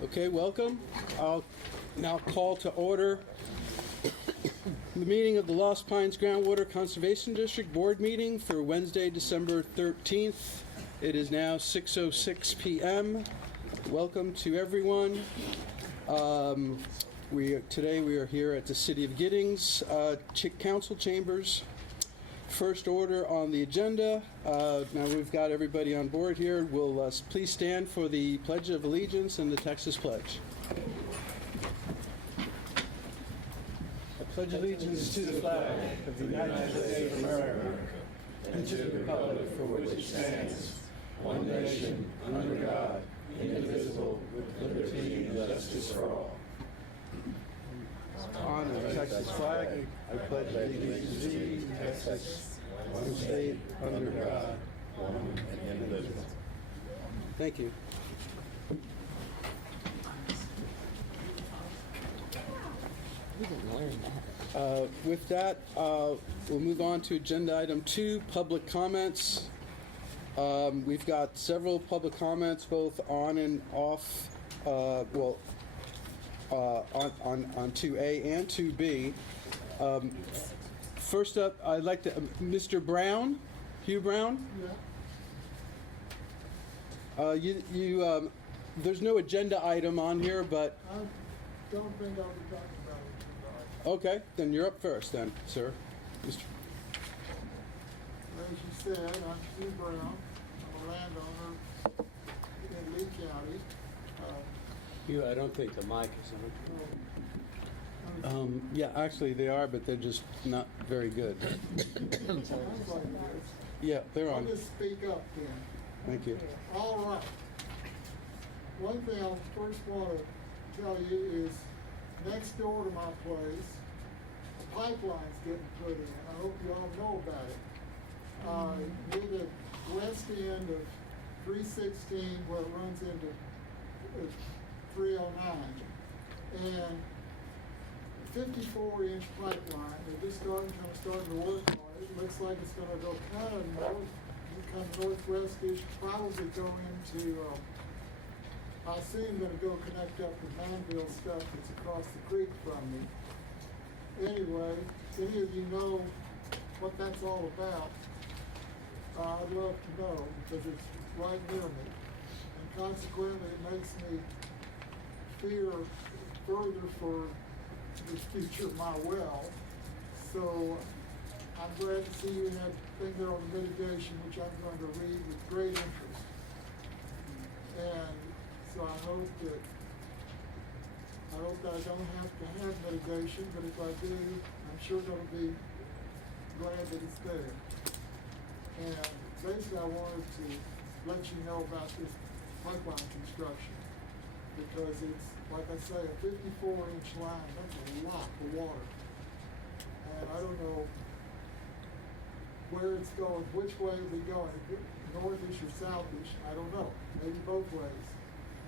Okay, welcome. I'll now call to order the meeting of the Lost Pines Groundwater Conservation District Board meeting for Wednesday, December 13th. It is now 6:06 p.m. Welcome to everyone. Today we are here at the City of Giddings Council Chambers. First order on the agenda. Now we've got everybody on board here. Will please stand for the Pledge of Allegiance and the Texas Pledge. I pledge allegiance to the flag of the United States of America and to the republic for which it stands, one nation, under God, indivisible, with liberty and justice for all. On the Texas flag, I pledge allegiance to thee, Texas, one state, under God, one and indivisible. Thank you. We didn't learn that. With that, we'll move on to agenda item 2, public comments. We've got several public comments, both on and off, on 2A and 2B. First up, I'd like to, Mr. Brown, Hugh Brown? Yeah. There's no agenda item on here, but... I don't think I'll be talking about it tonight. Okay, then you're up first then, sir. Mr. As you said, I'm Hugh Brown. I'm a landowner in Lee County. I don't think the mic is on. Yeah, actually they are, but they're just not very good. Sounds like it is. Yeah, they're I'll on. just speak up then. Thank you. All right. One thing I first want to tell you is next door to my place, a pipeline's getting put in. I hope you all know about it. Near the west end of 316 where it runs into 309. And 54-inch pipeline, they're just starting to work on it. It looks like it's going to go kind of north, come northwest-ish, probably go into, I assume going to go connect up to Manville stuff that's across the creek from me. Anyway, if any of you know what that's all about, I'd love to know because it's right near me. And consequently, it makes me fear further for the future of my well. So I'm glad to see you have thing there on the mitigation, which I'm going to read with great interest. And so I hope that I don't have to have mitigation, but if I do, I'm sure going to be glad that it's there. And basically I wanted to let you know about this pipeline construction because it's, like I say, a 54-inch line. That's a lot of water. And I don't know where it's going, which way it'll be going, northish or southish, I don't know. Maybe both ways,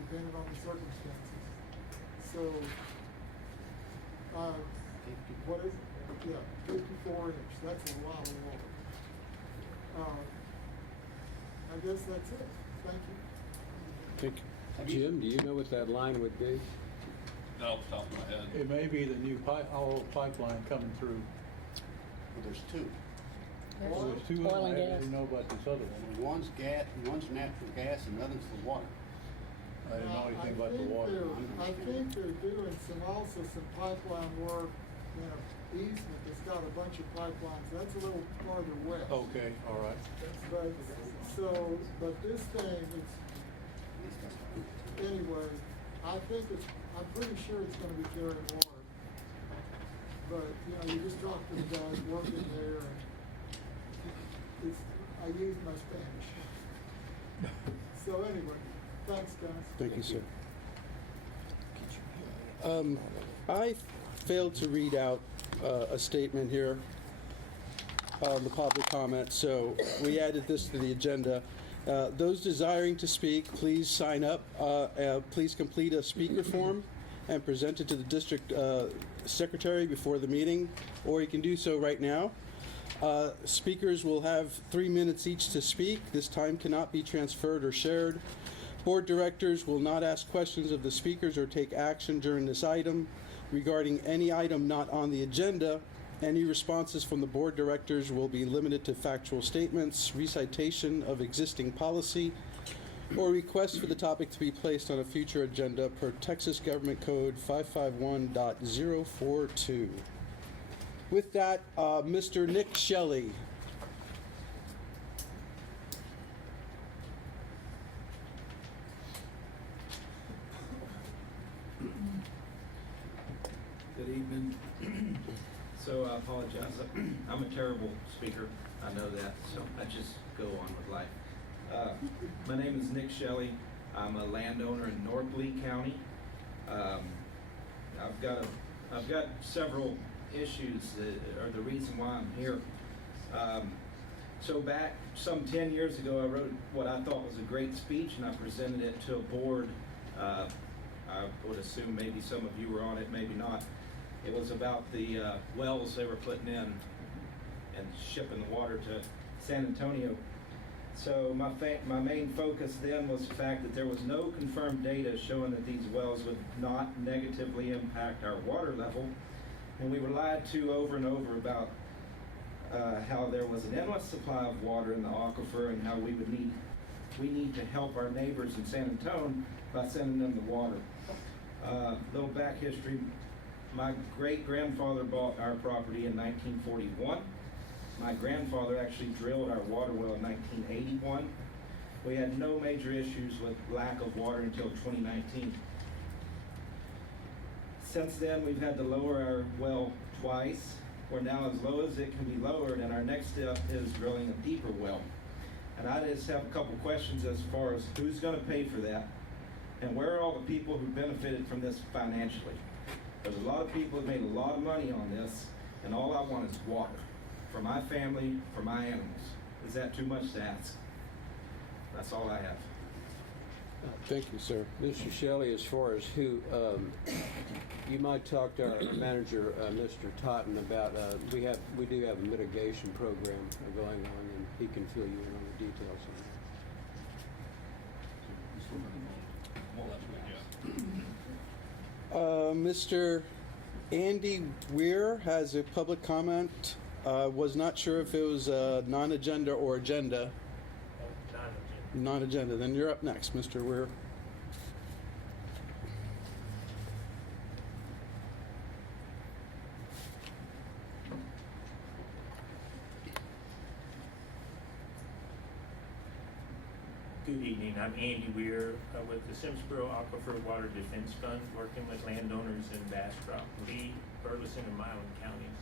depending on the circumstances. So, what is it? Yeah, 54 inch. That's a lot of water. I guess that's it. Thank you. Thank you. Jim, do you know what that line would be? Not off the top of my head. It may be the new oil pipeline coming through. Well, there's two. Well, there's two of Oil them. and I gas. didn't know about this other one. One's gas, one's natural gas, and the other's the water. I didn't know anything about the water. I think they're doing some pipeline work in an easement that's got a bunch of pipelines. That's a little farther west. Okay, all right. But this thing, anyway, I'm pretty sure it's gonna be carrying water. But, you just talk to the guys working there and I use my Spanish. So anyway, thanks guys. Thank you, sir. I failed to read out a statement here on the public comment, so we added this to the agenda. Those desiring to speak, please sign up. Please complete a speaker form and present it to the district secretary before the meeting, or you can do so right now. Speakers will have 3 minutes each to speak. This time cannot be transferred or shared. Board directors will not ask questions of the speakers or take action during this item. Regarding any item not on the agenda, any responses from the board directors will be limited to factual statements, recitation of existing policy, or requests for the topic to be placed on a future agenda per Texas Government Code 551.042. With that, Mr. Nick Shelley. Good evening. So I apologize. I'm a terrible speaker. I know that, so I just go on with life. My name is Nick Shelley. I'm a landowner in North Lee County. I've got several issues that are the reason why I'm here. So back some 10 years ago, I wrote what I thought was a great speech, and I presented it to a board. I would assume maybe some of you were on it, maybe not. It was about the wells they were putting in and shipping the water to San Antonio. So my main focus then was the fact that there was no confirmed data showing that these wells would not negatively impact our water level. And we were lied to over and over about how there was an endless supply of water in the aquifer and how we need to help our neighbors in San Antonio by sending them the water. Little back history. My great-grandfather bought our property in 1941. My grandfather actually drilled our water well in 1981. We had no major issues with lack of water until 2019. Since then, we've had to lower our well twice. We're now as low as it can be lowered, and our next step is drilling a deeper well. And I just have a couple questions as far as who's going to pay for that, and where are all the people who benefited from this financially? There's a lot of people who made a lot of money on this, and all I want is water for my family, for my animals. Is that too much to ask? That's all I have. Thank you, sir. Mr. Shelley, as far as who, you might talk to our manager, Mr. Totten, about, we do have a mitigation program going on, and he can fill you in on the details on that. Mr. Andy Weir has a public comment. Was not sure if it was non-agenda or agenda. Non-agenda. Then you're up next, Mr. Weir. Good evening. I'm Andy Weir with the Simsboro Aquifer Water Defense Fund, working with landowners in Bastrop, Lee, Burleson, and Milam counties.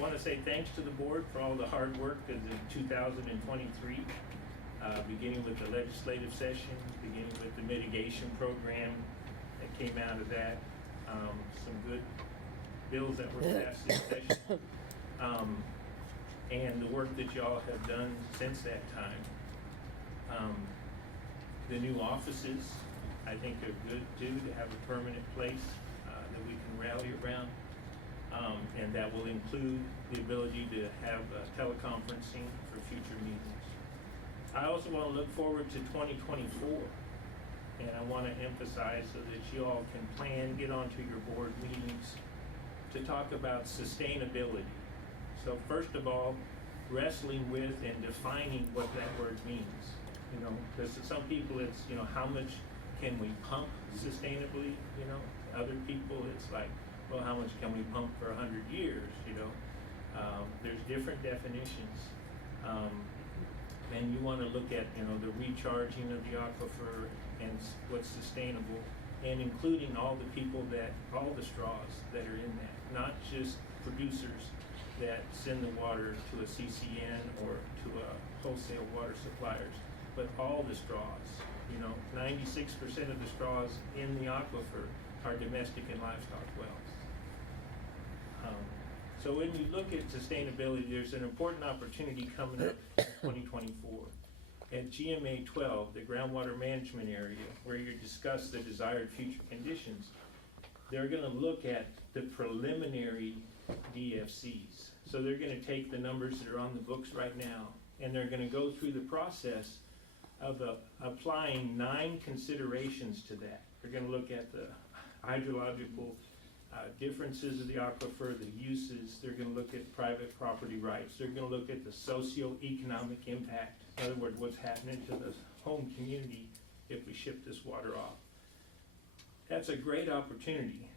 Want to say thanks to the board for all the hard work in 2023, beginning with the legislative session, beginning with the mitigation program that came out of that, some good bills that were passed this session, and the work that y'all have done since that time. The new offices, I think, are good too, to have a permanent place that we can rally around. And that will include the ability to have teleconferencing for future meetings. I also want to look forward to 2024, and I want to emphasize so that you all can plan, get onto your board meetings to talk about sustainability. So first of all, wrestling with and defining what that word means. You know, because to some people it's, you know, how much can we pump sustainably? You know, other people it's like, well, how much can we pump for 100 years, you know? There's different definitions. And you want to look at, you know, the recharging of the aquifer and what's sustainable, and including all the people all the straws that are in that, not just producers that send the water to a CCN or to a wholesale water suppliers, but all the straws. You know, 96% of the straws in the aquifer are domestic and livestock wells. So when you look at sustainability, there's an important opportunity coming up in 2024. At GMA 12, the groundwater management area, where you discuss the desired future conditions, they're going to look at the preliminary DFCs. So they're going to take the numbers that are on the books right now, and they're going to go through the process of applying 9 considerations to that. They're gonna look at the hydrological differences of the aquifer, the uses. They're gonna look at private property rights. They're gonna look at the socio-economic impact. In other words, what's happening to the home community if we ship this water off. That's a great opportunity.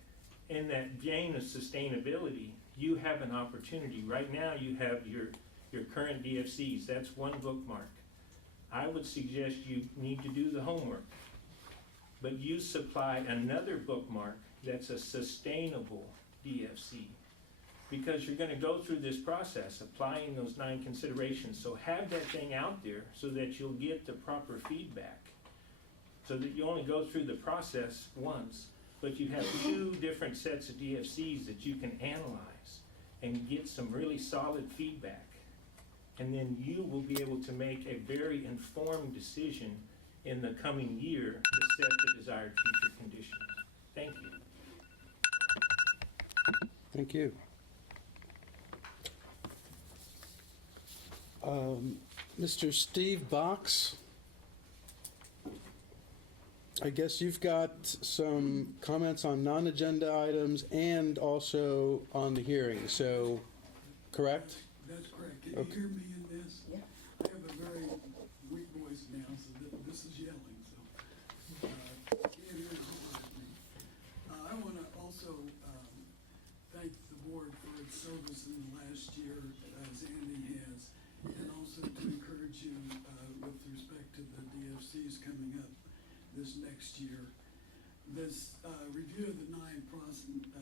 In that vein of sustainability, you have an opportunity. Right now, you have your current DFCs. That's one bookmark. I would suggest you need to do the homework, but you supply another bookmark that's a sustainable DFC, because you're gonna go through this process, applying those 9 considerations. So have that thing out there so that you'll get the proper feedback, so that you only go through the process once, but you have 2 different sets of DFCs that you can analyze and get some really solid feedback. And then you will be able to make a very informed decision in the coming year to set the desired future conditions. Thank you. Thank you. Mr. Steve Box, I guess you've got some comments on non-agenda items and also on the hearing, so, correct? That's correct. Can Okay. you hear me in this? Yeah. I have a very weak voice now, so this is yelling, so can't hear it all at me. I want to also thank the board for its service in the last year, as Andy has, and also to encourage you with respect to the DFCs coming up this next year. This review of the 9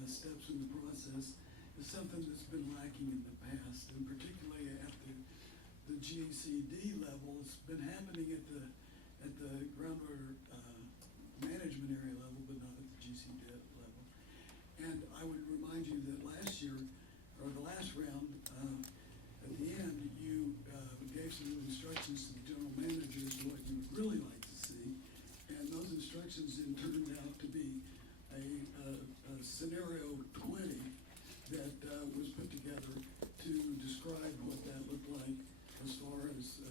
steps in the process is something that's been lacking in the past, and particularly at the GCD level. It's been happening at the groundwater management area level, but not at the GCD level. And I would remind you that last year, or the last round, at the end, you gave some instructions to the general manager as to what you would really like to see. And those instructions then turned out to be a scenario 20 that was put together to describe what that looked like as far as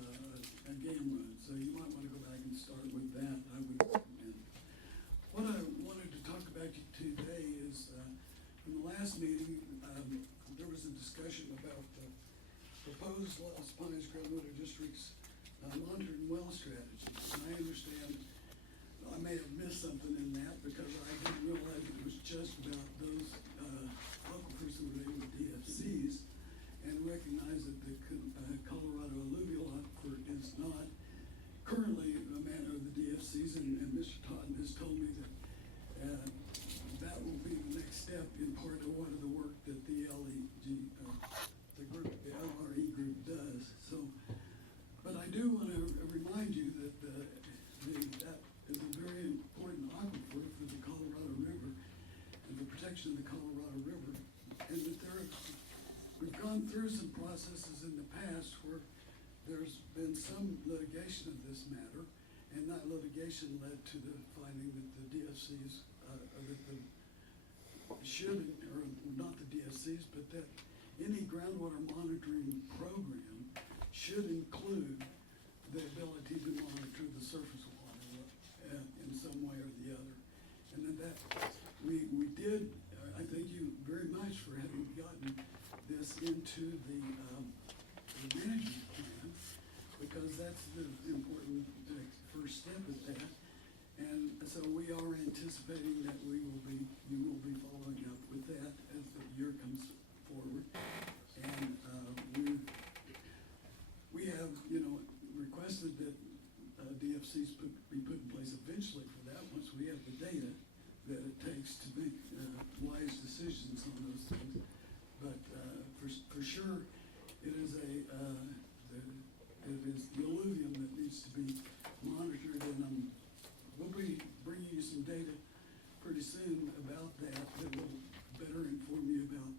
a game run. So you might want to go back and start with that, I would recommend. What I wanted to talk about today is, in the last meeting, there was a discussion about the proposed Las Piñas Groundwater District's monitoring well strategy. And I understand I may have missed something in that, because I didn't realize it was just about those aquifers that were with DFCs, and recognize that the Colorado alluvial aquifer is not currently a matter of the DFCs, and Mr. Totten has told me that that will be the next step in part of one of the work that the LRE group does. So, but I do want to remind you that that is a very important aquifer for the Colorado River and the protection of the Colorado River, and that we've gone through some processes in the past where there's been some litigation of this matter, and that litigation led to the finding that the DFCs, should, or not the DFCs, but that any groundwater monitoring program should include the ability to monitor the surface water in some way or the other. And then that, we did, I thank you very much for having gotten this into the management plan, because that's the important first step of that. And so we are anticipating that you will be following up with that as the year comes forward. And we have, requested that DFCs be put in place eventually for that, once we have the data that it takes to make wise decisions on those things. But for sure, it is the alluvium that needs to be monitored, and we'll be bringing you some data pretty soon about that will better inform you about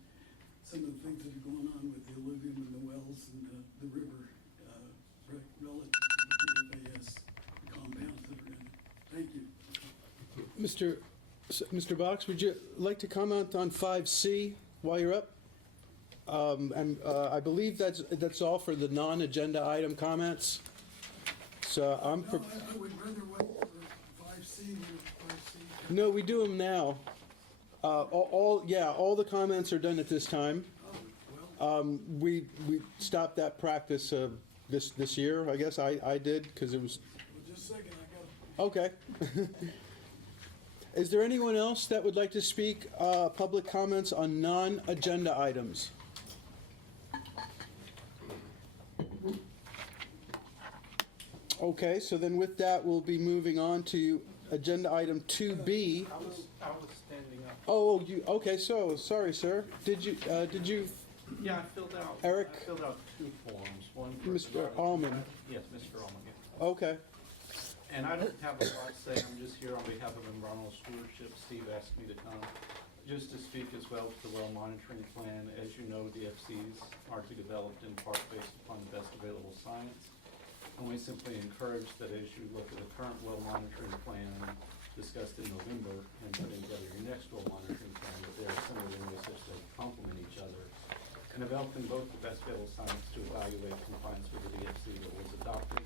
some of the things that are going on with the alluvium and the wells and the river relative to the PFAS compounds that are in it. Thank you. Mr. Box, would you like to comment on 5C while you're up? And I believe that's all for the non-agenda item comments. So I'm, No, I would rather wait for 5C than 5C. no, we do them now. All the comments are done at this time. Oh, well, We stopped that practice this year, I guess. I did, because it was, just a second, I got okay. Is there anyone else that would like to speak, public comments on non-agenda items? Okay, so then with that, we'll be moving on to agenda item 2B. I was standing up. Oh, okay, so, sorry, sir. Did you, Yeah, I filled out. Eric? I filled out 2 forms, one for. Mr. Allman? Yes, Mr. Allman, yeah. Okay, And I don't have a lot to say, I'm just here on behalf of Environmental Stewardship. Steve asked me to come, just to speak as well to the well monitoring plan. As you know, DFCs are to be developed in part based upon the best available science. And we simply encourage that as you look at the current well monitoring plan discussed in November and putting together your next well monitoring plan, that they are similar in ways such they complement each other. And developing both the best available science to evaluate compliance with the DFC that was adopted,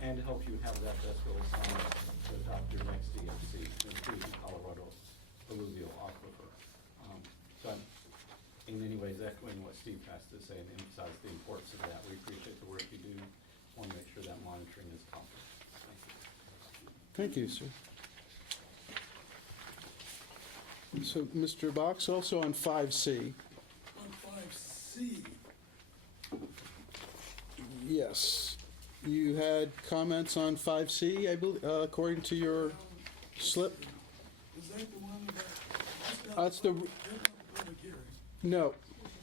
and to help you have that best available science to adopt your next DFC, to include the Colorado alluvial aquifer. So I'm in many ways echoing what Steve has to say and emphasize the importance of that. We appreciate the work you do. Want to make sure that monitoring is accomplished. Thank you. thank you, sir. So, Mr. Box, also on 5C. on 5C. Yes. You had comments on 5C, I believe, according to your slip? Is that the one about? That's the- Public hearing. No,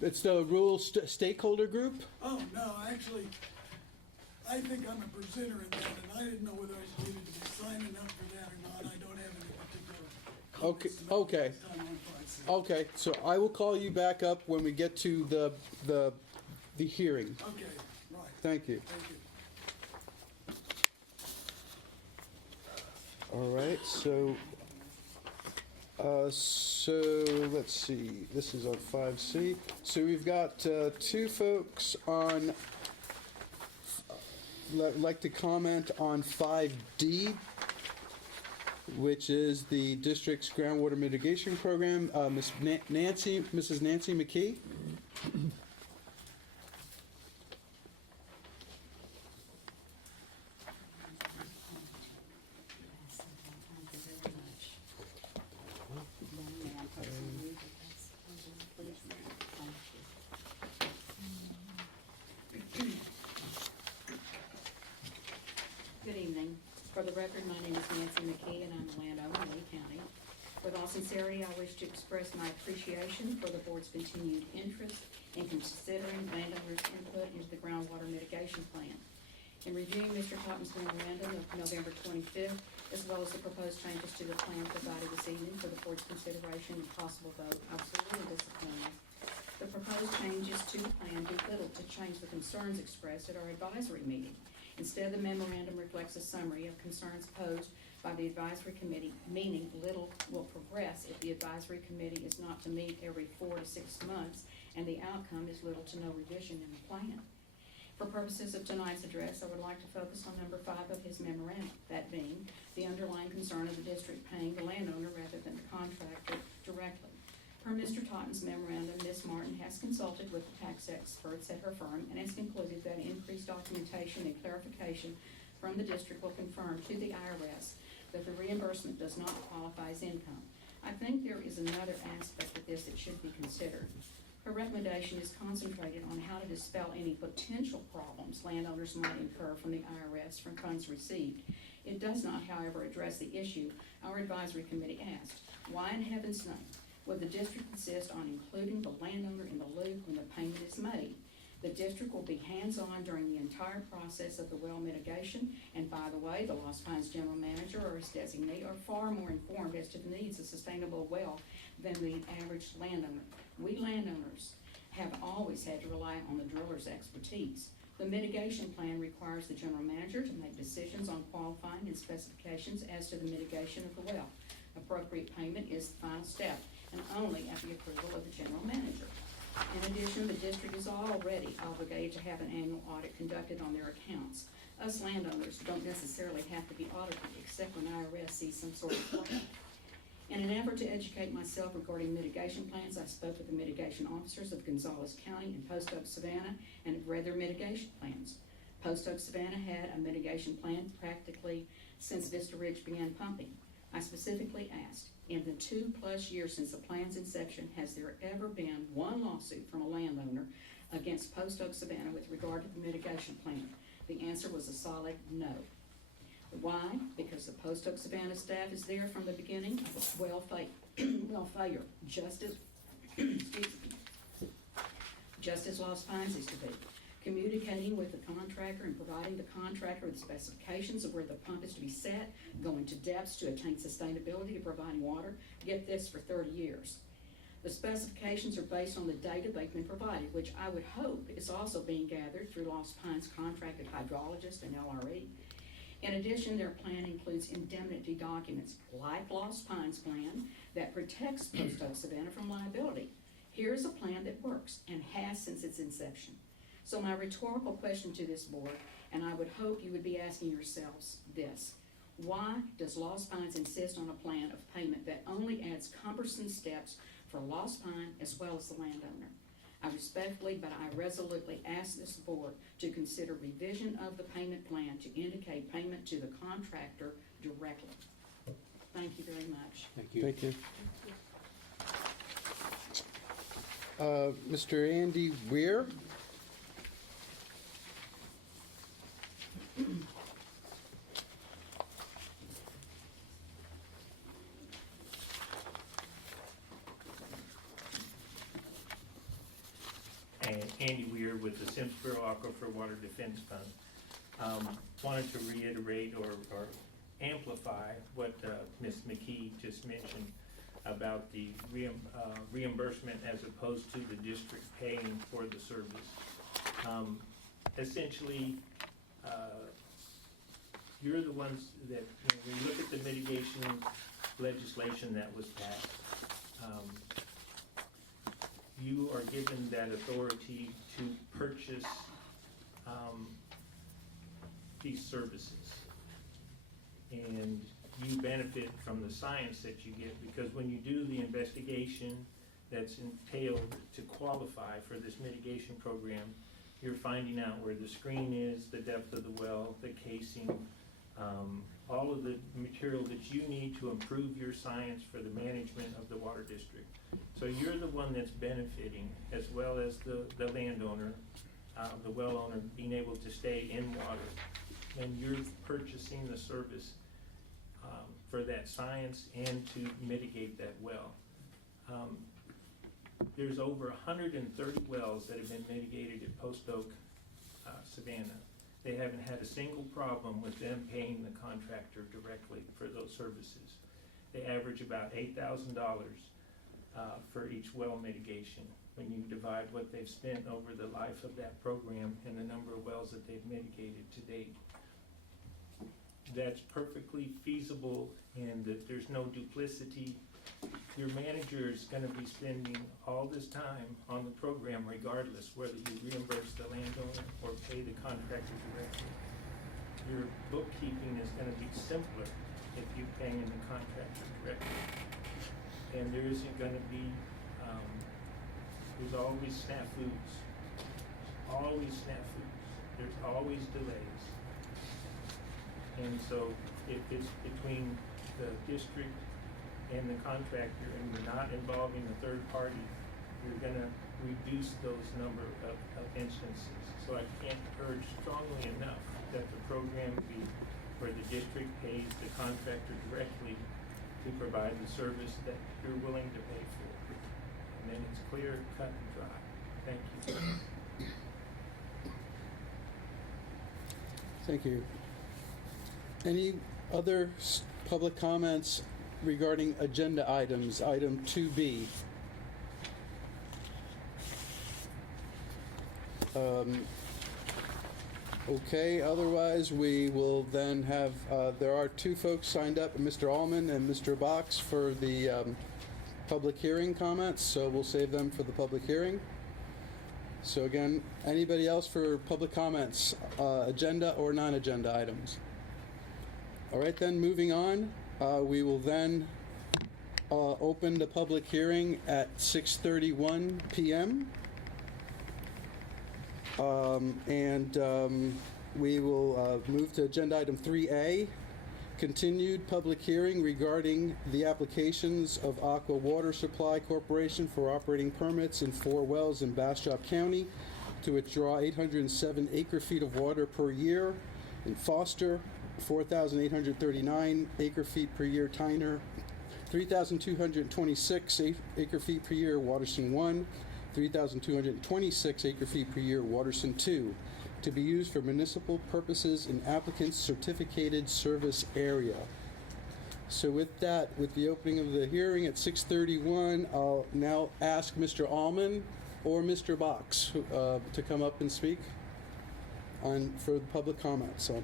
it's the rural stakeholder group? Oh, no, actually, I think I'm a presenter in that, and I didn't know whether I needed to be signing up for that or not. I don't have any particular Okay, comments to make okay. this time on 5C. Okay, so I will call you back up when we get to the hearing. Okay, right. Thank you. Thank you. All right, so let's see, this is on 5C. So we've got 2 folks on, like to comment on 5D, which is the district's groundwater mitigation program. Mrs. Nancy McKee? Good evening. For the record, my name is Nancy McKee, and I'm a landowner in Lee County. With all sincerity, I wish to express my appreciation for the board's continued interest in considering landowners' input into the groundwater mitigation plan. In reviewing Mr. Totten's memorandum of November 25th, as well as the proposed changes to the plan provided this evening for the board's consideration and possible vote, I'm absolutely disappointed. The proposed changes to the plan do little to change the concerns expressed at our advisory meeting. Instead, the memorandum reflects a summary of concerns posed by the advisory committee, meaning little will progress if the advisory committee is not to meet every 4 to 6 months, and the outcome is little to no revision in the plan. For purposes of tonight's address, I would like to focus on number 5 of his memorandum, that being the underlying concern of the district paying the landowner rather than the contractor directly. Per Mr. Totten's memorandum, Ms. Martin has consulted with the tax experts at her firm and has concluded that increased documentation and clarification from the district will confirm to the IRS that the reimbursement does not qualify as income. I think there is another aspect of this that should be considered. Her recommendation is concentrated on how to dispel any potential problems landowners might incur from the IRS from funds received. It does not, however, address the issue our advisory committee asked. Why in heaven's name would the district insist on including the landowner in the loop when the payment is made? The district will be hands-on during the entire process of the well mitigation, and by the way, the Lost Pines general manager or his designee are far more informed as to the needs of sustainable well than the average landowner. We landowners have always had to rely on the driller's expertise. The mitigation plan requires the general manager to make decisions on qualifying and specifications as to the mitigation of the well. Appropriate payment is the final step, and only at the approval of the general manager. In addition, the district is already obligated to have an annual audit conducted on their accounts. Us landowners don't necessarily have to be audited, except when IRS sees some sort of fraud. In an effort to educate myself regarding mitigation plans, I spoke with the mitigation officers of Gonzales County and Post Oak Savannah and have read their mitigation plans. Post Oak Savannah had a mitigation plan practically since Vista Ridge began pumping. I specifically asked, in the 2+ years since the plan's inception, has there ever been one lawsuit from a landowner against Post Oak Savannah with regard to the mitigation plan? The answer was a solid no. Why? Because the Post Oak Savannah staff is there from the beginning of well failure, just as, just as Lost Pines is to be. Communicating with the contractor and providing the contractor with specifications of where the pump is to be set, going to depths to attain sustainability of providing water. Get this, for 30 years. The specifications are based on the data they've been provided, which I would hope is also being gathered through Lost Pines contracted hydrologist and LRE. In addition, their plan includes indemnity documents, like Lost Pines' plan, that protects Post Oak Savannah from liability. Here's a plan that works and has since its inception. So my rhetorical question to this board, and I would hope you would be asking yourselves this: why does Lost Pines insist on a plan of payment that only adds cumbersome steps for Lost Pine as well as the landowner? I respectfully, but I resolutely ask this board to consider revision of the payment plan to indicate payment to the contractor directly. Thank you very much. Thank you. Thank you. Mr. Andy Weir? And Andy Weir with the Simsboro Aquifer Water Defense Fund. Wanted to reiterate or amplify what Ms. McKee just mentioned about the reimbursement as opposed to the district paying for the service. Essentially, you're the ones that, when you look at the mitigation legislation that was passed, you are given that authority to purchase these services. And you benefit from the science that you get, because when you do the investigation that's entailed to qualify for this mitigation program, you're finding out where the screen is, the depth of the well, the casing, all of the material that you need to improve your science for the management of the water district. So you're the one that's benefiting, as well as the landowner, the well owner, being able to stay in water. And you're purchasing the service for that science and to mitigate that well. There's over 130 wells that have been mitigated at Post Oak, Savannah. They haven't had a single problem with them paying the contractor directly for those services. They average about $8,000 for each well mitigation when you divide what they've spent over the life of that program and the number of wells that they've mitigated to date. That's perfectly feasible, and that there's no duplicity. Your manager is gonna be spending all this time on the program regardless whether you reimburse the landowner or pay the contractor directly. Your bookkeeping is gonna be simpler if you're paying the contractor directly. And there isn't gonna be, there's always snafus. Always snafus. There's always delays. And so if it's between the district and the contractor and you're not involving a third party, you're gonna reduce those number of instances. So I can't urge strongly enough that the program be where the district pays the contractor directly to provide the service that you're willing to pay for. And then it's clear, cut and dry. Thank you. Thank you. Any other public comments regarding agenda items, item 2B? Okay, otherwise we will then have, there are two folks signed up, Mr. Allman and Mr. Box, for the public hearing comments, so we'll save them for the public hearing. So again, anybody else for public comments, agenda or non-agenda items? All right, then, moving on, we will then open the public hearing at 6:31 p.m. We will move to agenda item 3A, continued public hearing regarding the applications of Aqua Water Supply Corporation for operating permits in 4 wells in Bastrop County to withdraw 807 acre-feet of water per year in Foster, 4,839 acre-feet per year Tyner, 3,226 acre-feet per year Waterston 1, 3,226 acre-feet per year Waterston 2, to be used for municipal purposes in applicant's certificated service area. So with that, with the opening of the hearing at 6:31, I'll now ask Mr. Allman or Mr. Box to come up and speak for the public comment. So.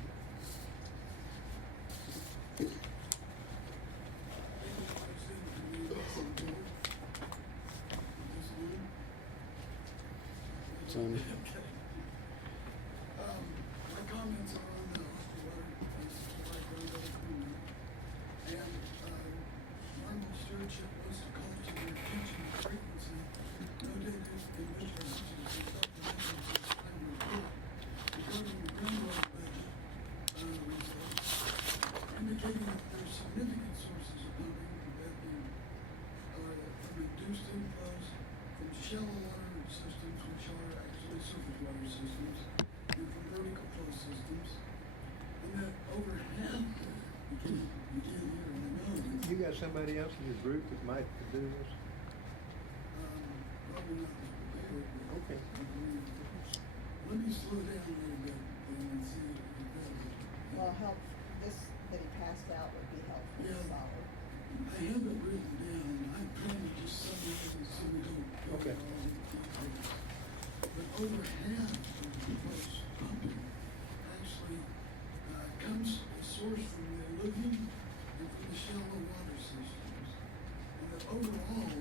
My comments are on the water supply agreement, and Marble Stewardship wants to call to their attention the frequency noted in Mr. Hutchins' supplemental final report regarding the groundwater budget results, indicating that there are significant sources of pumping preventing from reduced inflows from shallow water systems, which are actually surface water systems, and from vertical flow systems, and that over half, you can't hear, I know. You got somebody else in your group that might do this? Probably not prepared, but. Okay. Let me slow down a little bit and see if it does. Well, help, this that he passed out would be helpful, Yeah. solid. I have it written down, I'm trying to just summarize it so we don't go Okay. over all the details. But over half of the proposed pumping actually comes a source from the alluvium and from the shallow water systems. And that overall,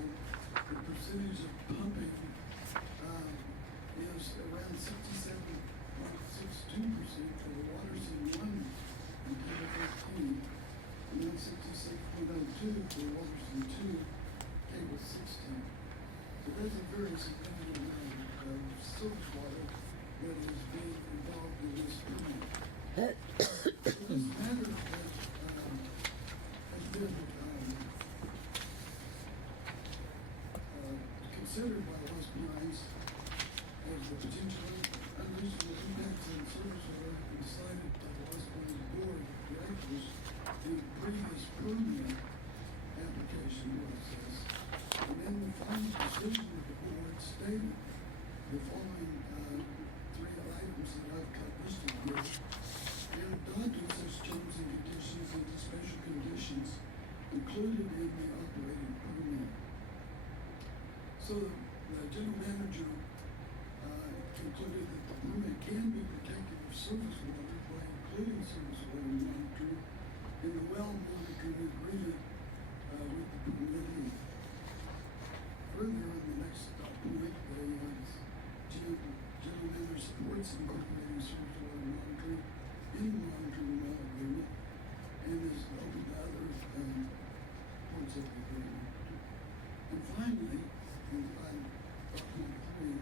the percentage of pumping is around 67.62% for the Waterston 1 and Table 13, and then 66.02 for Waterston 2, Table 16. So that's a very significant amount of surface water that is being involved in this permit. So this matter that has been considered by Los Pines as the potential unreasonable impacts on surface water and decided by the Los Pines Board of Directors in the previous permit application process. And then the final decision of the board stated the following 3 items that I've got listed here. And adopted such terms and conditions and the special conditions included in the operating permit. So the general manager concluded that the permit can be protected of surface water by including surface water monitoring in the well monitoring agreement with the permittee. Further, in the next point, the general manager supports incorporating surface water monitoring in the monitoring well agreement and is open to other points of the agreement. And finally, in point 3,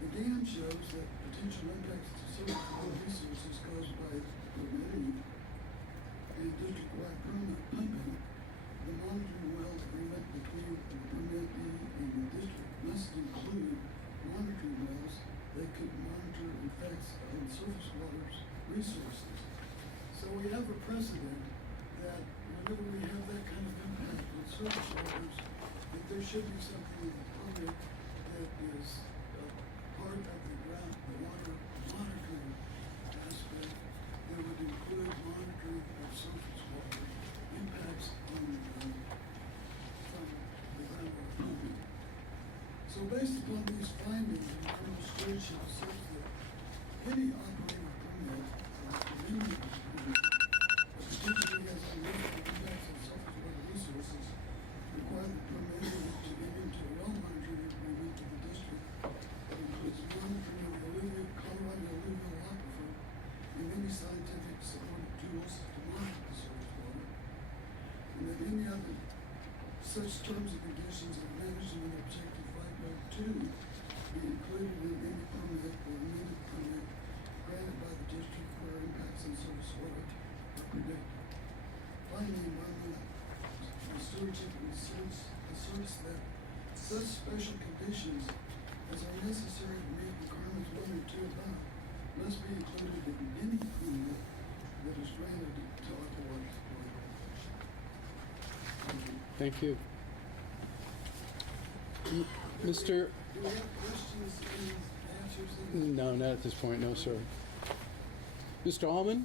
the dam shows that potential impacts to surface water resources caused by permitting and district-wide permit pumping. The monitoring well agreement between the permittee and the district must include monitoring wells that could monitor effects on surface water resources. So we have a precedent that whenever we have that kind of impact on surface waters, that there should be something in the permit that is part of the water monitoring aspect that would include monitoring of surface water impacts on from the groundwater pumping. So based upon these findings, the Environmental Stewardship says that any operating permit potentially has unreasonable impacts on surface water resources require the permittee to enter into a well monitoring agreement with the district that includes that any other such terms and conditions of management objective 5.2 be included in any permit or amended permit granted by the district where impacts on surface water are predicted. Finally, environmental stewardship asserts that such special conditions as are necessary to meet requirements 1 or 2 above must be included in any permit that is granted to Aqua Water Supply Corporation. Thank you. Thank you. Mr. Do we have questions, answers? No, not at this point, no, sir. Mr. Allman?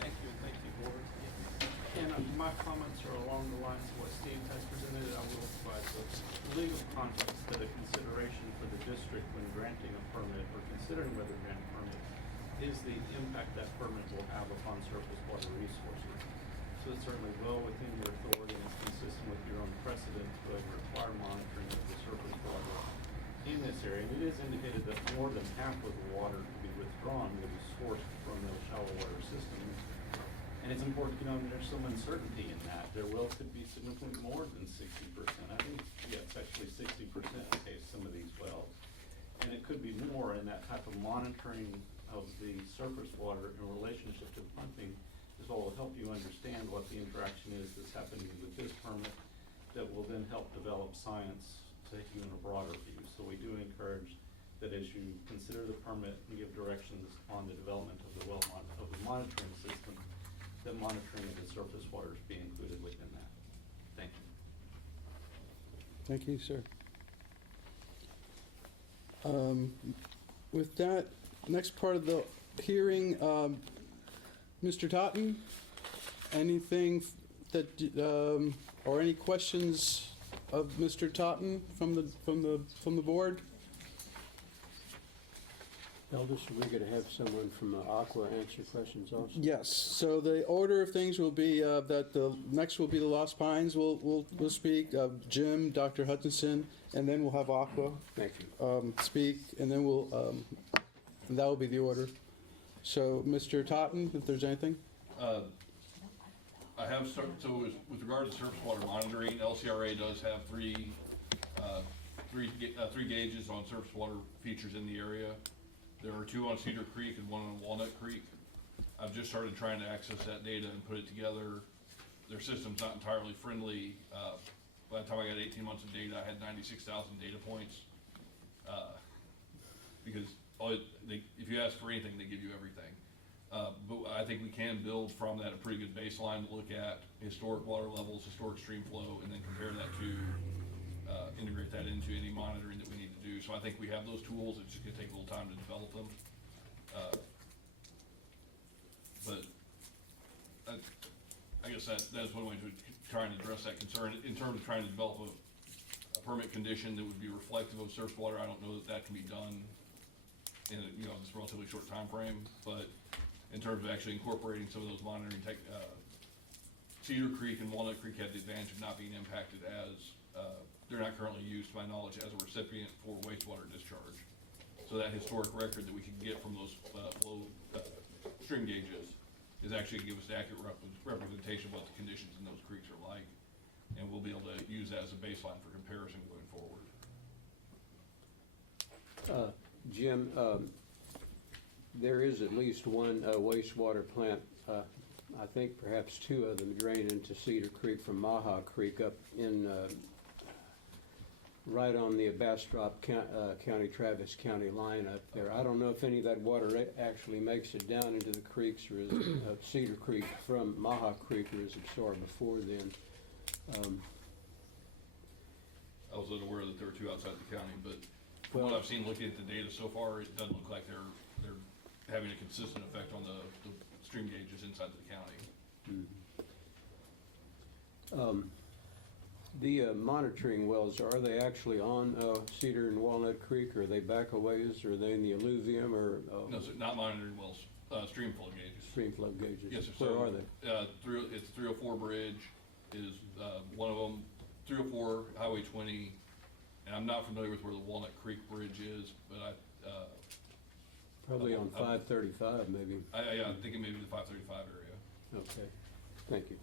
Thank you, Board. And my comments are along the lines of what Steve has presented. I will provide the legal context that a consideration for the district when granting a permit or considering whether to grant a permit is the impact that permit will have upon surface water resources. So it's certainly well within your authority and it's consistent with your own precedent to require monitoring of the surface water in this area. And it is indicated that more than half of the water to be withdrawn will be sourced from those shallow water systems. And it's important to know that there's some uncertainty in that. Their wells could be significantly more than 60%. I think, yeah, it's actually 60% in case some of these wells. And it could be more, in that type of monitoring of the surface water in relationship to pumping is what will help you understand what the interaction is that's happening with this permit that will then help develop science taking in a broader view. So we do encourage that as you consider the permit and give directions on the development of the monitoring system, that monitoring of the surface waters be included within that. Thank you. Thank you, sir. With that, next part of the hearing, Mr. Totten, anything that, or any questions of Mr. Totten from the board? Elders, are we going to have someone from Aqua answer questions also? Yes. So the order of things will be that the next will be the Lost Pines will speak. Jim, Dr. Hutchinson, and then we'll have Aqua Thank you. speak, and then and that will be the order. So, Mr. Totten, if there's anything. I have, so with regard to surface water monitoring, LCRA does have three gauges on surface water features in the area. There are 2 on Cedar Creek and 1 on Walnut Creek. I've just started trying to access that data and put it together. Their system's not entirely friendly. By the time I got 18 months of data, I had 96,000 data points. Because if you ask for anything, they give you everything. But I think we can build from that a pretty good baseline to look at historic water levels, historic stream flow, and then compare that to integrate that into any monitoring that we need to do. So I think we have those tools. It's just gonna take a little time to develop them. But I guess that's one way to try and address that concern. In terms of trying to develop a permit condition that would be reflective of surface water, I don't know that can be done in this relatively short time frame. But in terms of actually incorporating some of those monitoring Cedar Creek and Walnut Creek had the advantage of not being impacted as they're not currently used, to my knowledge, as a recipient for wastewater discharge. So that historic record that we can get from those stream gauges is actually going to give us an accurate representation of what the conditions in those creeks are like, and we'll be able to use that as a baseline for comparison going forward. Jim, there is at least one wastewater plant, I think perhaps 2 of them drain into Cedar Creek from Maha Creek up in right on the Bastrop County, Travis County line up there. I don't know if any of that water actually makes it down into the creeks, or is Cedar Creek from Maha Creek, or is absorbed before then. I was unaware that there were 2 outside the county, but from what I've seen looking at the data so far, it doesn't look like they're having a consistent effect on the stream gauges inside the county. Mm-hmm. The monitoring wells, are they actually on Cedar and Walnut Creek? Or are they back a ways? Or are they in the alluvium? Or No, sir, not monitoring wells. Stream flow gauges. Stream flow gauges. Yes, sir. Where So, are they? It's 304 Bridge is one of them. 304 Highway 20, and I'm not familiar with where the Walnut Creek Bridge is, but Probably on 535 maybe. Yeah, I'm thinking maybe the 535 area. Okay, thank you.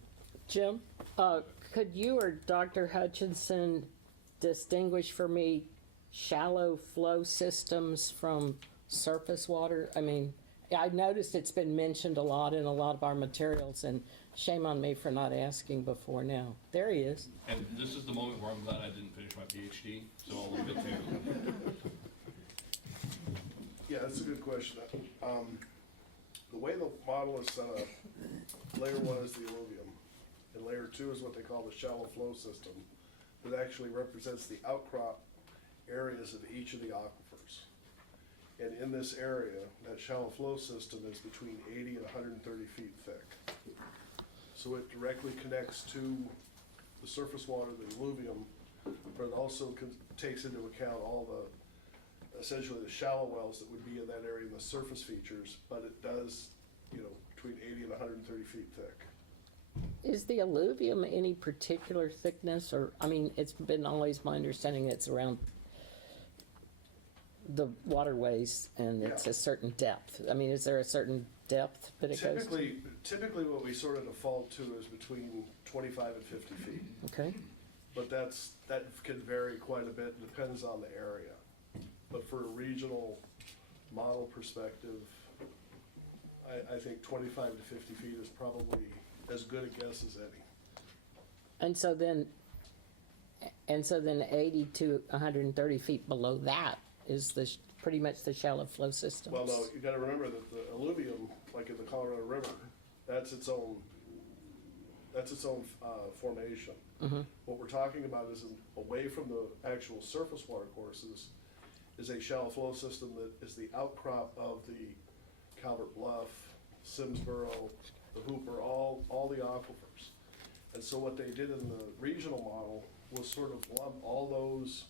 Jim, could you or Dr. Hutchinson distinguish for me shallow flow systems from surface water? I mean, I noticed it's been mentioned a lot in a lot of our materials, and shame on me for not asking before now. There he is. And this is the moment where I'm glad I didn't finish my PhD, so I'll leave it to you. Yeah, that's a good question. The way the model is set up, layer 1 is the alluvium, and layer 2 is what they call the shallow flow system, that actually represents the outcrop areas of each of the aquifers. And in this area, that shallow flow system is between 80 and 130 feet thick. So it directly connects to the surface water, the alluvium, but it also takes into account all the, essentially the shallow wells that would be in that area and the surface features, but it does, between 80 and 130 feet thick. Is the alluvium any particular thickness, or, I mean, it's been always my understanding it's around the waterways and it's Yeah. a certain depth. I mean, is there a certain depth that it goes to? Typically what we sort of default to is between 25 and 50 feet. Okay, But that can vary quite a bit, depends on the area. But for a regional model perspective, I think 25 to 50 feet is probably as good a guess as any. and so then 80 to 130 feet below that is pretty much the shallow flow systems. Well, no, you gotta remember that the alluvium, like in the Colorado River, that's its own formation. What we're talking about is away from the actual surface water courses is a shallow flow system that is the outcrop of the Calvert Bluff, Simsboro, the Hooper, all the aquifers. And so what they did in the regional model was sort of lump all those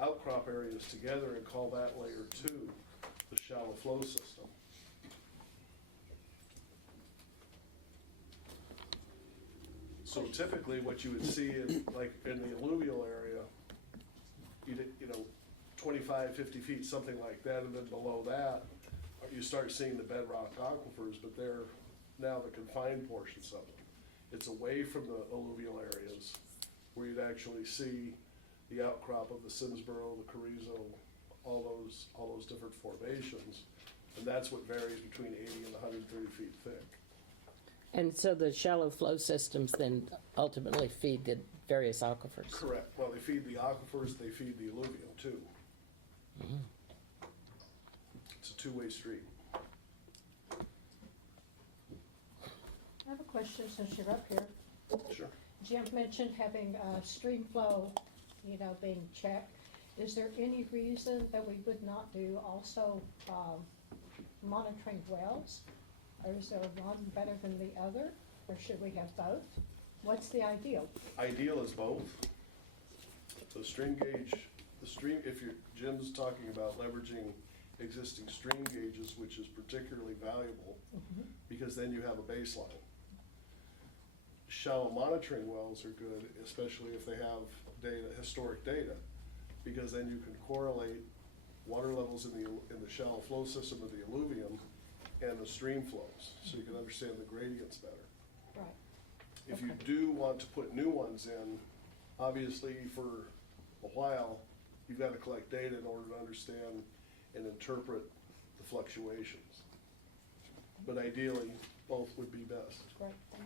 outcrop areas together and call that layer 2 the shallow flow system. So typically what you would see in, like, in the alluvial area, you know, 25, 50 feet, something like that, and then below that, you start seeing the bedrock aquifers, but they're now the confined portions of them. It's away from the alluvial areas where you'd actually see the outcrop of the Simsboro, the Carrizo, all those different formations, and that's what varies between 80 and 130 feet thick. And so the shallow flow systems then ultimately feed the various aquifers? Correct. Well, they feed the aquifers, they feed the alluvium too. It's a two-way street. I have a question since you're up here. Sure. Jim mentioned having stream flow, being checked. Is there any reason that we would not do also monitoring wells? Or is there one better than the other? Or should we have both? What's the ideal? Ideal is both. The stream gauge, if Jim's talking about leveraging existing stream gauges, which is particularly valuable, because then you have a baseline. Shallow monitoring wells are good, especially if they have historic data, because then you can correlate water levels in the shallow flow system of the alluvium and the stream flows, so you can understand the gradients better. Right. If you do want to put new ones in, obviously for a while, you've got to collect data in order to understand and interpret the fluctuations. But ideally, both would be best. Great, thank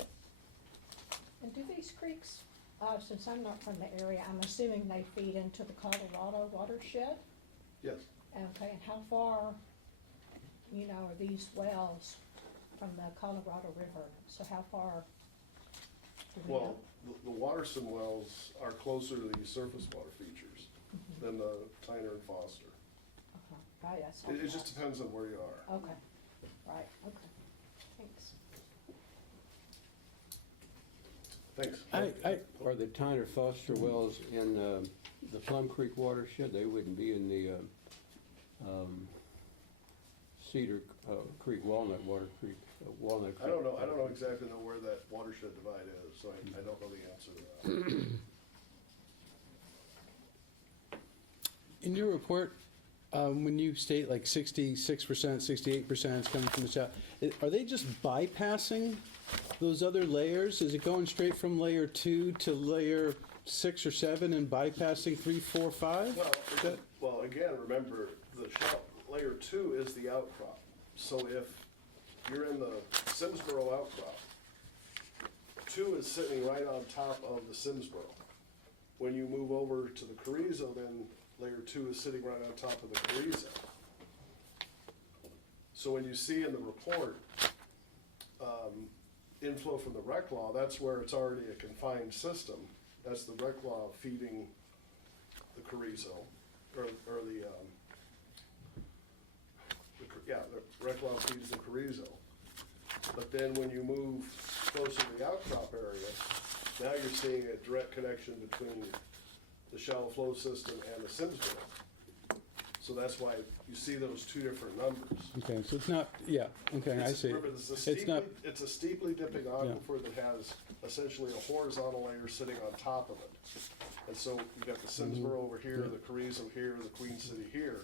you. And do these creeks, since I'm not from the area, I'm assuming they feed into the Colorado watershed? Yes. Okay, and how far, are these wells from the Colorado River? So how far do we know? Well, the Watterson wells are closer to the surface water features than the Tyner and Foster. Right, that's. It just depends on where you are. Okay, right, okay, thanks. Thanks. Are the Tyner Foster wells in the Plum Creek watershed? They wouldn't be in the Cedar Creek, Walnut Creek. I don't know exactly where that watershed divide is, so I don't know the answer to that. In your report, When you state like 66%, 68% is coming from the south, are they just bypassing those other layers? Is it going straight from layer 2 to layer 6 or 7 and bypassing 3, 4, 5? Well, again, remember, layer 2 is the outcrop. So if you're in the Simsboro outcrop, 2 is sitting right on top of the Simsboro. When you move over to the Carrizo, then layer 2 is sitting right on top of the Carrizo. So when you see in the report, inflow from the rec law, that's where it's already a confined system. That's the rec law feeding the Carrizo, or the rec law feeds the Carrizo. But then when you move closer to the outcrop area, now you're seeing a direct connection between the shallow flow system and the Simsboro. So that's why you see those two different numbers. Okay, so it's not, yeah, okay, I see. Remember, it's a steeply dipping aquifer that has essentially a horizontal layer sitting on top of it. And so you got the Simsboro over here, the Carrizo here, the Queen City here,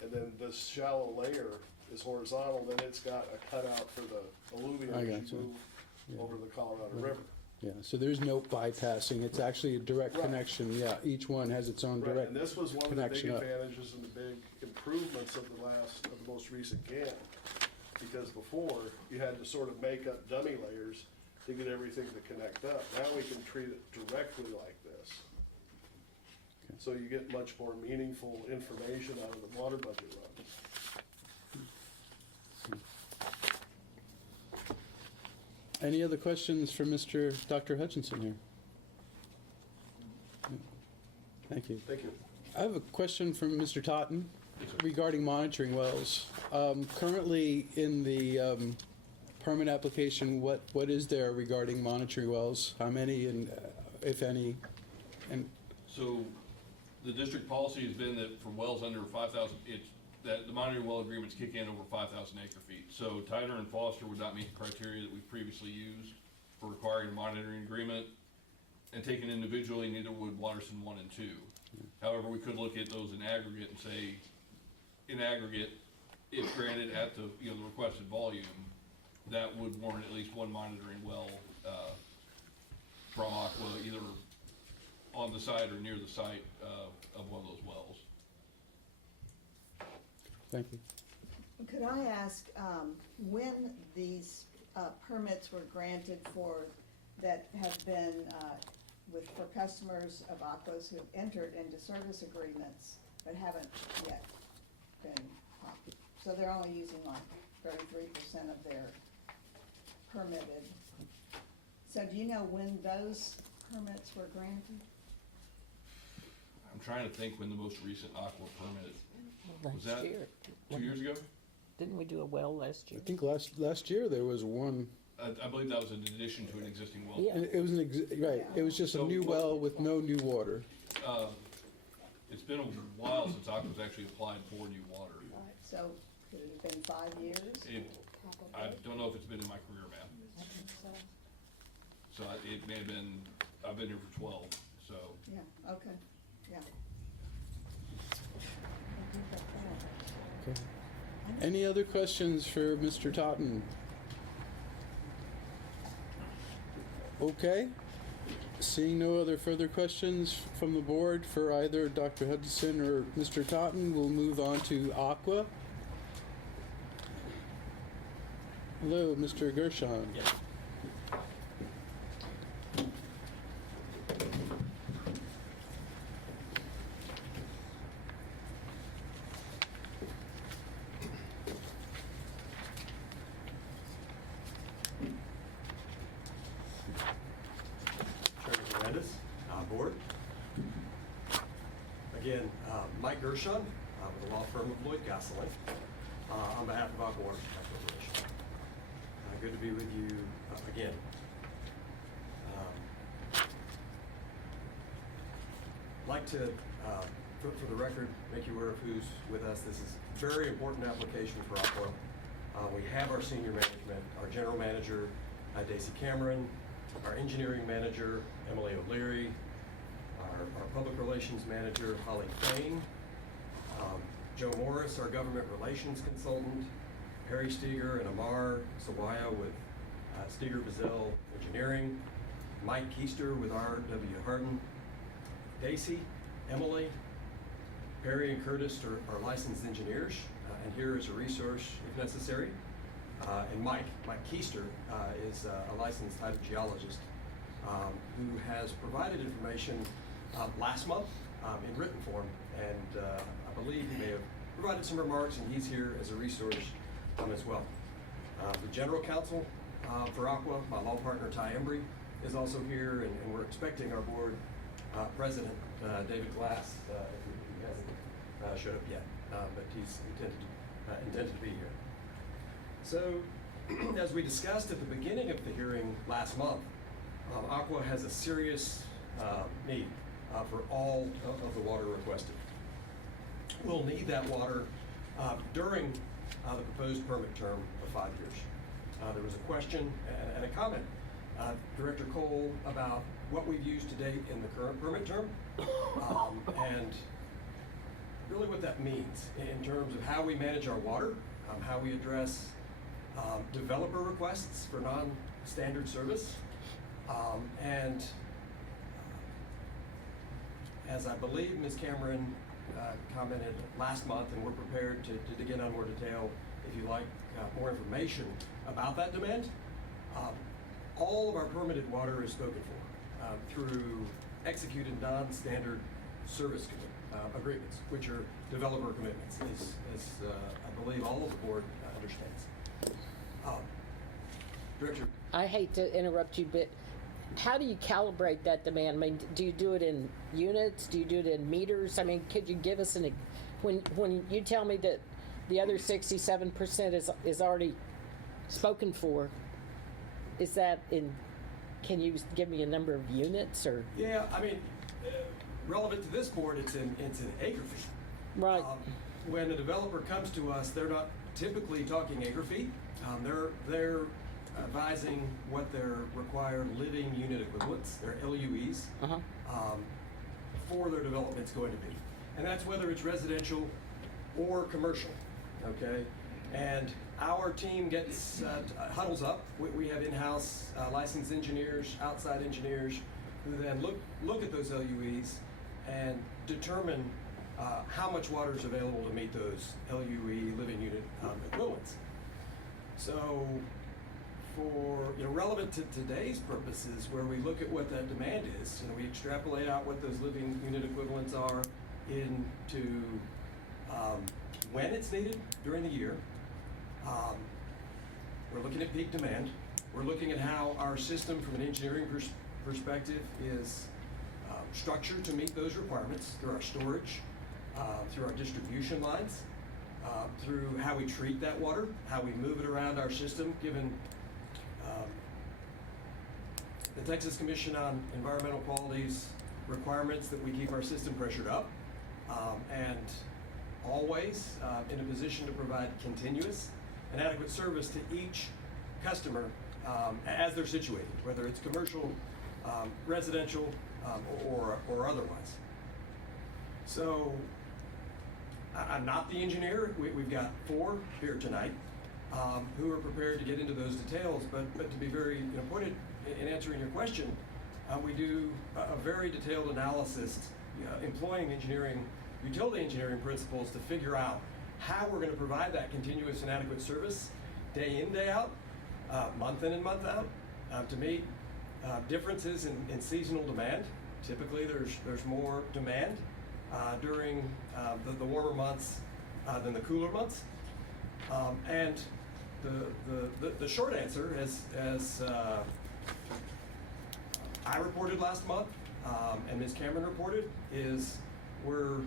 and then this shallow layer is horizontal, then it's got a cutout for the alluvium as you move over the Colorado River. Yeah, so there's no bypassing, it's actually a direct connection, yeah, each one has its own direct And this was one of the big connection up. advantages and the big improvements of the most recent GAN. Because before, you had to sort of make up dummy layers to get everything to connect up. Now we can treat it directly like this. So you get much more meaningful information out of the water budget runs. Any other questions for Dr. Hutchinson here? Thank you. Thank you. I have a question from Mr. Totten regarding monitoring wells. Currently in the permit application, what is there regarding monitoring wells? How many and if any? And So the district policy has been that for wells under 5,000, that the monitoring well agreements kick in over 5,000 acre feet. So Tyner and Foster would not meet the criteria that we've previously used for requiring a monitoring agreement, and taken individually, neither would Waterson 1 and 2. However, we could look at those in aggregate and say, in aggregate, if granted at the the requested volume, that would warrant at least one monitoring well from Aqua, either on the site or near the site of one of those wells. thank you. Could I ask, when these permits were granted that have been for customers of Aqua's who have entered into service agreements but haven't yet been, so they're only using like 33% of their permitted. So do you know when those permits were granted? I'm trying to think when the most recent Aqua permit, was Last that year. 2 years ago? Didn't we do a well last year? I think last year there was one. I believe that was in addition to an existing well. Yeah. It was right. It was just a new well with no new water. It's been a while since Aqua's actually applied for new water. Right, so could it have been 5 years? I don't know if it's been in my career, ma'am. So it may have been, I've been here for 12, so. Yeah, okay, yeah. Okay. Any other questions for Mr. Totten? Okay. Seeing no other further questions from the board for either Dr. Hudson or Mr. Totten, we'll move on to Aqua. Hello, Mr. Gershon. Yes. Board. Again, Mike Gershon with the law firm of Lloyd Gosselin on behalf of Aqua Water Supply Corporation. Good to be with you again. Like to, for the record, make you aware of who's with us. This is a very important application for Aqua. We have our senior management, our general manager, Daisy Cameron, our engineering manager, Emily O'Leary, our public relations manager, Holly Fain, Joe Morris, our government relations consultant, Harry Steger and Amar Sawaya with Steger Bazell Engineering, Mike Keister with R.W. Hardin, Daisy, Emily, Perry and Curtis are licensed engineers, and here is a resource if necessary. And Mike Keister is a licensed hydrogeologist who has provided information last month in written form, and I believe he may have provided some remarks, and he's here as a resource as well. The General Counsel for Aqua, my law partner Ty Embry, is also here, and we're expecting our board president, David Glass. He hasn't showed up yet, but he's intended to be here. So, as we discussed at the beginning of the hearing last month, Aqua has a serious need for all of the water requested. We'll need that water during the proposed permit term of 5 years. There was a question and a comment, Director Cole, about what we've used to date in the current permit term, and really what that means in terms of how we manage our water, how we address developer requests for non-standard service, and as I believe Ms. Cameron commented last month, and we're prepared to dig in on more detail if you like more information about that demand. All of our permitted water is spoken for through executed non-standard service agreements, which are developer commitments, as I believe all of the board understands. Director? I hate to interrupt you, but how do you calibrate that demand? I mean, do you do it in units? Do you do it in meters? I mean, could you give us when you tell me that the other 67% is already spoken for, is that in, can you give me a number of units or? Yeah, I mean, relevant to this board, it's in acre feet. Right. When a developer comes to us, they're not typically talking acre feet. They're advising what their required living unit equivalents, their LUEs, for their development's going to be. And that's whether it's residential or commercial, okay? And our team gets, huddles up. We have in-house licensed engineers, outside engineers, who then look at those LUEs and determine how much water is available to meet those LUE living unit equivalents. So, for relevant to today's purposes, where we look at what that demand is, we extrapolate out what those living unit equivalents are into when it's needed during the year. We're looking at peak demand. We're looking at how our system, from an engineering perspective, is structured to meet those requirements through our storage, through our distribution lines, through how we treat that water, how we move it around our system, given the Texas Commission on Environmental Quality's requirements that we keep our system pressured up, and always in a position to provide continuous and adequate service to each customer as they're situated, whether it's commercial, residential, or otherwise. So I'm not the engineer. We've got 4 here tonight who are prepared to get into those details, but to be very pointed in answering your question, we do a very detailed analysis, employing utility engineering principles to figure out how we're going to provide that continuous and adequate service day in, day out, month in and month out, to meet differences in seasonal demand. Typically, there's more demand during the warmer months than the cooler months. And the short answer, as I reported last month, and Ms. Cameron reported, is we're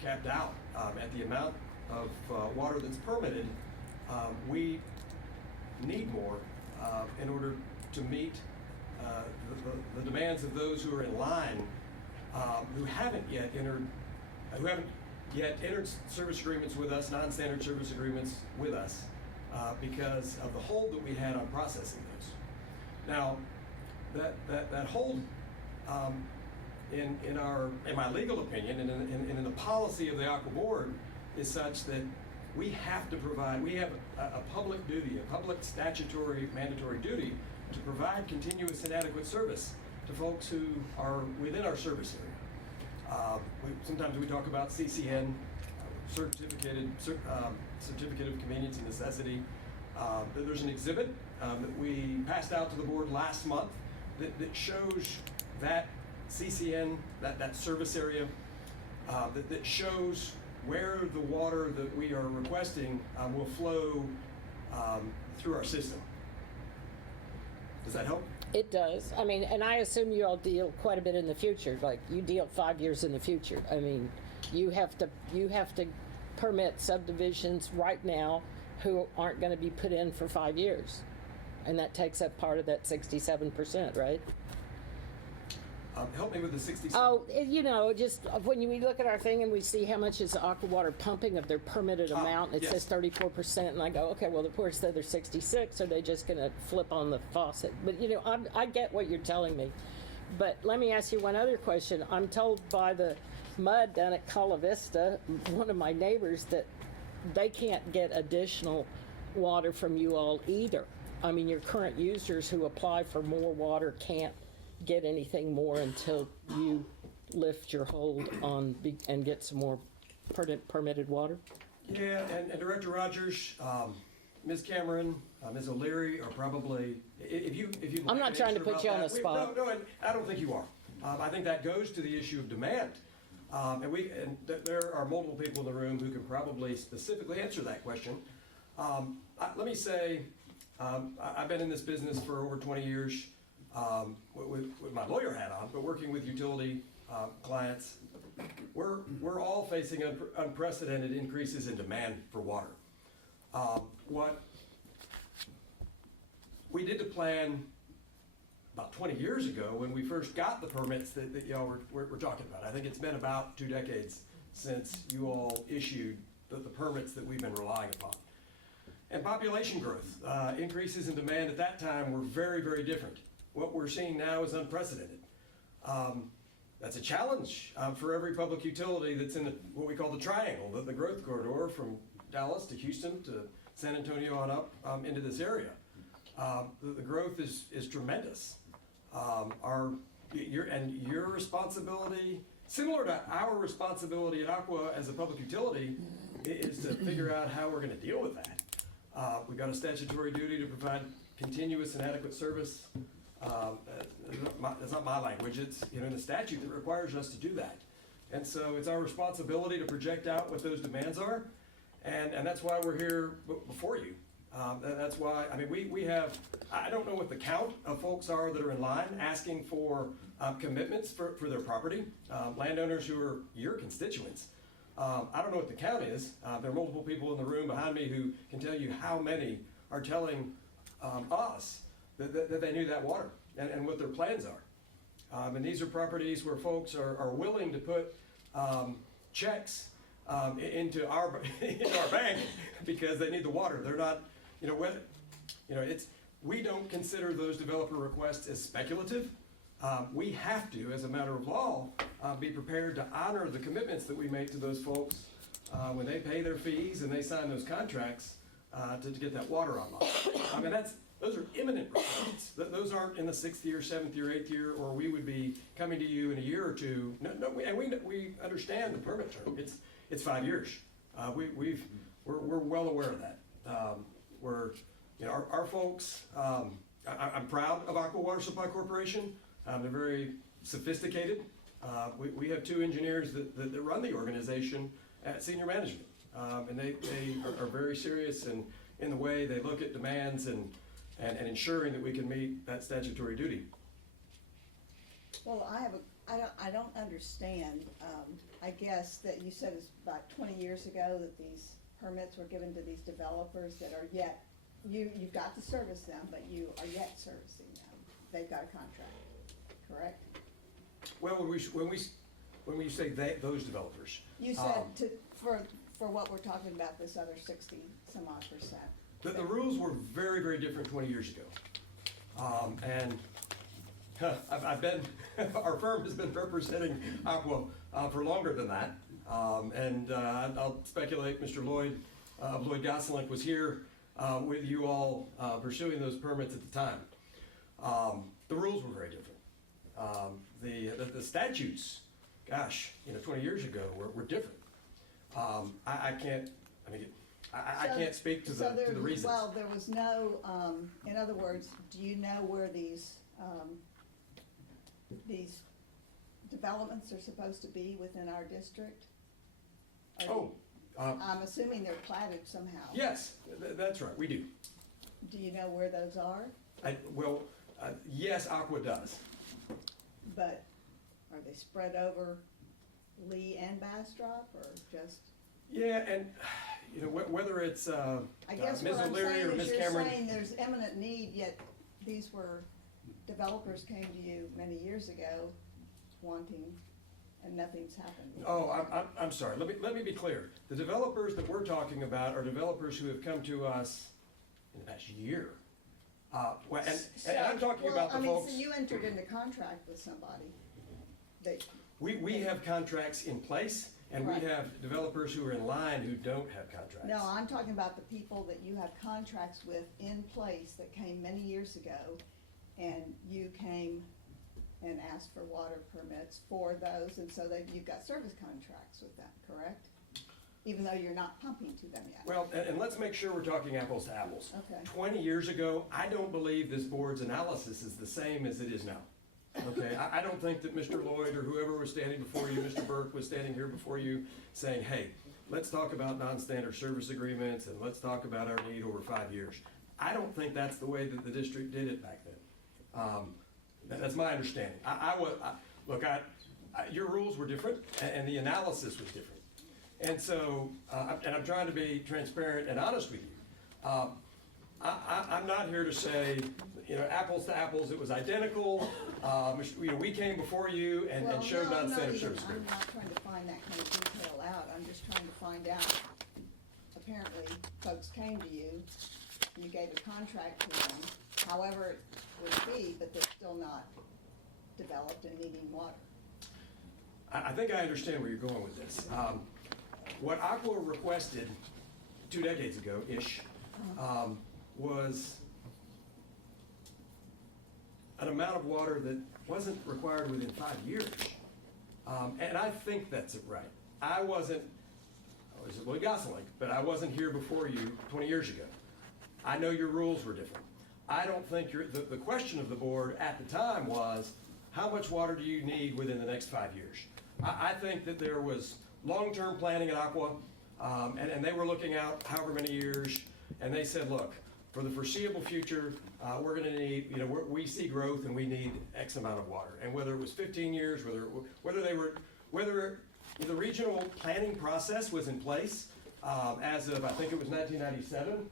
capped out at the amount of water that's permitted. We need more in order to meet the demands of those who are in line, who haven't yet entered service agreements with us, non-standard service agreements with us, because of the hold that we had on processing those. Now, that hold in my legal opinion, and in the policy of the Aqua Board, is such that we have to provide, we have a public duty, a public statutory mandatory duty to provide continuous and adequate service to folks who are within our service area. Sometimes we talk about CCN, certificate of convenience and necessity. There's an exhibit that we passed out to the board last month that shows that CCN, that service area, that shows where the water that we are requesting will flow through our system. Does that help? It does. I mean, and I assume you all deal quite a bit in the future. Like you deal 5 years in the future. I mean, you have to permit subdivisions right now who aren't going to be put in for 5 years, and that takes up part of that 67%, right? Help me with the 67. Oh, you know, just when we look at our thing and we see how much is Aqua Water pumping of their permitted amount, it yes. says 34%, and I go, okay, well, of course, they're 66, are they just going to flip on the faucet? But, you know, I get what you're telling me. But let me ask you one other question. I'm told by the mud down at Cala Vista, one of my neighbors, that they can't get additional water from you all either. I mean, your current users who apply for more water can't get anything more until you lift your hold on and get some more permitted water? Yeah, and Director Rogers, Ms. Cameron, Ms. O'Leary are probably, if you. I'm not trying to put you on the spot. No, I don't think you are. I think that goes to the issue of demand. There are multiple people in the room who can probably specifically answer that question. Let me say, I've been in this business for over 20 years. With my lawyer hat on, but working with utility clients, we're all facing unprecedented increases in demand for water. What we did to plan about 20 years ago when we first got the permits that y'all we're talking about. I think it's been about 2 decades since you all issued the permits that we've been relying upon. And population growth, increases in demand at that time were very, very different. What we're seeing now is unprecedented. That's a challenge for every public utility that's in what we call the triangle, the growth corridor from Dallas to Houston to San Antonio on up into this area. The growth is tremendous. Your responsibility, similar to our responsibility at Aqua as a public utility, is to figure out how we're going to deal with that. We've got a statutory duty to provide continuous and adequate service. That's not my language. It's in the statute that requires us to do that. And so it's our responsibility to project out what those demands are. And that's why we're here before you. That's why, I mean, we have, I don't know what the count of folks are that are in line asking for commitments for their property. Landowners who are your constituents. I don't know what the count is. There are multiple people in the room behind me who can tell you how many are telling us that they knew that water and what their plans are. And these are properties where folks are willing to put checks into our bank because they need the water. They're not, we don't consider those developer requests as speculative. We have to, as a matter of law, be prepared to honor the commitments that we make to those folks when they pay their fees and they sign those contracts to get that water online. I mean, those are imminent requests. Those aren't in the 6th year, 7th year, 8th year, or we would be coming to you in a year or two. We understand the permit term. It's 5 years. We're well aware of that. Our folks. I'm proud of Aqua Water Supply Corporation. They're very sophisticated. We have 2 engineers that run the organization at senior management, and they are very serious in the way they look at demands and ensuring that we can meet that statutory duty. Well, I don't understand, I guess that you said it's about 20 years ago that these permits were given to these developers that are yet, you've got to service them, but you are yet servicing them. They've got a contract, correct? Well, when we say those developers. You said for what we're talking about, this other 60 some odd percent. The rules were very, very different 20 years ago. And I've been, our firm has been representing Aqua for longer than that. I'll speculate Mr. Lloyd, Lloyd Gosselin was here with you all pursuing those permits at the time. The rules were very different. The statutes, gosh, 20 years ago were different. I can't speak to the reasons. Well, there was no, in other words, do you know where these developments are supposed to be within our district? I'm assuming they're platted somehow. Yes, that's right, we do. Do you know where those are? Yes, Aqua does. But are they spread over Lee and Bastrop, or just? Yeah, and whether it's I guess Ms. what I'm O'Leary saying or is Ms. you're Cameron. saying there's imminent need, yet these were, developers came to you many years ago wanting, and nothing's happened. Oh, I'm sorry. Let me be clear. The developers that we're talking about are developers who have come to us in the past year. And I'm talking about the folks. So you entered into contract with somebody. We have contracts in place, and Right. we have developers who are in line who don't have contracts. No, I'm talking about the people that you have contracts with in place that came many years ago, and you came and asked for water permits for those, and so that you've got service contracts with them, correct? Even though you're not pumping to them yet. Well, and let's make sure we're talking apples to apples. Okay. 20 years ago, I don't believe this board's analysis is the same as it is now. Okay, I don't think that Mr. Lloyd or whoever was standing before you, Mr. Burke was standing here before you saying, hey, let's talk about non-standard service agreements and let's talk about our need over 5 years. I don't think that's the way that the district did it back then. That's my understanding. Your rules were different and the analysis was different. And so, and I'm trying to be transparent and honest with you. I'm not here to say, apples to apples, it was identical. We came before you and showed non-standard service agreement. I'm not trying to find that kind of detail out. I'm just trying to find out. Apparently, folks came to you, you gave a contract to them, however it would be, but they're still not developed and needing water. I think I understand where you're going with this. What Aqua requested 2 decades ago-ish was an amount of water that wasn't required within 5 years. And I think that's it right. I was at Lloyd Gosselin, but I wasn't here before you 20 years ago. I know your rules were different. I don't think the question of the board at the time was, how much water do you need within the next 5 years? I think that there was long-term planning at Aqua, and they were looking out however many years, and they said, look, for the foreseeable future, we're gonna need, we see growth and we need X amount of water. And whether it was 15 years, whether the regional planning process was in place as of, I think it was 1997,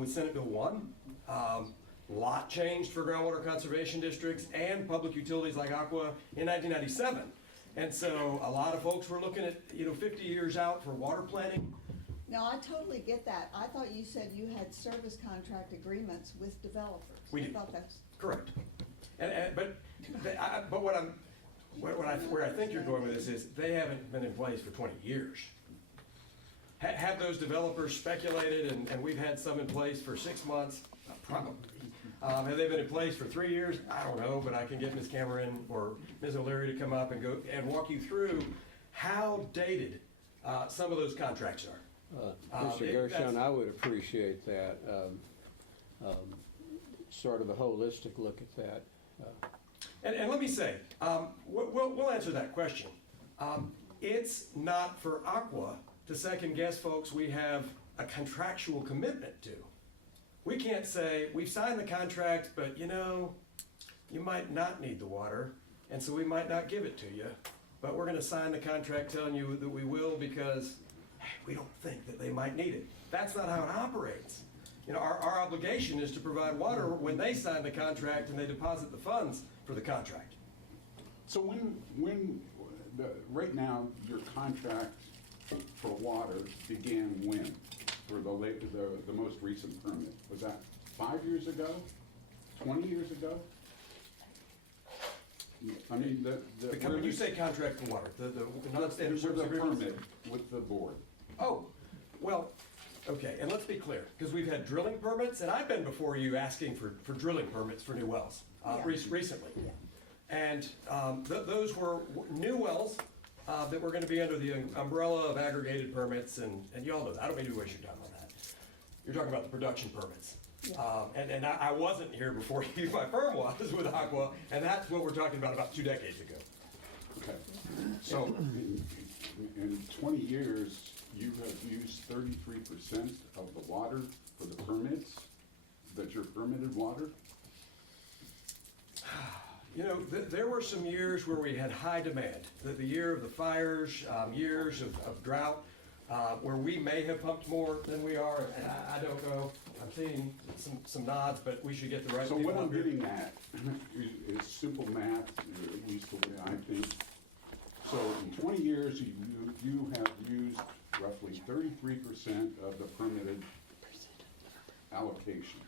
with Senate Bill 1. Lot changed for groundwater conservation districts and public utilities like Aqua in 1997. And so a lot of folks were looking at, 50 years out for water planning. No, I totally get that. I thought you said you had service contract agreements with developers. We do. I thought that's. Correct. But where I think you're going with this is they haven't been in place for 20 years. Have those developers speculated, and we've had some in place for 6 months? Probably. Have they been in place for 3 years? I don't know, but I can get Ms. Cameron or Ms. O'Leary to come up and go and walk you through how dated some of those contracts are. Mr. Gershon, I would appreciate that, sort of a holistic look at that. And let me say, we'll answer that question. It's not for Aqua to second guess folks we have a contractual commitment to. We can't say, we've signed the contract, but you might not need the water, and so we might not give it to you. But we're gonna sign the contract telling you that we will because we don't think that they might need it. That's not how it operates. Our obligation is to provide water when they sign the contract and they deposit the funds for the contract. So right now, your contract for water began when? For the most recent permit? Was that 5 years ago? 20 years ago? I mean, When you say contract for water, the non-standard with service the agreements? permit, with the board. Oh, well, okay, and let's be clear, because we've had drilling permits, and I've been before you asking for drilling permits for new wells, recently. And, those were new wells, that were gonna be under the umbrella of aggregated permits, and you all know that, I don't mean to waste your time on that. You're talking about the production permits. And I wasn't here before you, my firm was with Aqua, and that's what we're talking about 2 decades ago. Okay. So, in 20 years, you have used 33% of the water for the permits, that's your permitted water? You know, there were some years where we had high demand. The year of the fires, years of drought, where we may have pumped more than we are, and I don't know. I'm seeing some nods, but we should get the right So people what I'm up here. getting at is simple math, at least the way I think. So in 20 years, you have used roughly 33% of the permitted allocation.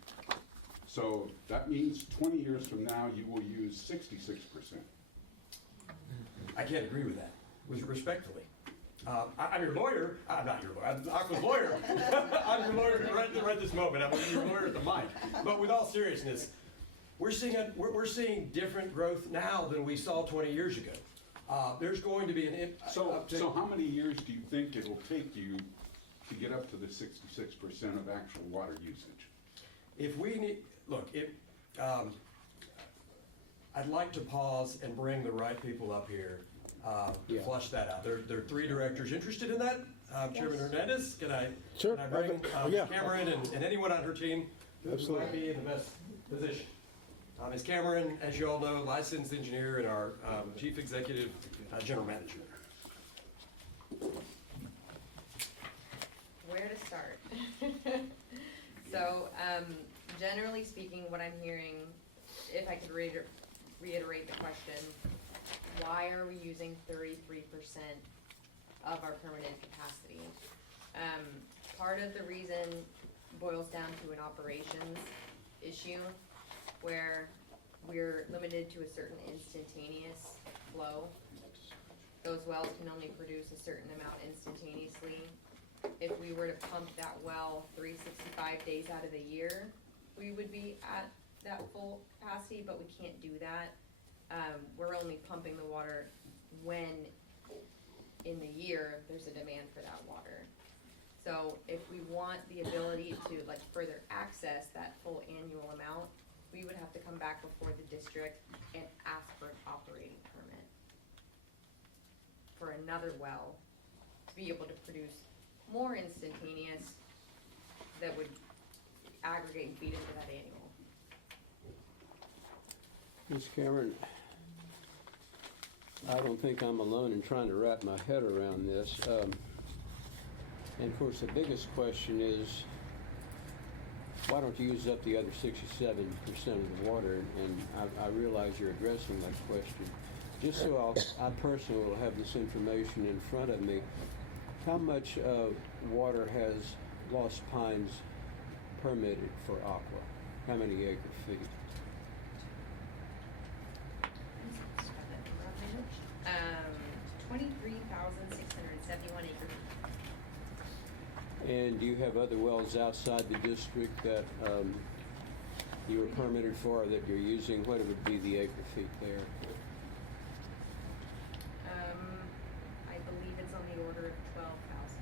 So that means 20 years from now, you will use 66%. I can't agree with that, respectfully. I'm your lawyer. I'm not your lawyer. I'm Aqua's lawyer. I'm your lawyer right this moment. I'm your lawyer at the mic. But with all seriousness, we're seeing different growth now than we saw 20 years ago. There's going to be an So how many years do you think it'll take you to get up to the 66% of actual water usage? If we need, look, I'd like to pause and bring the right people up here to flush that out. There are 3 directors interested in that. Chairman Hernandez, can I bring Cameron and anyone on her team who might be in the best position? Ms. Cameron, as you all know, licensed engineer and our chief executive general manager. Where to start? So, generally speaking, what I'm hearing, if I could reiterate the question, why are we using 33% of our permanent capacity? Part of the reason boils down to an operations issue where we're limited to a certain instantaneous flow. Those wells can only produce a certain amount instantaneously. If we were to pump that well 365 days out of the year, we would be at that full capacity, but we can't do that. We're only pumping the water when in the year there's a demand for that water. So if we want the ability to further access that full annual amount, we would have to come back before the district and ask for an operating permit for another well to be able to produce more instantaneous that would aggregate and feed into that annual. Ms. Cameron, I don't think I'm alone in trying to wrap my head around this. And of course, the biggest question is, why don't you use up the other 67% of the water? And I realize you're addressing that question. Just so I personally will have this information in front of me, how much water has Lost Pines permitted for Aqua? How many acre feet? 23,671 acres. And do you have other wells outside the district that you were permitted for that you're using? What would be the acre feet there? I believe it's on the order of 12,000.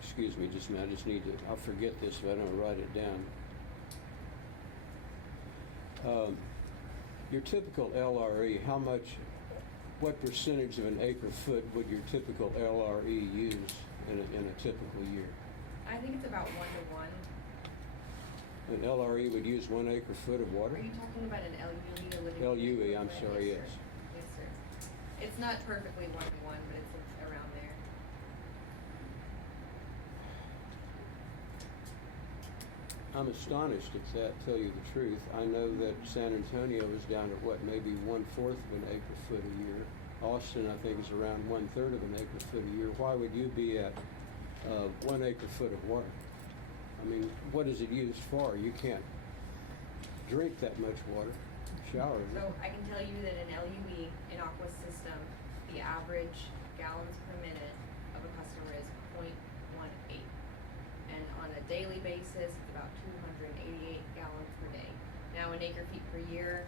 Excuse me, just a minute. I just need to, I'll forget this if I don't write it down. Your typical LRE, what percentage of an acre foot would your typical LRE use in a typical year? I think it's about 1 to 1. An LRE would use 1 acre foot of water? Are you talking about an LUE, a living? LUE, I'm sorry, yes. Yes, sir. It's not perfectly 1 to 1, but it's around there. I'm astonished at that, tell you the truth. I know that San Antonio is down at maybe 1/4 of an acre foot a year. Austin, I think, is around 1/3 of an acre foot a year. Why would you be at 1 acre foot of water? I mean, what is it used for? You can't drink that much water, shower. So I can tell you that an LUE in Aqua system, the average gallons per minute of a customer is 0.18. And on a daily basis, it's about 288 gallons per day. Now, in acre feet per year,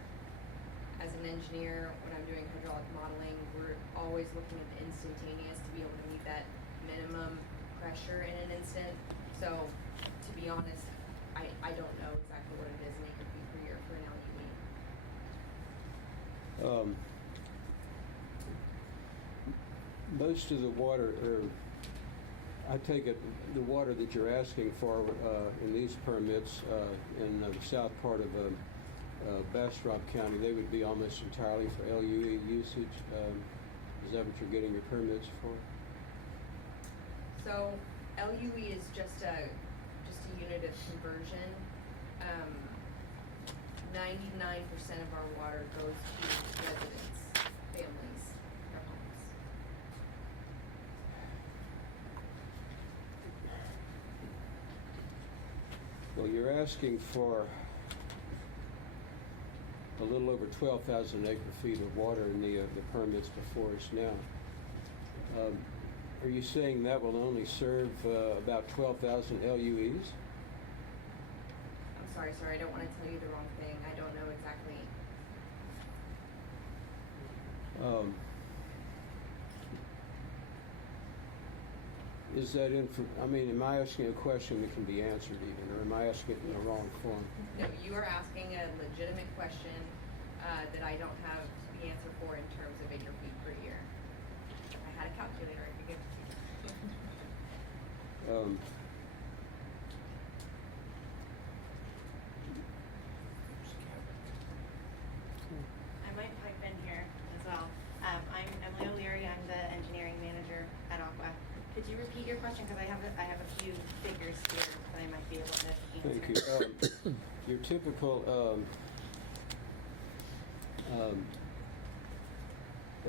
as an engineer, when I'm doing hydraulic modeling, we're always looking at the instantaneous to be able to meet that minimum pressure in an instant. So, to be honest, I don't know exactly what it is in acre feet per year for an LUE. Most of the water, or I take it, the water that you're asking for in these permits in the south part of Bastrop County, they would be almost entirely for LUE usage. Is that what you're getting your permits for? So LUE is just a unit of conversion. 99% of our water goes to residents, families, their homes. Well, you're asking for a little over 12,000 acre-feet of water in the permits before us now. Are you saying that will only serve about 12,000 LUEs? I'm sorry, sir, I don't want to tell you the wrong thing. I don't know exactly. Is that I mean, am I asking a question that can be answered even, or am I asking it in the wrong form? No, you are asking a legitimate question that I don't have the answer for in terms of acre feet per year. If I had a calculator, I could give it to you. I might pipe in here as well. I'm Emily O'Leary. I'm the engineering manager at Aqua. Could you repeat your question? Because I have a few figures here that I might be able to answer. Thank you. Your typical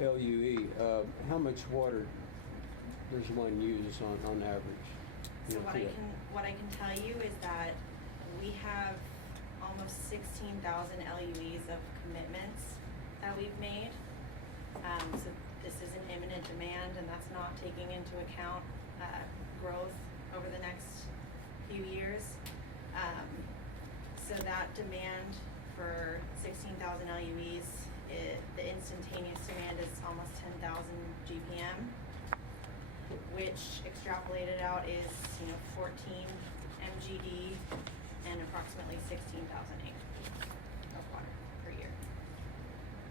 LUE, how much water does one use on average? So what I can tell you is that we have almost 16,000 LUEs of commitments that we've made. So this is an imminent demand, and that's not taking into account growth over the next few years. So that demand for 16,000 LUEs, the instantaneous demand is almost 10,000 GPM, which extrapolated out is 14 MGD and approximately 16,000 acres of water per year.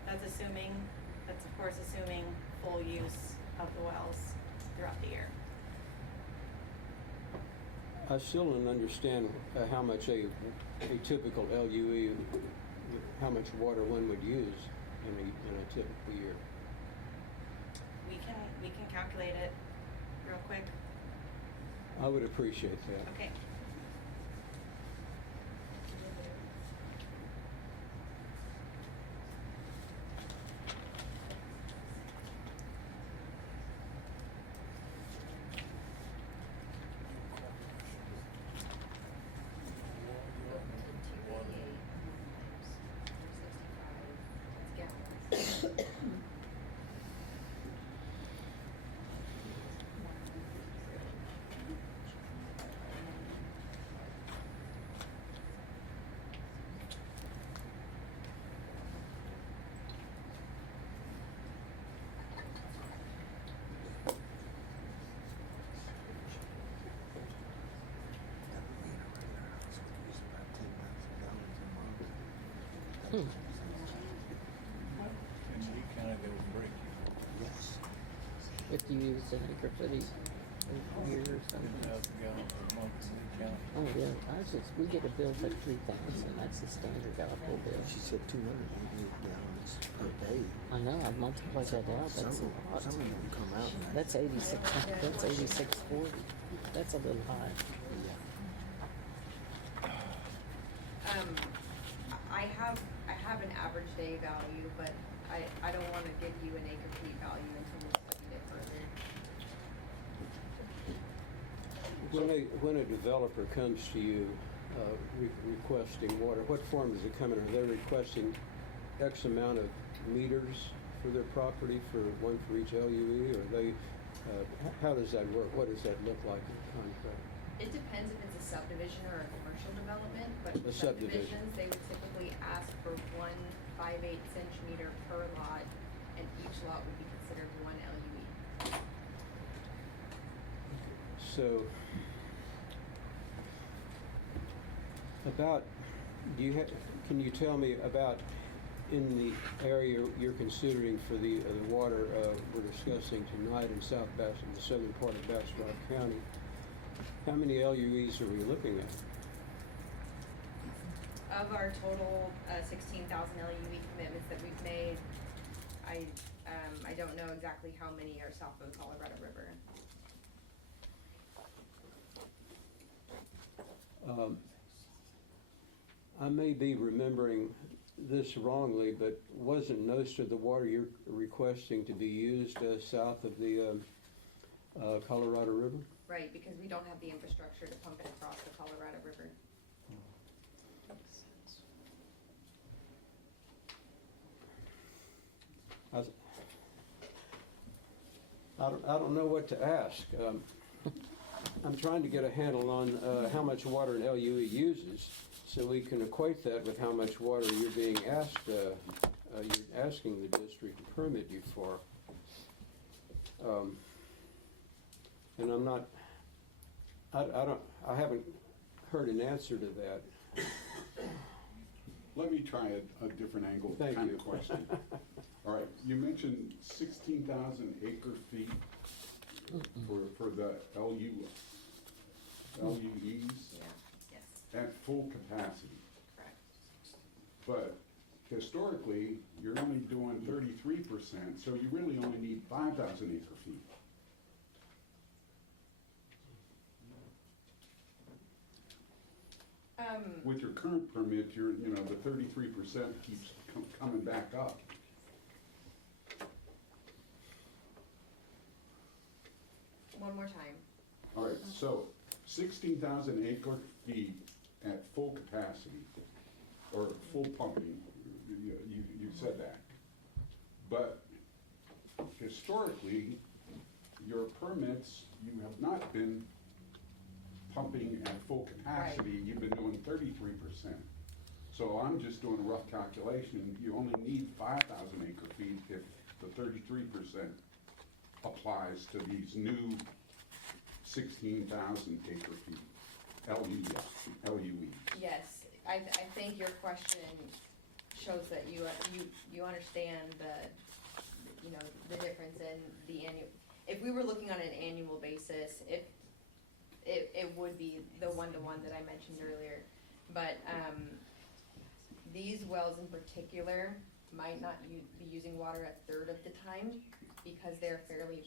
That's of course assuming full use of the wells throughout the year. I still don't understand how much a typical LUE, how much water one would use in a typical year. We can calculate it real quick. I would appreciate that. Okay. And he kind of goes break even. Yes. If you use an acre foot a year or something. 10,000 gallons a month in Lee County. Oh, yeah, we get a bill for 3,000, that's the standard Apple bill. She said 288 gallons per day. I know, I multiplied that out, that's a lot. Some of them come out. That's 8640, that's a little high. I have an average day value, but I don't want to give you an acre feet value until we study it further. When a developer comes to you requesting water? What form does it come in? Are they requesting X amount of meters for their property, for one for each LUE, or they, how does that work? What does that look like in the contract? It depends if it's a subdivision or a commercial development, but A subdivision. subdivisions, they would typically ask for 1 5/8 inch meter per lot, and each lot would be considered 1 LUE. So, about, can you tell me about, in the area you're considering for the water we're discussing tonight in the southern part of Bastrop County, how many LUEs are we looking at? Of our total 16,000 LUE commitments that we've made, I don't know exactly how many are south of the Colorado River. I may be remembering this wrongly, but wasn't most of the water you're requesting to be used south of the Colorado River? Right, because we don't have the infrastructure to pump it across the Colorado River. I don't know what to ask. I'm trying to get a handle on how much water an LUE uses, so we can equate that with how much water you're being asked, you're asking the district to permit you for. And I'm not, I haven't heard an answer to that. Let me try a different angle Thank kind you. of question. All right, you mentioned 16,000 acre feet for the LUEs Yes, at full capacity. correct. But historically, you're only doing 33%, so you really only need 5,000 acre feet. With your current permit, the 33% keeps coming back up. One more time. All right, so 16,000 acre feet at full capacity, or full pumping, you said that. But historically, your permits, you have not been pumping at full capacity. Right. You've been doing 33%. So I'm just doing a rough calculation. You only need 5,000 acre feet if the 33% applies to these new 16,000 acre feet, LUE. Yes, I think your question shows that you understand the difference in the annual. If we were looking on an annual basis, it would be the one-to-one that I mentioned earlier. But these wells in particular might not be using water a third of the time because they're fairly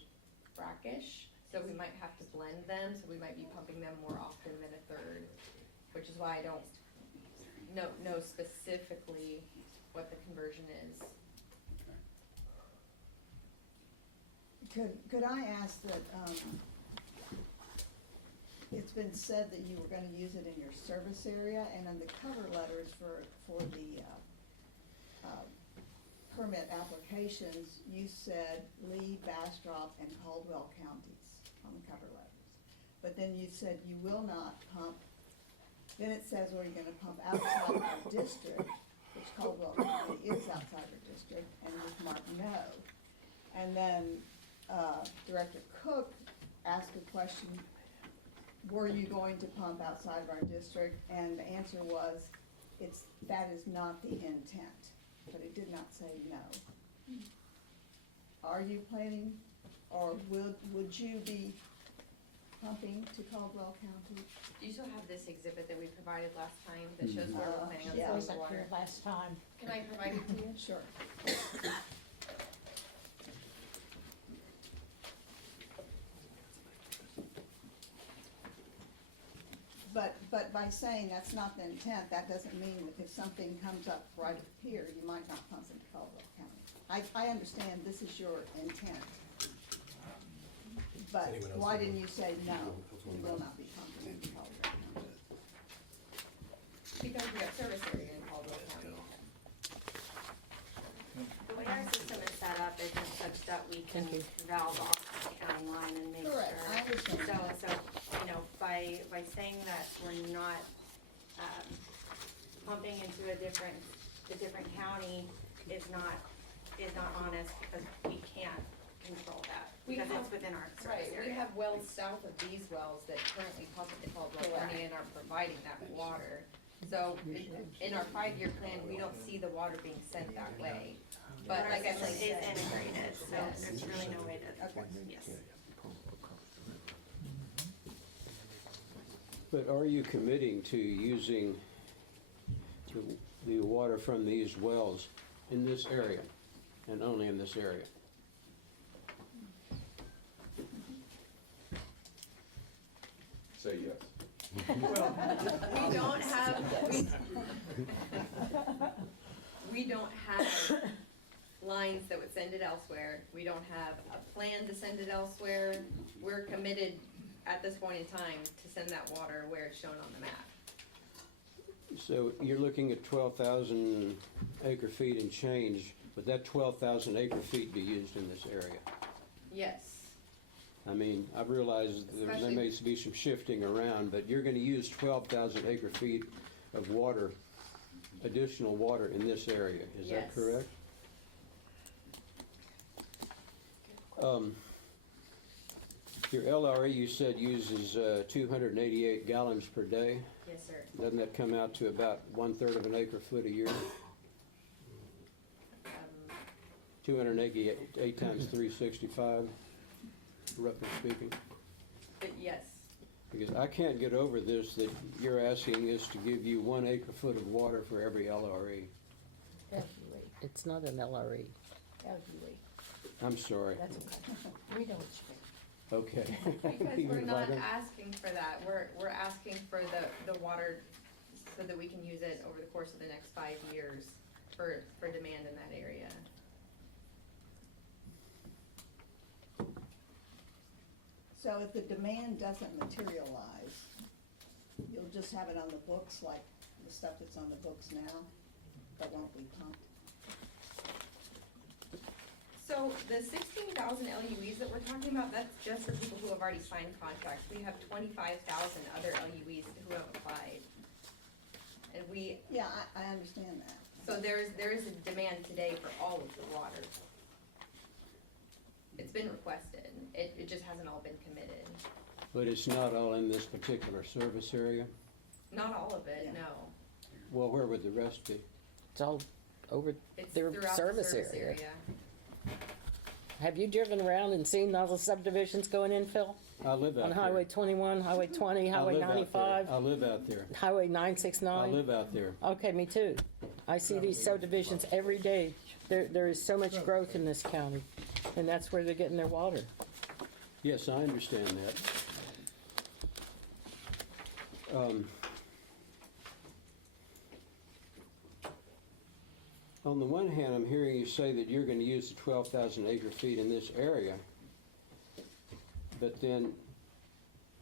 brackish. So we might have to blend them, so we might be pumping them more often than a third, which is why I don't know specifically what the conversion is. Could I ask that, it's been said that you were gonna use it in your service area, and in the cover letters for the permit applications, you said Lee, Bastrop, and Caldwell counties on the cover letters. But then you said you will not pump, then it says where you're gonna pump outside of our district, which Caldwell County is outside our district, and we've marked no. And then Director Cook asked a question, were you going to pump outside of our district? And the answer was, that is not the intent, but it did not say no. Are you planning, or would you be pumping to Caldwell County? Do you still have this exhibit that we provided last time that shows where we're planning on Yeah. sending Wasn't water? here last time. Can I provide it to you? Sure. But by saying that's not the intent, that doesn't mean that if something comes up right here, you might not pump into Caldwell County. I understand this is your intent. But why didn't you say no, we will not be pumping into Caldwell County? because we have service area in Caldwell County. The way our system is set up isn't such that we can Thank you. valve off the county line and make sure. Correct, I understand. So, you know, by saying that we're not, pumping into a different county is not honest, because we can't control that, because it's within our service Right, area. we have wells south of these wells that currently pump into Caldwell County and are providing that water. So in our 5-year plan, we don't see the water being sent that way. But Our like I system said, is integrated, so there's really no way to, yes. But are you committing to using the water from these wells in this area, and only in this area? Say yes. we don't have lines that would send it elsewhere. We don't have a plan to send it elsewhere. We're committed at this point in time to send that water where it's shown on the map. So you're looking at 12,000 acre feet and change. Would that 12,000 acre feet be used in this area? Yes. I mean, I realize there may be some shifting around, but you're gonna use 12,000 acre feet of water, additional water in this area, is that Yes. correct? Your LRE, you said, uses 288 gallons per day. Yes, sir. Doesn't that come out to about 1/3 of an acre foot a year? 288 times 365, roughly speaking. But yes, Because I can't get over this, that you're asking us to give you 1 acre foot of water for every LRE. It's not an LRE. I'm sorry. That's okay. We don't speak. Okay. because Even we're if I not don't- asking for that. We're asking for the water so that we can use it over the course of the next 5 years for demand in that area. So if the demand doesn't materialize, you'll just have it on the books like the stuff that's on the books now, that won't be pumped? So the 16,000 LUEs that we're talking about, that's just for people who have already signed contracts. We have 25,000 other LUEs who have applied. And we, Yeah, I understand that. so there is a demand today for all of the water. It's been requested. It just hasn't all been committed. But it's not all in this particular service area? Not all of it, no. Well, where would the rest be? It's all over It's their throughout the service area. Have you driven around and seen all the subdivisions going in, Phil? I live out On there. Highway 21, Highway 20, I Highway live out there. 95, I live out there. Highway I 969? live out there. Okay, me too. I see these subdivisions every day. There is so much growth in this county, and that's where they're getting their water. Yes, I understand that. On the one hand, I'm hearing you say that you're going to use the 12,000 acre feet in this area, but then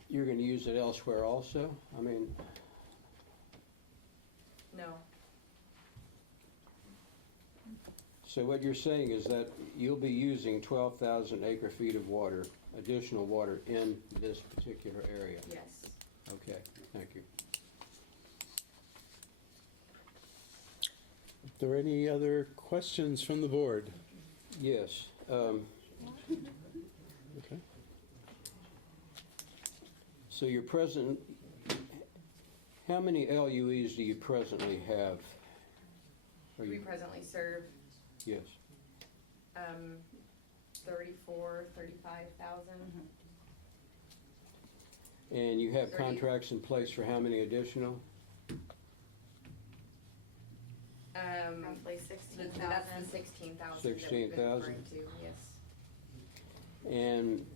you're going to use it elsewhere also? I mean, No. so what you're saying is that you'll be using 12,000 acre feet of water, additional water in this particular area? Yes. Okay, thank you. Are there any other questions from the board? Yes. Okay. So your present, how many LUEs do you presently have? Are We you, presently serve yes. 34, 35,000. And you have 30. contracts in place for how many additional? Roughly That's the 16,000 that we've been 16,000. referring to, yes. And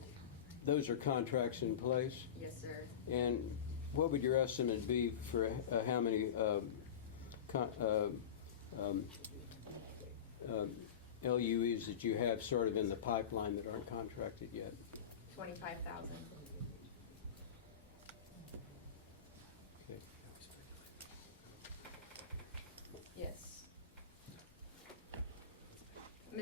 those are contracts in place? Yes, sir. And what would your estimate be for how many LUEs that you have sort of in the pipeline that aren't contracted yet? 25,000. Okay.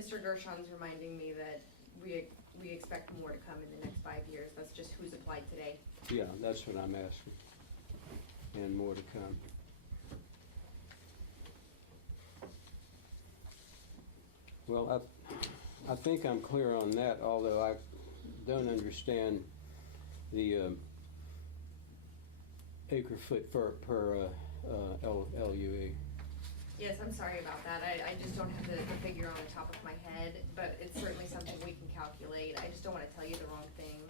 Mr. Gershon's reminding me that we expect more to come in the next 5 years. That's just who's applied today. Yeah, that's what I'm asking. And more to come. Well, I think I'm clear on that, although I don't understand the acre foot per LUE. Yes, I'm sorry about that. I just don't have the figure on the top of my head, but it's certainly something we can calculate. I just don't want to tell you the wrong thing.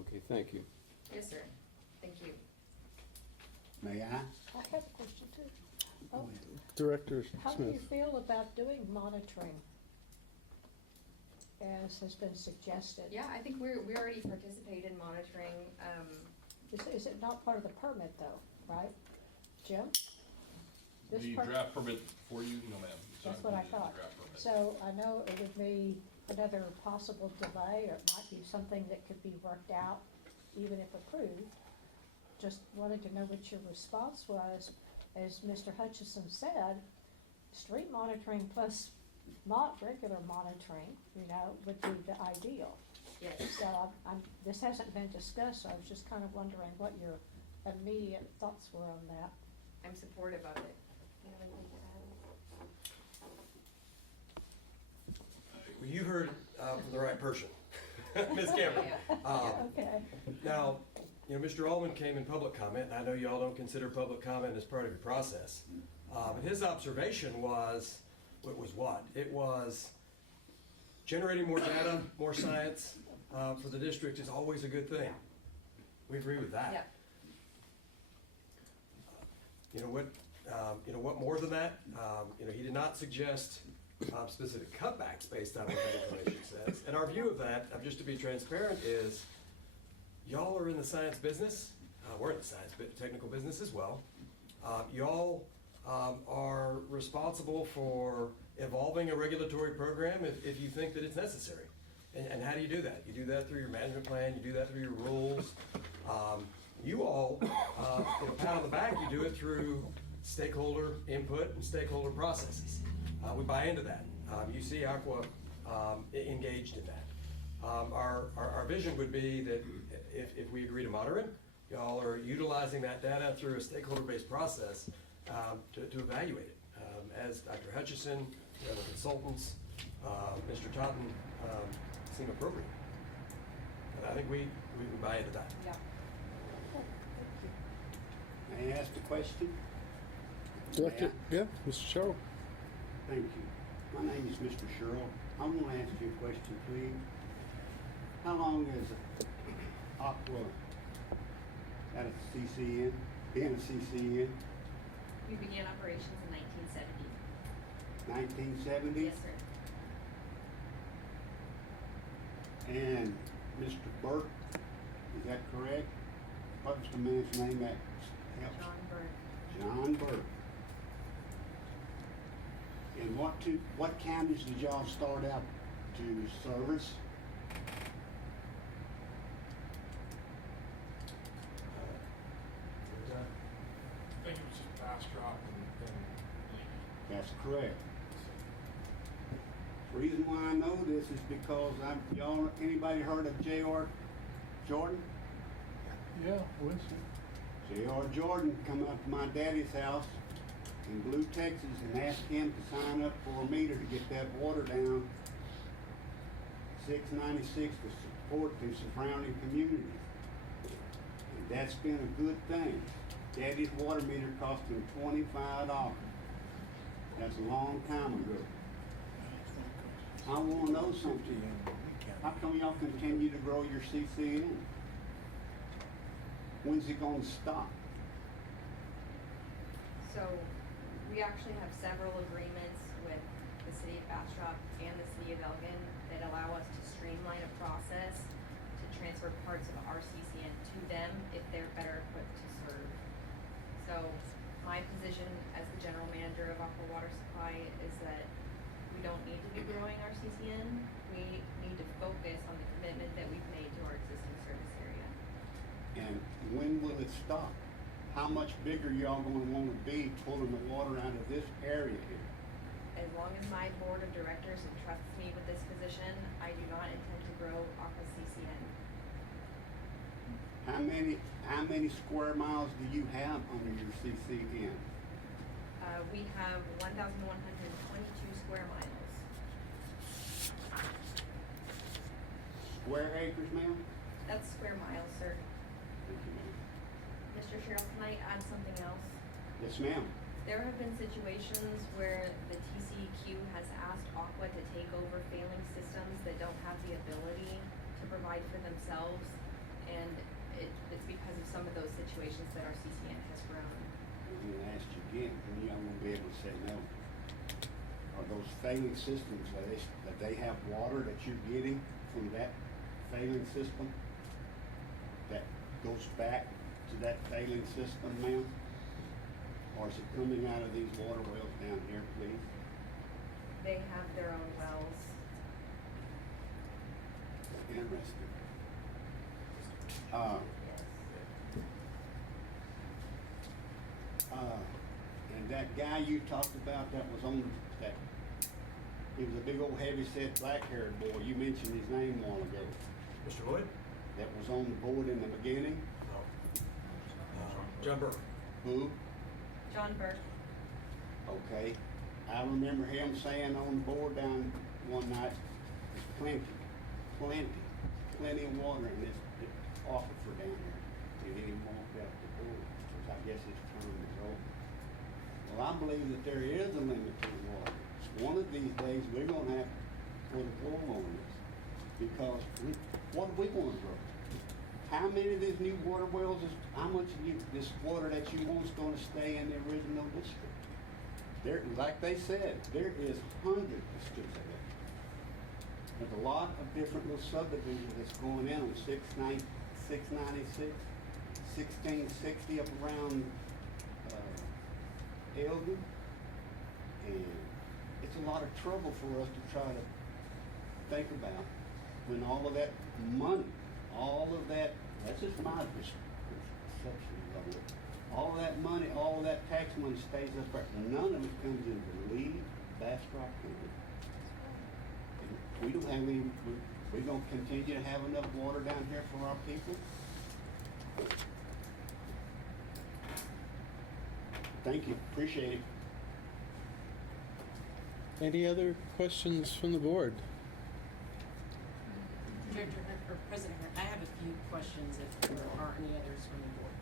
Okay, thank you. Yes, sir. Thank you. May I? I have a question too. Oh, Director how do you Smith. feel about doing monitoring as has been suggested? Yeah, I think we already participate in monitoring. Is it not part of the permit though, right? Jim? This The part- draft permit for you, no ma'am. It's not That's what I included in the thought. draft permit. So I know it would be another possible delay, or it might be something that could be worked out even if approved. Just wanted to know what your response was. As Mr. Hutchison said, street monitoring plus not regular monitoring, would be the ideal. Yes. So this hasn't been discussed, so I was just kind of wondering what your immediate thoughts were on that. I'm supportive of it. You have anything to add? Well, you heard from the right person, Ms. Cameron. Okay. Now, Mr. Allman came in public comment, and I know y'all don't consider public comment as part of your process. But his observation was what? It was generating more data, more science for the district is always a good thing. We agree with that. Yeah. What more than that? He did not suggest specific cutbacks based on what that information says. And our view of that, just to be transparent, is y'all are in the science business. We're in the science technical business as well. Y'all are responsible for evolving a regulatory program if you think that it's necessary. And how do you do that? You do that through your management plan. You do that through your rules. You all, pat on the back, you do it through stakeholder input and stakeholder processes. We buy into that. You see Aqua engaged in that. Our vision would be that if we agree to monitor it, y'all are utilizing that data through a stakeholder-based process to evaluate it. As Dr. Hutchison, the other consultants, Mr. Totten seem appropriate. And I think we buy into that. Yeah. May I ask a question? Director, yeah, Mr. Sherrill. Thank you. My name is Mr. Sherrill. I want to ask you a question, please. How long has Aqua at a CCN, been a CCN? We began operations in 1970. 1970? Yes, sir. And Mr. Burke, is that correct? What was the man's name that helped? John Burke. John Burke. And what counties did y'all start out to service? I think it was just Bastrop and That's correct. The reason why I know this is because anybody heard of J.R. Jordan? yeah, Winston. J.R. Jordan come up to my daddy's house in Blue, Texas, and asked him to sign up for a meter to get that water down 696 to support the surrounding communities. And that's been a good thing. Daddy's water meter cost him $25. That's a long time ago. I want to know something. How come y'all continue to grow your CCN? When's it going to stop? So we actually have several agreements with the city of Bastrop and the city of Elgin that allow us to streamline a process to transfer parts of our CCN to them if they're better equipped to serve. So my position as the general manager of Aqua Water Supply is that we don't need to be growing our CCN. We need to focus on the commitment that we've made to our existing service area. And when will it stop? How much bigger y'all gonna wanna be pulling the water out of this area here? as long as my board of directors entrusts me with this position, I do not intend to grow Aqua CCN. How many square miles do you have under your CCN? We have 1,122 square miles. Square acres, ma'am? That's square miles, sir. Thank you, ma'am. Mr. Sherrill, can I add something else? Yes, ma'am. There have been situations where the TCEQ has asked Aqua to take over failing systems that don't have the ability to provide for themselves, and it's because of some of those situations that our CCN has grown. I'm gonna ask you again, and you won't be able to say no. Are those failing systems, that they have water that you're getting from that failing system that goes back to that failing system, ma'am? Or is it coming out of these water wells down here, please? They have their own wells. Interesting. And that guy you talked about that was on that, he was a big old heavy-set black-haired boy. You mentioned his name a while ago. Mr. Lloyd? That was on the board in the beginning? John Burke. Who? John Burke. Okay. I remember him saying on the board down one night, there's plenty of water in this aquifer down here. And he walked out the door, because I guess his term is over. Well, I believe that there is a limit to the water. One of these days, we're gonna have to put a floor on this, because what are we gonna grow? How many of these new water wells how much of this water that you want is gonna stay in the original district? There, like they said, there is hundreds of strips of it. There's a lot of different little subdivisions that's going in on 696, 1660 up around Elgin. And it's a lot of trouble for us to try to think about when all of that money, all of that, that's just my perception of it. All of that money, all of that tax money stays up there. None of it comes into Lee, Bastrop County. And we don't have any, we're gonna continue to have enough water down here for our people. Thank you, appreciate it. Any other questions from the board? Director, or President, I have a few questions if there are any others from the board.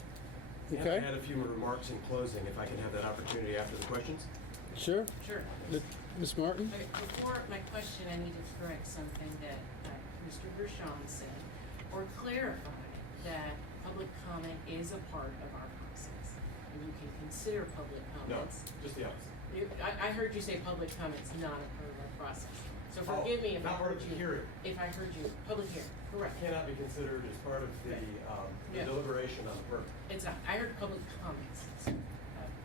Okay. I had a few more remarks in closing, if I can have that opportunity after the questions. Sure. Sure. Ms. Martin? Okay, before my question, I need to correct something that Mr. Gershon said, or clarify that public comment is a part of our process, and you can consider public comments. No, just the opposite. I heard you say public comment's not a part of our process. So forgive me if I not part heard of you. the hearing. If I heard you, public hearing, correct. Cannot be considered as part of the Yeah. deliberation on the permit. It's not, I heard public comments, so,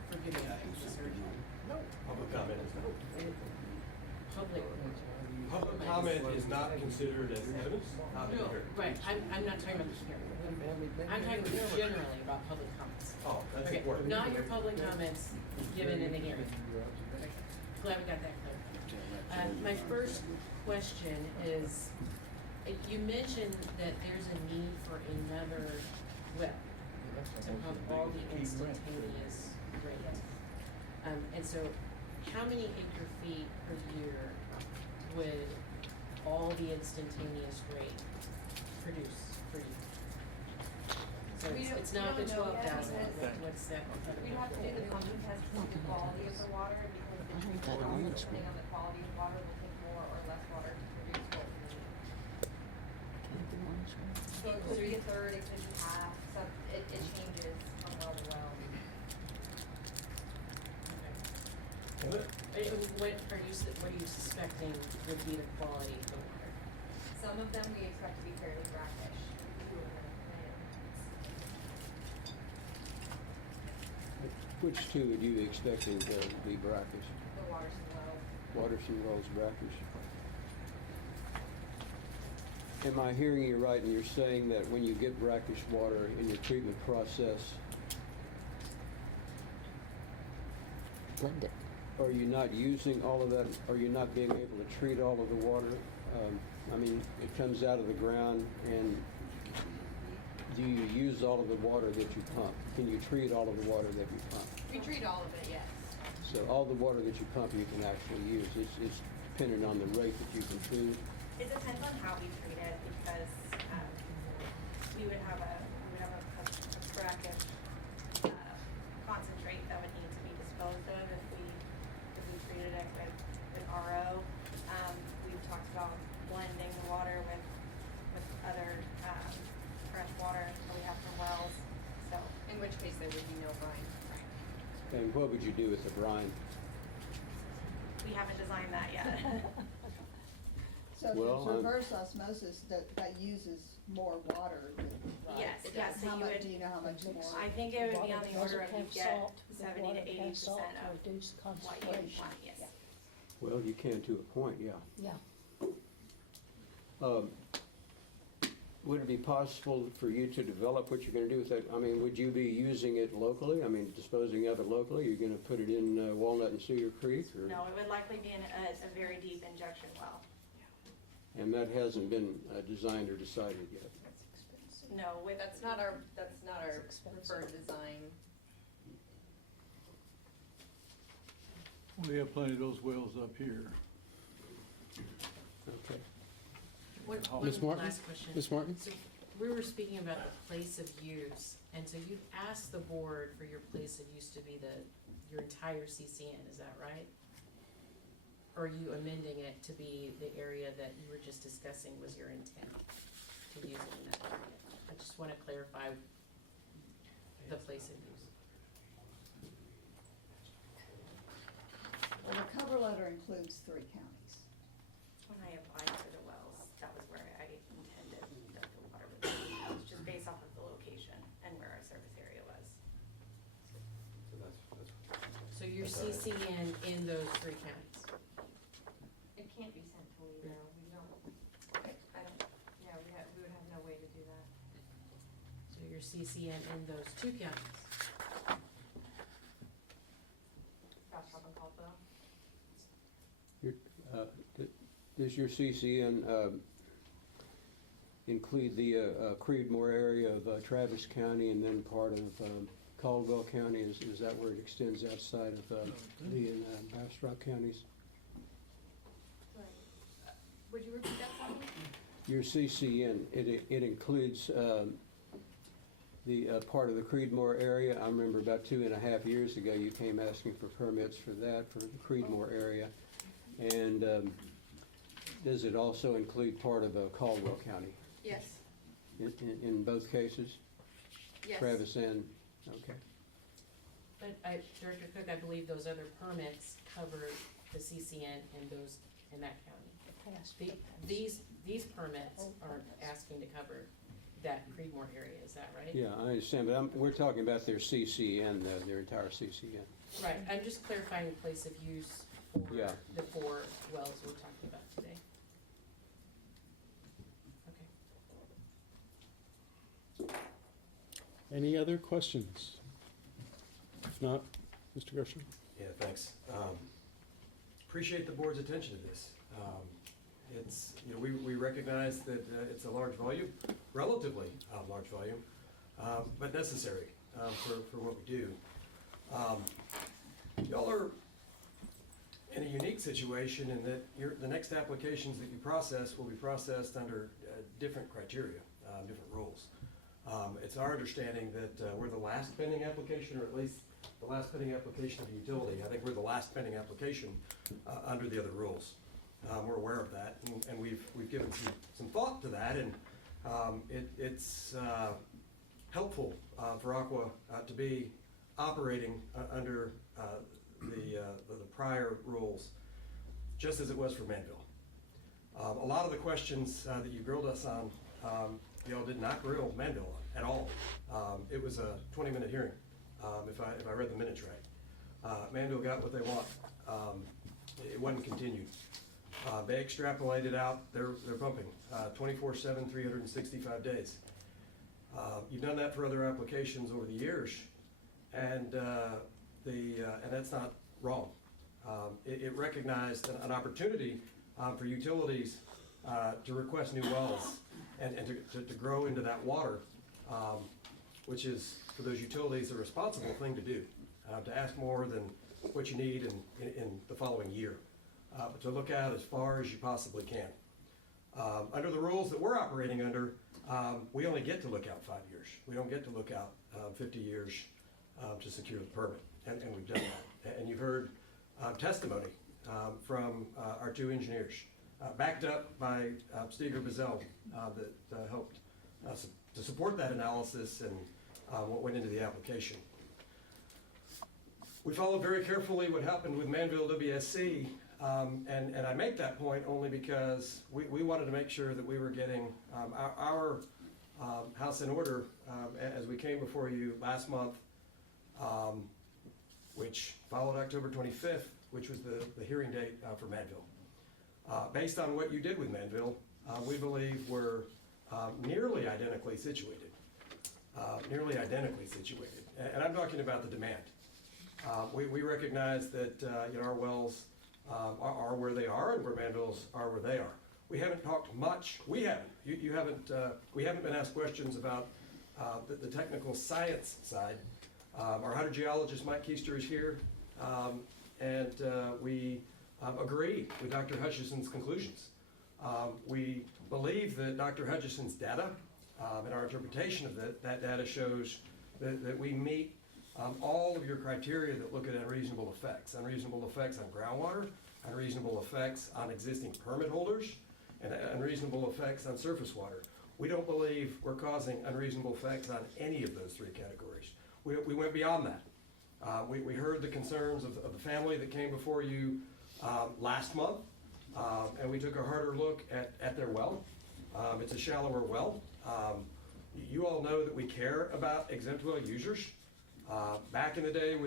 forgive me, I misheard you. No. Public comment is not. Public. Public comment is not considered as evidence, not in the No, hearing. right, I'm not talking about the hearing. I'm talking generally about public comments. Oh, that's Okay, important. not your public comments given in the hearing. Okay, glad we got that clear. My first question is, you mentioned that there's a need for another well to pump all the instantaneous rate. And so, how many acre feet per year would all the instantaneous rate produce for you? So it's not the 12,000, what's that? We'd have to do the pumping test to see the quality of the water, because depending on the quality of water, will take more or less water to produce what we need. So it could be a third, it could be half, so it changes from well to well. What are you suspecting would be the quality of the water? Some of them we expect to be fairly brackish. Which two would you be expecting to be brackish? The Waterson well. Waterson Wells brackish. Am I hearing you right, and you're saying that when you get brackish water in your treatment process, Blend it. are you not using all of that? Are you not being able to treat all of the water? I mean, it comes out of the ground, and do you use all of the water that you pump? Can you treat all of the water that you pump? We treat all of it, yes. So all the water that you pump, you can actually use. It's dependent on the rate that you can treat. It depends on how we treat it, because, we would have a brackish, concentrate that would need to be disposed of if we treated it with RO. We've talked about blending the water with other, fresh water that we have from wells, so. In which case there would be no brine. And what would you do with the brine? We haven't designed that yet. So if Well, it's reverse osmosis, that uses more water, right? Yes, yes, so How you much, would. do you know how much more? I think it would be on the order of, you Water get that has salt, 70 water to that 80% has salt to of reduce what you would concentration. want, yes. Well, you can to a point, yeah. Yeah. Would it be possible for you to develop what you're going to do with that? I mean, would you be using it locally? I mean, disposing of it locally? You're going to put it in Walnut and Cedar Creek? Or? No, it would likely be in a very deep injection well. And that hasn't been designed or decided yet? No, That's not our preferred design. We have plenty of those wells up here. Okay. One Ms. Martin? last question. Ms. Martin? So we were speaking about the place of use, and so you asked the board for your place of use to be your entire CCN, is that right? Or are you amending it to be the area that you were just discussing was your intent to use it in that area? I just want to clarify the place of use. Well, the cover letter includes 3 counties. when I applied for the wells, that was where I intended that the water would be. It was just based off of the location and where our service area was. So your CCN in those 3 counties? It can't be centrally though, we don't, I don't, yeah, we would have no way to do that. So your CCN in those 2 counties? Bastrop and Caldwell. Does your CCN include the Creedmoor area of Travis County and then part of Caldwell County? Is that where it extends outside of Lee and Bastrop counties? Would you repeat that for me? Your CCN, it includes the part of the Creedmoor area. I remember about 2.5 years ago, you came asking for permits for that, for the Creedmoor area. And does it also include part of Caldwell County Yes, in both cases? yes. Travis and, okay. But Director Cook, I believe those other permits cover the CCN in that county. These permits aren't asking to cover that Creedmoor area, is that right? Yeah, I understand, but we're talking about their CCN, their entire CCN. Right, I'm just clarifying the place of use for Yeah. the 4 wells we're talking about today. Okay. Any other questions? If not, Mr. Gershon? Yeah, thanks. Appreciate the board's attention to this. It's, we recognize that it's a large volume, relatively large volume, but necessary for what we do. Y'all are in a unique situation in that the next applications that you process will be processed under different criteria, different rules. It's our understanding that we're the last pending application, or at least the last pending application of the utility. I think we're the last pending application under the other rules. We're aware of that, and we've given some thought to that, and it's helpful for Aqua to be operating under the prior rules, just as it was for Manville. A lot of the questions that you grilled us on, y'all did not grill Manville at all. It was a 20-minute hearing, if I read the minutes right. Manville got what they want. It wasn't continued. They extrapolated out their pumping 24/7, 365 days. You've done that for other applications over the years, and that's not wrong. It recognized an opportunity for utilities to request new wells and to grow into that water, which is, for those utilities, a responsible thing to do, to ask more than what you need in the following year, but to look out as far as you possibly can. Under the rules that we're operating under, we only get to look out 5 years. We don't get to look out 50 years to secure the permit, and we've done that. And you've heard testimony from our two engineers, backed up by Steger Bazell, that helped to support that analysis and what went into the application. We followed very carefully what happened with Manville WSC, and I make that point only because we wanted to make sure that we were getting our house in order as we came before you last month, which followed October 25th, which was the hearing date for Manville. Based on what you did with Manville, we believe we're nearly identically situated. And I'm talking about the demand. We recognize that our wells are where they are, and where Manville's are where they are. We haven't talked much. We haven't. You haven't. We haven't been asked questions about the technical science side. Our hydrogeologist Mike Keister is here, and we agree with Dr. Hutchison's conclusions. We believe that Dr. Hutchison's data and our interpretation of that data shows that we meet all of your criteria that look at unreasonable effects on groundwater, unreasonable effects on existing permit holders, and unreasonable effects on surface water. We don't believe we're causing unreasonable effects on any of those three categories. We went beyond that. We heard the concerns of the family that came before you last month, and we took a harder look at their well. It's a shallower well. You all know that we care about exempt well users. Back in the day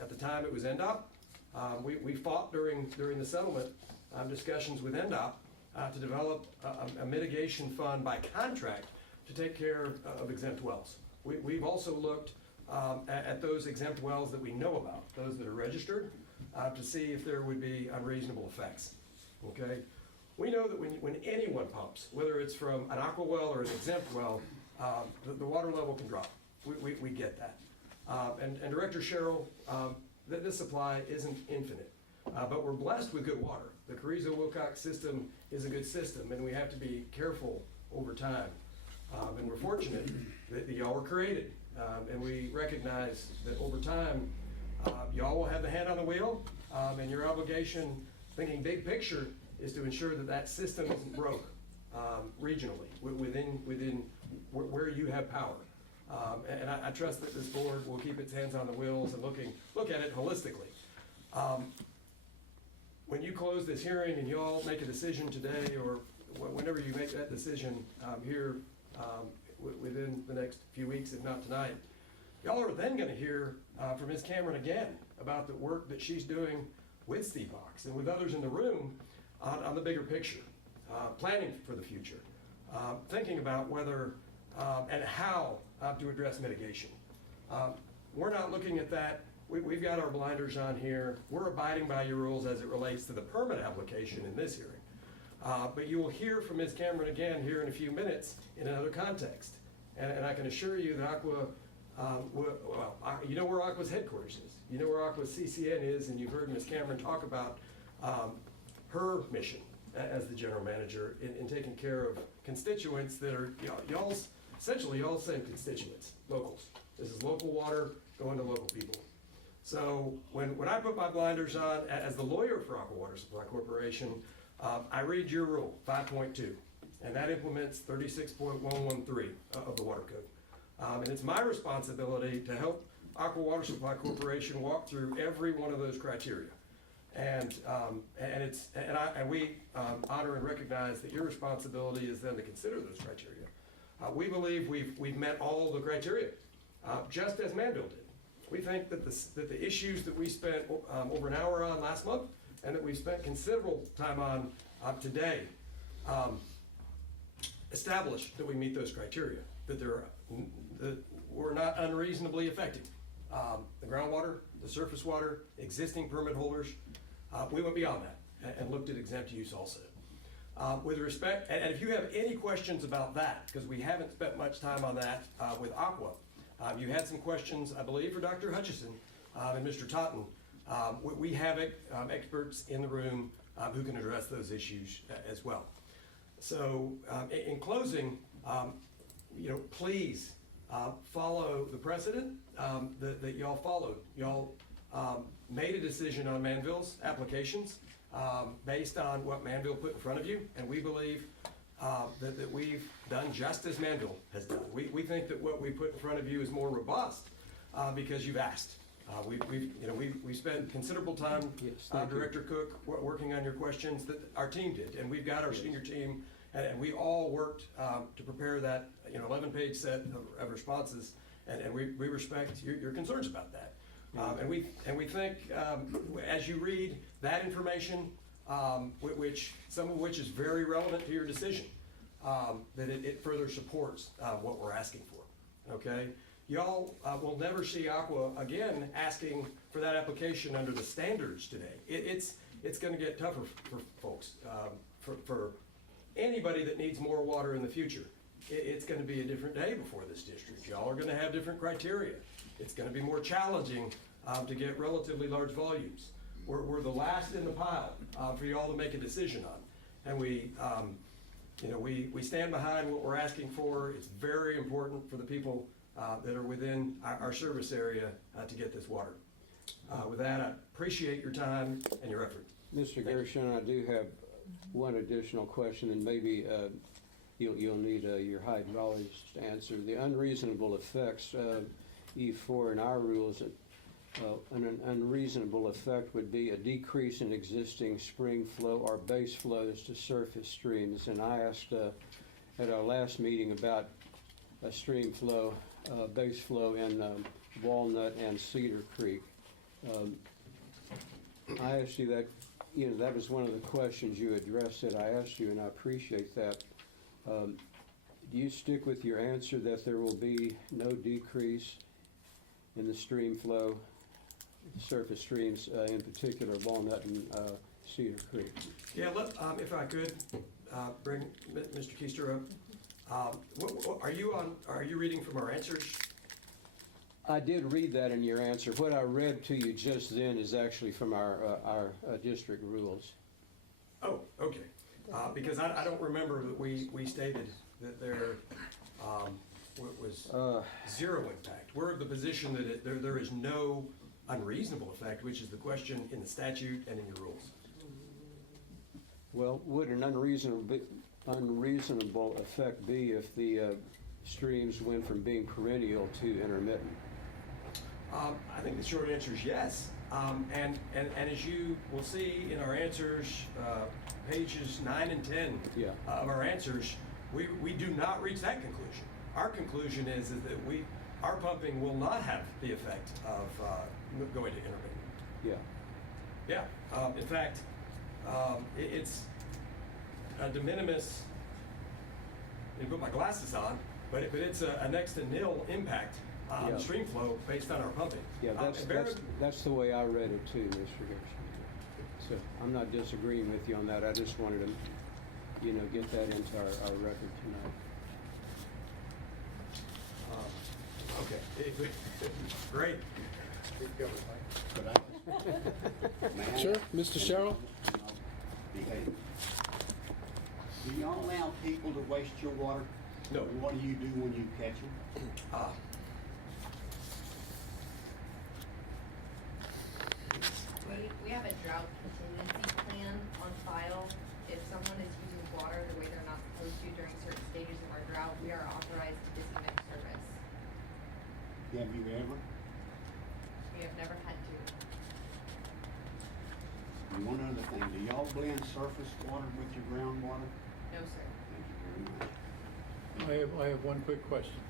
at the time it was NDOT, we fought during the settlement discussions with NDOT to develop a mitigation fund by contract to take care of exempt wells. We've also looked at those exempt wells that we know about, those that are registered, to see if there would be unreasonable effects. Okay? We know that when anyone pumps, whether it's from an aqua well or an exempt well, the water level can drop. We get that. And Director Sherrill, this supply isn't infinite, but we're blessed with good water. The Carrizo-Wilcox system is a good system, and we have to be careful over time. And we're fortunate that y'all were created, and we recognize that over time, y'all will have the hand on the wheel, and your obligation, thinking big picture, is to ensure that system isn't broke regionally, within where you have power. And I trust that this board will keep its hands on the wheels and look at it holistically. When you close this hearing and you all make a decision today, or whenever you make that decision here within the next few weeks, if not tonight, y'all are then going to hear from Ms. Cameron again about the work that she's doing with Steve Box and with others in the room on the bigger picture, planning for the future, thinking about whether and how to address mitigation. We're not looking at that. We've got our blinders on here. We're abiding by your rules as it relates to the permit application in this hearing. But you will hear from Ms. Cameron again here in a few minutes in another context. And I can assure you that Aqua, you know where Aqua's headquarters is. You know where Aqua's CCN is, and you've heard Ms. Cameron talk about her mission as the general manager in taking care of constituents that are y'all's same constituents, locals. This is local water going to local people. So when I put my blinders on as the lawyer for Aqua Water Supply Corporation, I read your rule, 5.2, and that implements 36.113 of the Water Code. And it's my responsibility to help Aqua Water Supply Corporation walk through every one of those criteria. And we honor and recognize that your responsibility is then to consider those criteria. We believe we've met all the criteria, just as Manville did. We think that the issues that we spent over an hour on last month, and that we spent considerable time on today, establish that we meet those criteria, that we're not unreasonably effective the groundwater, the surface water, existing permit holders. We went beyond that and looked at exempt use also. With respect, and if you have any questions about that, because we haven't spent much time on that with Aqua. You had some questions, I believe, for Dr. Hutchison and Mr. Totten. We have experts in the room who can address those issues as well. So in closing, please follow the precedent that y'all followed. Y'all made a decision on Manville's applications based on what Manville put in front of you, and we believe that we've done just as Manville has done. We think that what we put in front of you is more robust because you've asked. We spent considerable time, Director Cook, working on your questions that our team did, and we've got our senior team, and we all worked to prepare that 11-page set of responses, and we respect your concerns about that. And we think as you read that information, some of which is very relevant to your decision, that it further supports what we're asking for. Okay. Y'all will never see Aqua again asking for that application under the standards today. It's going to get tougher for folks, for anybody that needs more water in the future. It's going to be a different day before this district. Y'all are going to have different criteria. It's going to be more challenging to get relatively large volumes. We're the last in the pile for y'all to make a decision on, and we stand behind what we're asking for. It's very important for the people that are within our service area to get this water. With that, I appreciate your time and your effort. Mr. Gershon, I do have one additional question, and maybe you'll need your hydrologist to answer. The unreasonable effects, E4 in our rules, an unreasonable effect would be a decrease in existing spring flow or base flows to surface streams. And I asked at our last meeting about a stream flow, base flow in Walnut and Cedar Creek. I asked you that, that was one of the questions you addressed that I asked you, and I appreciate that. Do you stick with your answer that there will be no decrease in the stream flow, surface streams, in particular Walnut and Cedar Creek? Yeah, if I could bring Mr. Keister up. Are you reading from our answers? I did read that in your answer. What I read to you just then is actually from our district rules. Oh, okay. Because I don't remember that we stated that there was zero impact. We're of the position that there is no unreasonable effect, which is the question in the statute and in your rules. Well, would an unreasonable effect be if the streams went from being perennial to intermittent? I think the short answer is yes. And as you will see in our answers, pages 9 and 10 of our answers, we do not reach that conclusion. Our conclusion is that our pumping will not have the effect of going to intermittent. Yeah. In fact, it's a de minimis. Let me put my glasses on, but it's a next to nil impact on stream flow based on our pumping. Yeah, that's the way I read it too, Mr. Gershon. So I'm not disagreeing with you on that. I just wanted to, get that into our record tonight. Okay. Great. Sure, Mr. Sherrill? Behave. Do y'all allow people to waste your water? No. What do you do when you catch them? We have a drought contingency plan on file. If someone is using water the way they're not supposed to during certain stages of our drought, we are authorized to disconnect service. Have you ever? We have never had to. And one other thing, do y'all blend surface water with your groundwater? No, sir. Thank you very much. I have one quick question.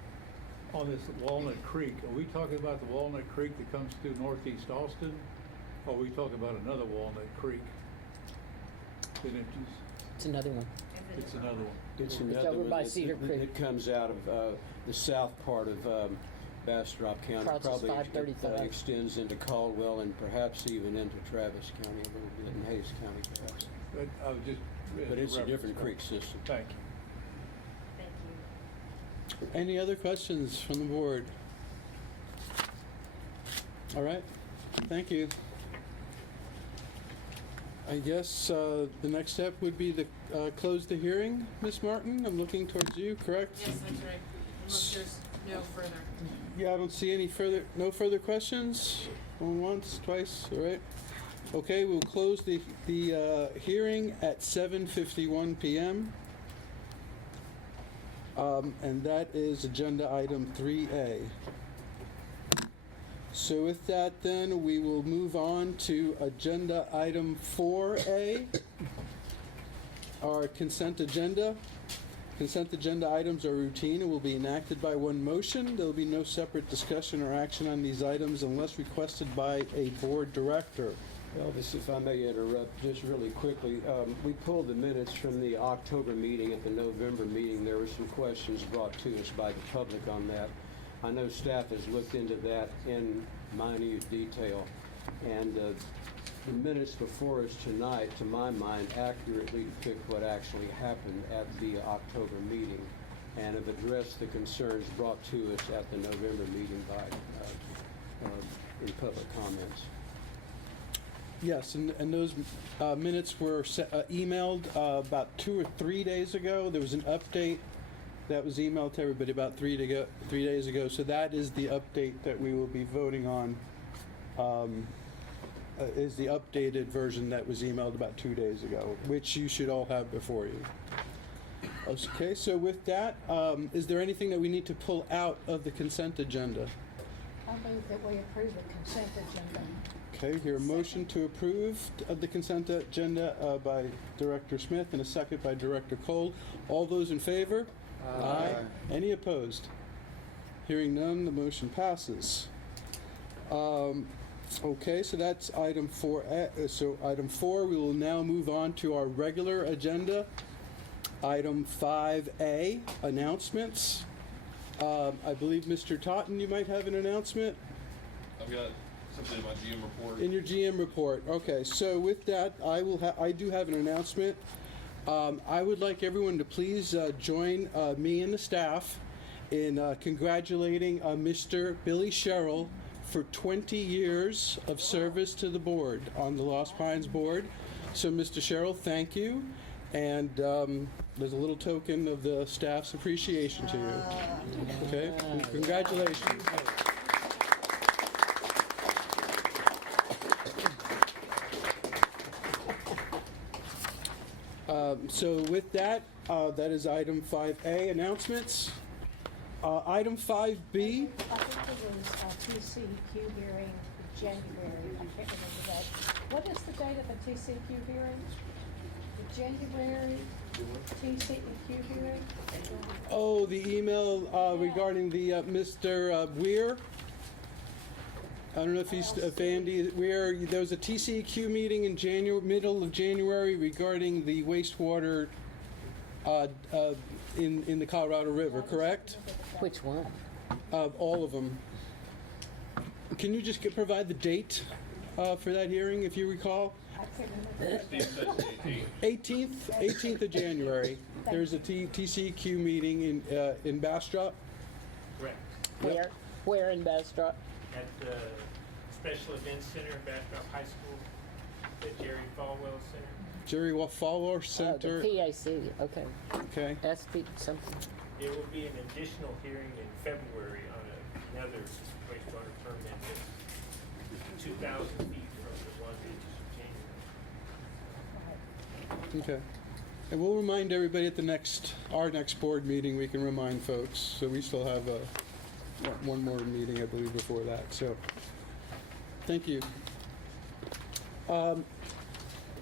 On this Walnut Creek, are we talking about the Walnut Creek that comes through northeast Austin? Or are we talking about another Walnut Creek? It's another one. It's another one. It's another over one by that- Cedar Creek. It comes out of the south part of Bastrop County, Crosses probably 535. extends into Caldwell and perhaps even into Travis County a little bit, and Hayes County perhaps. But I was just. But it's a reference different point. creek system. Thank you. Thank you. Any other questions from the board? All right, thank you. I guess the next step would be to close the hearing. Ms. Martin, I'm looking towards you, correct? Yes, that's right, unless there's no further. Yeah, I don't see no further questions? Going once, twice, all right? Okay, we'll close the hearing at 7:51 p.m. And that is agenda item 3A. So with that then, we will move on to agenda item 4A, our consent agenda. Consent agenda items are routine and will be enacted by one motion. There will be no separate discussion or action on these items unless requested by a board director. Elvis, if I may interrupt just really quickly, we pulled the minutes from the October meeting. At the November meeting, there were some questions brought to us by the public on that. I know staff has looked into that in minute detail, and the minutes before us tonight, to my mind, accurately depict what actually happened at the October meeting and have addressed the concerns brought to us at the November meeting by in public comments. Yes, and those minutes were emailed about 2 or 3 days ago. There was an update that was emailed to everybody about 3 days ago. So that is the update that we will be voting on. Is the updated version that was emailed about 2 days ago, which you should all have before you. Okay, so with that, is there anything that we need to pull out of the consent agenda? I move that we approve the consent agenda. Okay, here a motion to approve of the consent agenda by Director Smith and a second by Director Cole. All those in favor? Aye. Any opposed? Hearing none, the motion passes. Okay, so that's item 4. So item 4, we will now move on to our regular agenda. Item 5A, announcements. I believe Mr. Totten, you might have an announcement? I've got something in my GM report. In your GM report. Okay, so with that, I do have an announcement. I would like everyone to please join me and the staff in congratulating Mr. Billy Sherrill for 20 years of service to the board, on the Lost Pines board. So Mr. Sherrill, thank you. And there's a little token of the staff's appreciation to you. Okay, congratulations. So with that, that is item 5A, announcements. Item 5B. I think there was a TCEQ hearing in January, I can't remember that. What is the date of the TCEQ hearing? The January TCEQ hearing? Oh, the email regarding the Mr. Weir. I don't know if he's Andy Weir. There was a TCEQ meeting in middle of January regarding the wastewater in the Colorado River, correct? Which one? All of them. Can you just provide the date for that hearing, if you recall? I can't remember. Steve said it's 18th of January. There's a TCEQ meeting in Bastrop. Correct. Where in Bastrop? At the Special Events Center in Bastrop High School, the Jerry Falwell Center. Jerry Fowler Center. The PAC, okay. Okay. SP something. There will be an additional hearing in February on another wastewater permit that's 2,000 feet from the one we just obtained. Okay. And we'll remind everybody at our next board meeting, we can remind folks. So we still have one more meeting, I believe, before that. So, thank you.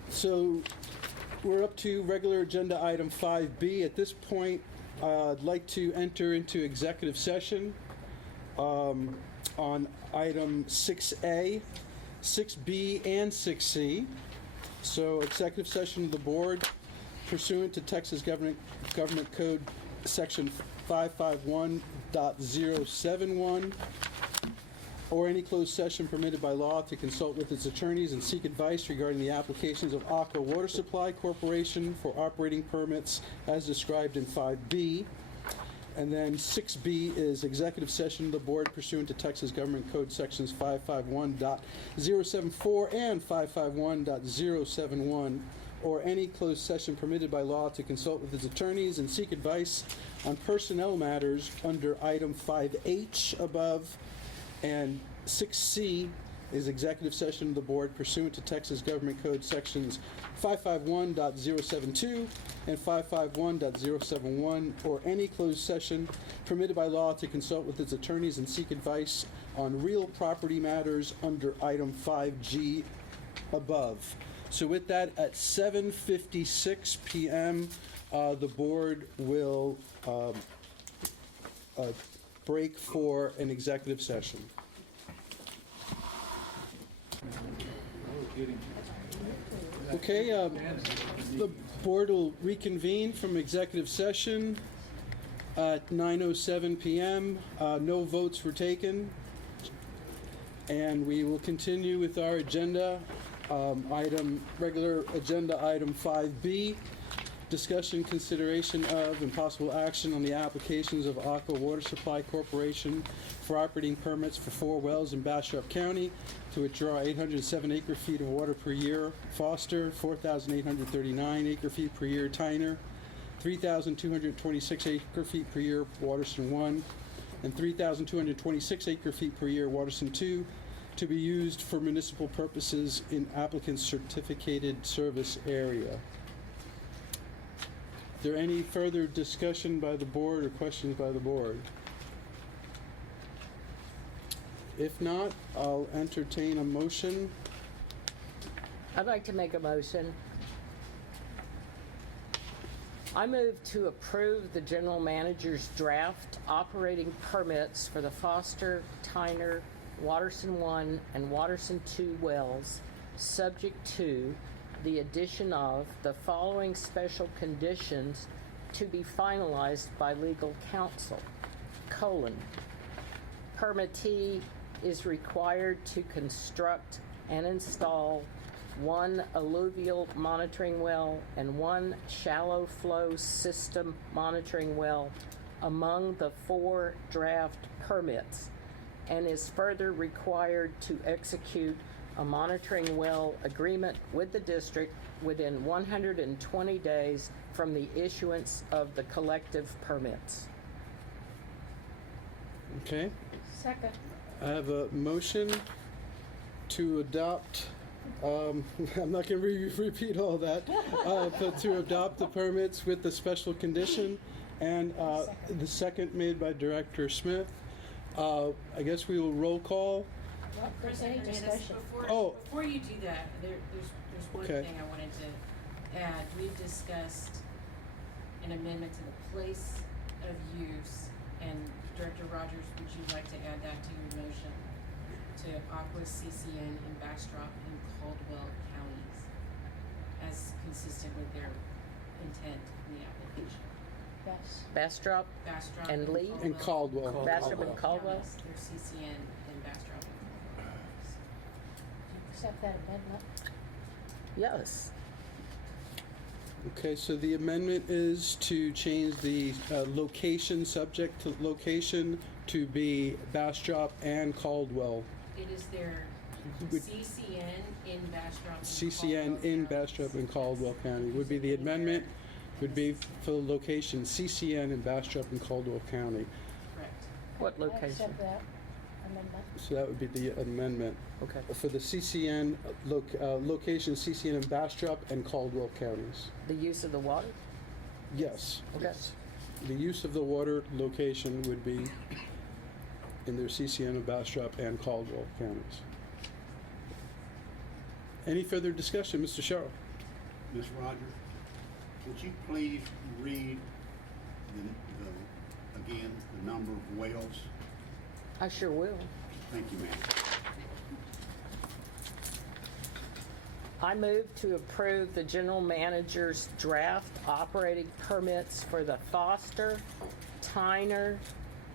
So, we're up to regular agenda item 5B. At this point, I'd like to enter into executive session on item 6A, 6B, and 6C. So, executive session of the board pursuant to Texas Government Code Section 551.071, or any closed session permitted by law to consult with its attorneys and seek advice regarding the applications of Aqua Water Supply Corporation for operating permits as described in 5B. And then 6B is executive session of the board pursuant to Texas Government Code Sections 551.074 and 551.071, or any closed session permitted by law to consult with its attorneys and seek advice on personnel matters under item 5H above. And 6C is executive session of the board pursuant to Texas Government Code Sections 551.072 and 551.071, or any closed session permitted by law to consult with its attorneys and seek advice on real property matters under item 5G above. So with that, at 7:56 p.m., the board will break for an executive session. Okay, the board will reconvene from executive session at 9:07 p.m. No votes were taken. And we will continue with our agenda, regular agenda item 5B, discussion, consideration of, and possible action on the applications of Aqua Water Supply Corporation for operating permits for 4 wells in Bastrop County to withdraw 807 acre-feet of water per year, Foster, 4,839 acre-feet per year, Tyner, 3,226 acre-feet per year, Waterston 1, and 3,226 acre-feet per year, Waterston 2, to be used for municipal purposes in applicant's certificated service area. Is there any further discussion by the board or questions by the board? If not, I'll entertain a motion. I'd like to make a motion. I move to approve the general manager's draft operating permits for the Foster, Tyner, Waterston 1, and Waterston 2 wells, subject to the addition of the following special conditions to be finalized by legal counsel: : permittee is required to construct and install 1 alluvial monitoring well and 1 shallow flow system monitoring well among the 4 draft permits, and is further required to execute a monitoring well agreement with the district within 120 days from the issuance of the collective permits. Okay. Second. I have a motion to adopt, I'm not going to repeat all that, but to adopt the permits with the special condition, and the second made by Director Smith. I guess we will roll call. Any discussion? Before you do that, there's one Okay. thing I wanted to add. We've discussed an amendment to the place of use, and Director Rogers, would you like to add that to your motion? To Aqua, CCN, and Bastrop and Caldwell counties, as consistent with their intent in the application. Yes. Bastrop Bastrop and Lee? And Caldwell. Bastrop and Caldwell? Counties, they're CCN and Bastrop. Do you accept that amendment? Yes. Okay, so the amendment is to change the location, subject to location, to be Bastrop and Caldwell. It is their Would- CCN in Bastrop and CCN Caldwell in counties. Bastrop and Caldwell County would be the amendment, would be for the location CCN in Bastrop and Caldwell County. Correct. What I location? accept that amendment. So that would be the amendment. Okay. For the CCN, location CCN in Bastrop and Caldwell counties. The use of the water? Yes. Okay. Yes. The use of the water location would be in their CCN of Bastrop and Caldwell counties. Any further discussion, Mr. Sharrow? Ms. Rogers, would you please read again, the number of wells? I sure will. Thank you, ma'am. I move to approve the general manager's draft operating permits for the Foster, Tyner,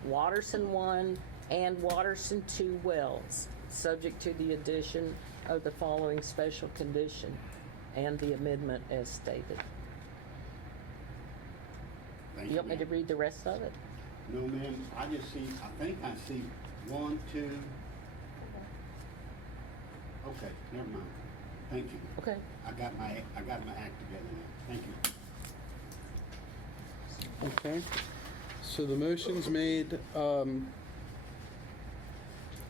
Watterson 1, and Watterson 2 wells, subject to the addition of the following special condition and the amendment as stated. Thank You want me to ma'am. read the rest of it? No, ma'am, I think I see 1, 2. Okay, never mind. Thank you. Okay. I got my act together now. Thank you. Okay. So the motion's made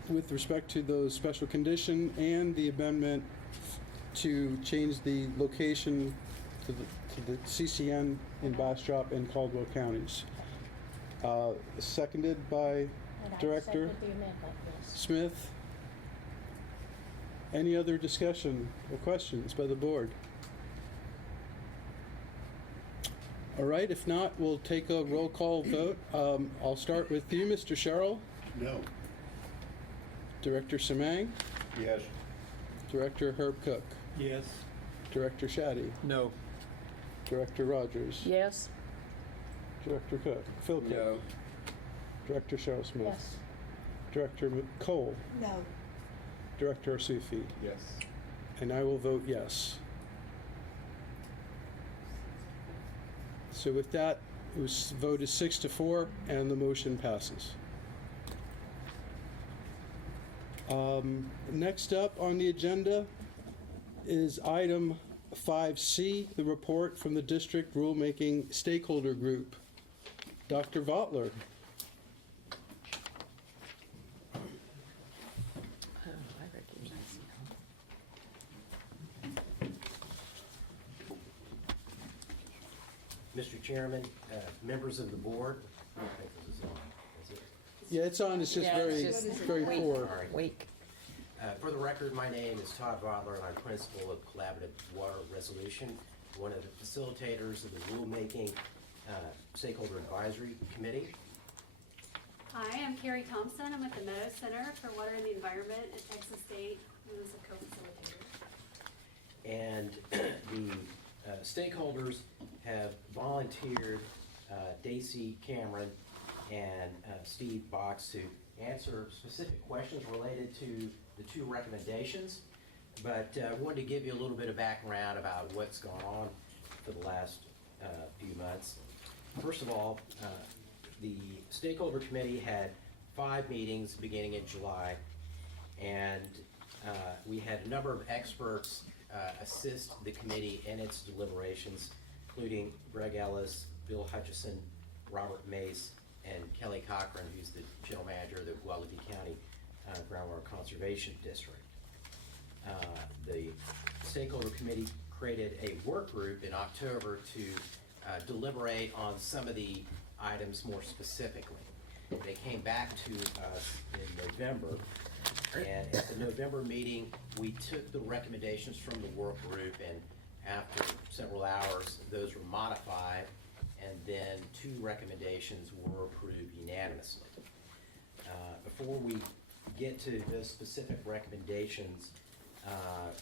with respect to those special condition and the amendment to change the location to the CCN in Bastrop and Caldwell counties. Seconded by And I Director accepted the amendment, yes. Smith. Any other discussion or questions by the board? All right, if not, we'll take a roll call vote. I'll start with you, Mr. Sherrill. No. Director Semang. Yes. Director Herb Cook. Yes. Director Shaddy. No. Director Rogers. Yes. Director Cook. Phil Cook. No. Director Cheryl Smith. Yes. Director Cole. No. Director Sufi. Yes. And I will vote yes. So with that, it was voted 6-4, and the motion passes. Next up on the agenda is item 5C, the report from the district rulemaking stakeholder group. Dr. Votler. Mr. Chairman, members of the board, I don't think this is on, is it? Yeah, it's on, it's just Yeah, very, it's just very weak. poor. Weak. For the record, my name is Todd Butler, and I'm principal of Collaborative Water Resolution, one of the facilitators of the rulemaking stakeholder advisory committee. Hi, I'm Carrie Thompson. I'm with the Meadow Center for Water and the Environment at Texas State, who is a co-facilitator. And the stakeholders have volunteered Daisy Cameron and Steve Box to answer specific questions related to the two recommendations. But I wanted to give you a little bit of background about what's gone on for the last few months. First of all, the stakeholder committee had 5 meetings beginning in July, and we had a number of experts assist the committee in its deliberations, including Greg Ellis, Bill Hutchison, Robert Mace, and Kelly Cochran, who's the general manager of the Guadalupe County Groundwater Conservation District. The stakeholder committee created a work group in October to deliberate on some of the items more specifically. They came back to us in November, and at the November meeting, we took the recommendations from the work group, and after several hours, those were modified, and then 2 recommendations were approved unanimously. Before we get to those specific recommendations,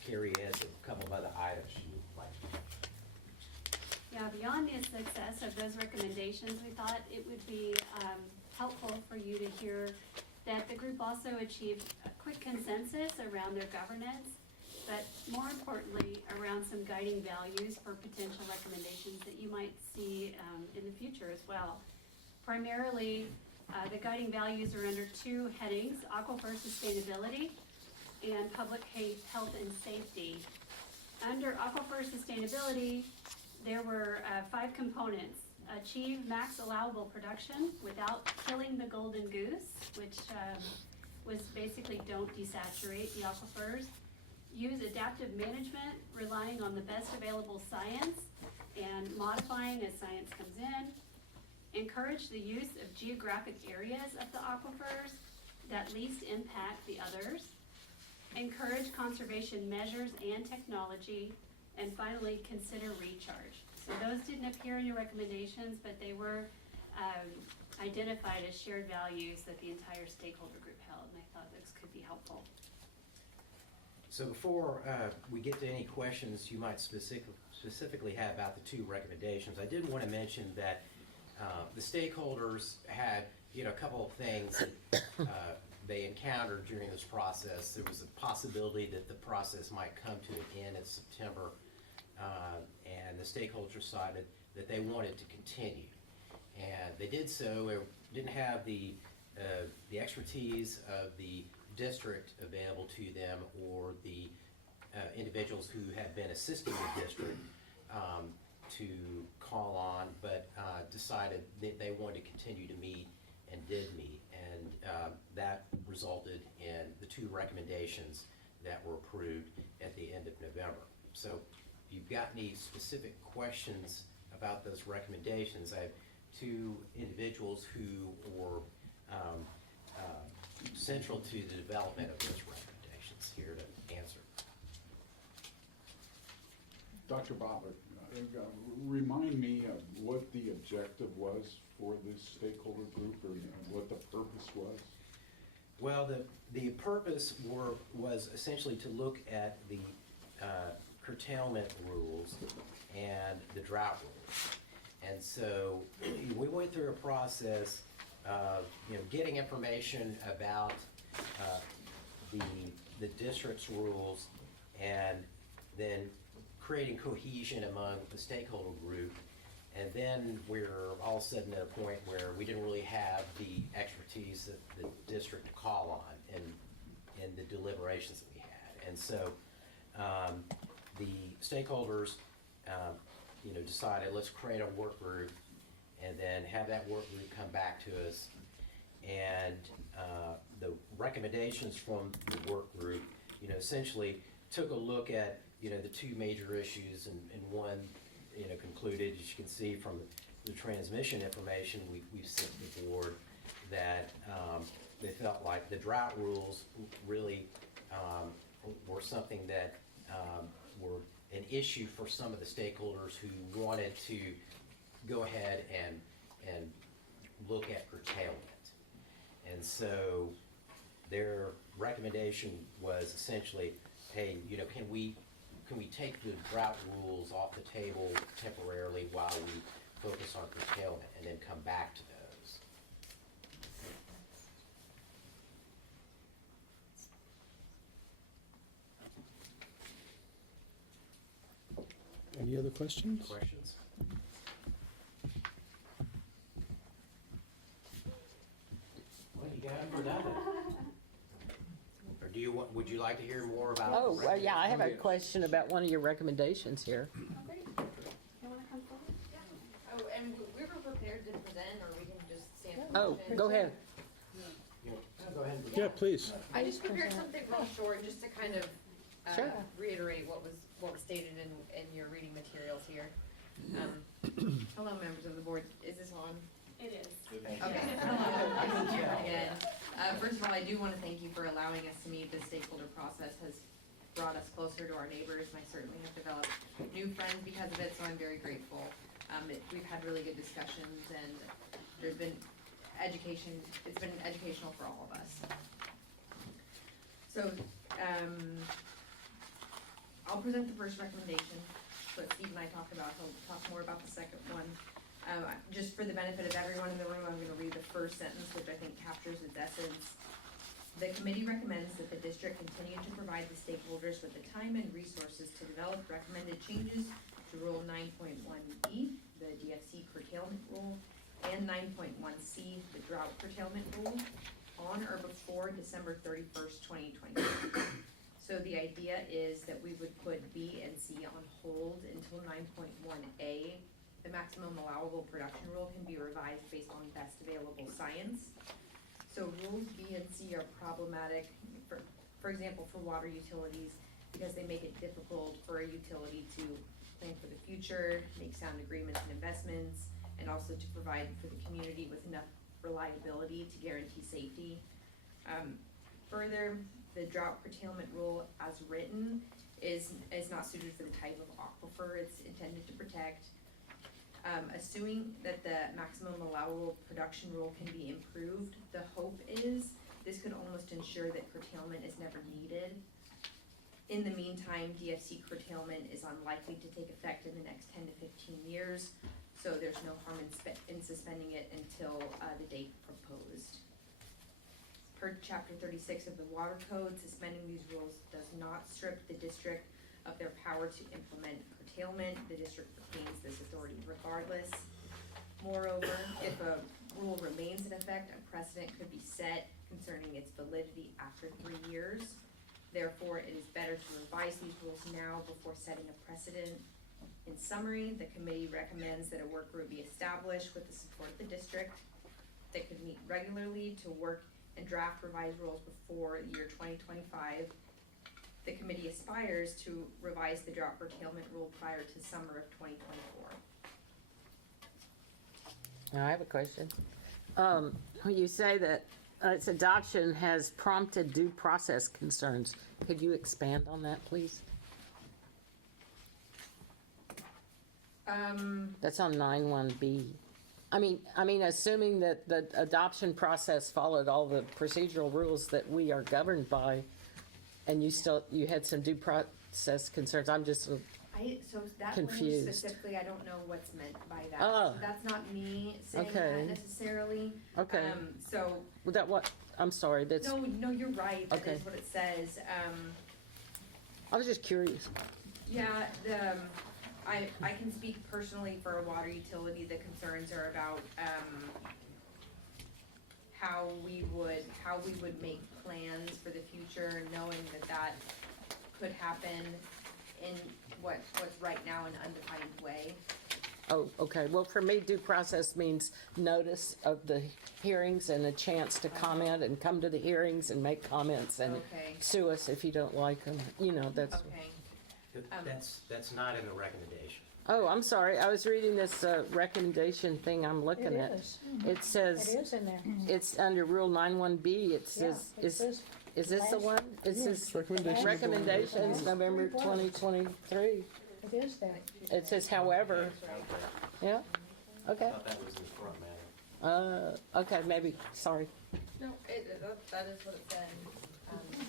Carrie has a couple of other items she would like to. Yeah, beyond the success of those recommendations, we thought it would be helpful for you to hear that the group also achieved a quick consensus around their governance, but more importantly, around some guiding values for potential recommendations that you might see in the future as well. Primarily, the guiding values are under 2 headings: aquifer sustainability and public health and safety. Under aquifer sustainability, there were 5 components: achieve max allowable production without killing the golden goose, which was basically don't desaturate the aquifers; use adaptive management, relying on the best available science and modifying as science comes in; encourage the use of geographic areas of the aquifers that least impact the others; encourage conservation measures and technology; and finally, consider recharge. So those didn't appear in your recommendations, but they were identified as shared values that the entire stakeholder group held, and I thought those could be helpful. So before we get to any questions you might specifically have about the two recommendations, I did want to mention that the stakeholders had, a couple of things that they encountered during this process. There was a possibility that the process might come to an end in September, and the stakeholders decided that they wanted to continue. And they did so. It didn't have the expertise of the district available to them, or the individuals who had been assisting the district to call on, but decided that they wanted to continue to meet and did meet. And that resulted in the two recommendations that were approved at the end of November. So if you've got any specific questions about those recommendations, I have two individuals who were central to the development of those recommendations here to answer. Dr. Butler, remind me of what the objective was for this stakeholder group, or what the purpose was? Well, the purpose was essentially to look at the curtailment rules and the drought rules. And so we went through a process of getting information about the district's rules, and then creating cohesion among the stakeholder group. And then we're all of a sudden at a point where we didn't really have the expertise that the district to call on in the deliberations that we had. And so the stakeholders decided, let's create a work group and then have that work group come back to us. And the recommendations from the work group, essentially took a look at, the two major issues, and one, concluded, as you can see from the transmission information we've sent to the board, that they felt like the drought rules really were something that were an issue for some of the stakeholders who wanted to go ahead and look at curtailment. And so their recommendation was essentially, hey, can we take the drought rules off the table temporarily while we focus on curtailment, and then come back to those. Any other questions? Questions? Well, you got it for nothing. Or would you like to hear more about? Oh, yeah, I have a question about one of your recommendations here. You wanna come forward? Oh, and we were prepared to present, or we can just stand. Oh, go ahead. Go ahead. Yeah, please. I just prepared something real short, just to kind of Sure. reiterate what was stated in your reading materials here. Hello, members of the board. Is this on? It is. Okay. Hello. Here again. First of all, I do want to thank you for allowing us to meet. The stakeholder process has brought us closer to our neighbors, and I certainly have developed new friends because of it, so I'm very grateful. We've had really good discussions, and there's been education. It's been educational for all of us. So, I'll present the first recommendation, what Steve and I talked about. He'll talk more about the second one. Just for the benefit of everyone in the room, I'm gonna read the first sentence, which I think captures its essence. The committee recommends that the district continue to provide the stakeholders with the time and resources to develop recommended changes to Rule 9.1E, the DFC curtailment rule, and 9.1C, the drought curtailment rule, on or before December 31st, 2020. So the idea is that we would put B and C on hold until 9.1A. The maximum allowable production rule can be revised based on best available science. So rules B and C are problematic, for example, for water utilities, because they make it difficult for a utility to plan for the future, make sound agreements and investments, and also to provide for the community with enough reliability to guarantee safety. Further, the drought curtailment rule as written is not suited for the type of aquifer it's intended to protect. Assuming that the maximum allowable production rule can be improved, the hope is this could almost ensure that curtailment is never needed. In the meantime, DFC curtailment is unlikely to take effect in the next 10 to 15 years, so there's no harm in suspending it until the date proposed. Per Chapter 36 of the Water Code, suspending these rules does not strip the district of their power to implement curtailment. The district retains this authority regardless. Moreover, if a rule remains in effect, a precedent could be set concerning its validity after 3 years. Therefore, it is better to revise these rules now before setting a precedent. In summary, the committee recommends that a work group be established with the support of the district that could meet regularly to work and draft revised rules before the year 2025. The committee aspires to revise the drought curtailment rule prior to summer of 2024. Now, I have a question. You say that its adoption has prompted due process concerns. Could you expand on that, please? That's on 9.1B. I mean, assuming that the adoption process followed all the procedural rules that we are governed by, and you had some due process concerns. I'm just So that language confused. specifically, I don't know what's meant by that. Oh. So that's not me saying Okay. that necessarily. Okay. So. Was that what? I'm sorry. That's. No, you're right. That Okay. is what it says. I was just curious. Yeah, I can speak personally for a water utility. The concerns are about, how we would make plans for the future, knowing that could happen in what's right now an undefined way. Oh, okay. Well, for me, due process means notice of the hearings and a chance to comment and come to the hearings and make comments and Okay. sue us if you don't like them. You know, that's. Okay. That's not in the recommendation. Oh, I'm sorry. I was reading this recommendation thing I'm looking It at. is. It says. It is in there. It's under Rule 9.1B. It says, Yeah, it says is this the last- one? It says Recommendation. recommendations, Last November report. 2023. It is there. It says however. Yeah? Okay. I thought that was in front, man. Okay, maybe, sorry. No, that is what it said.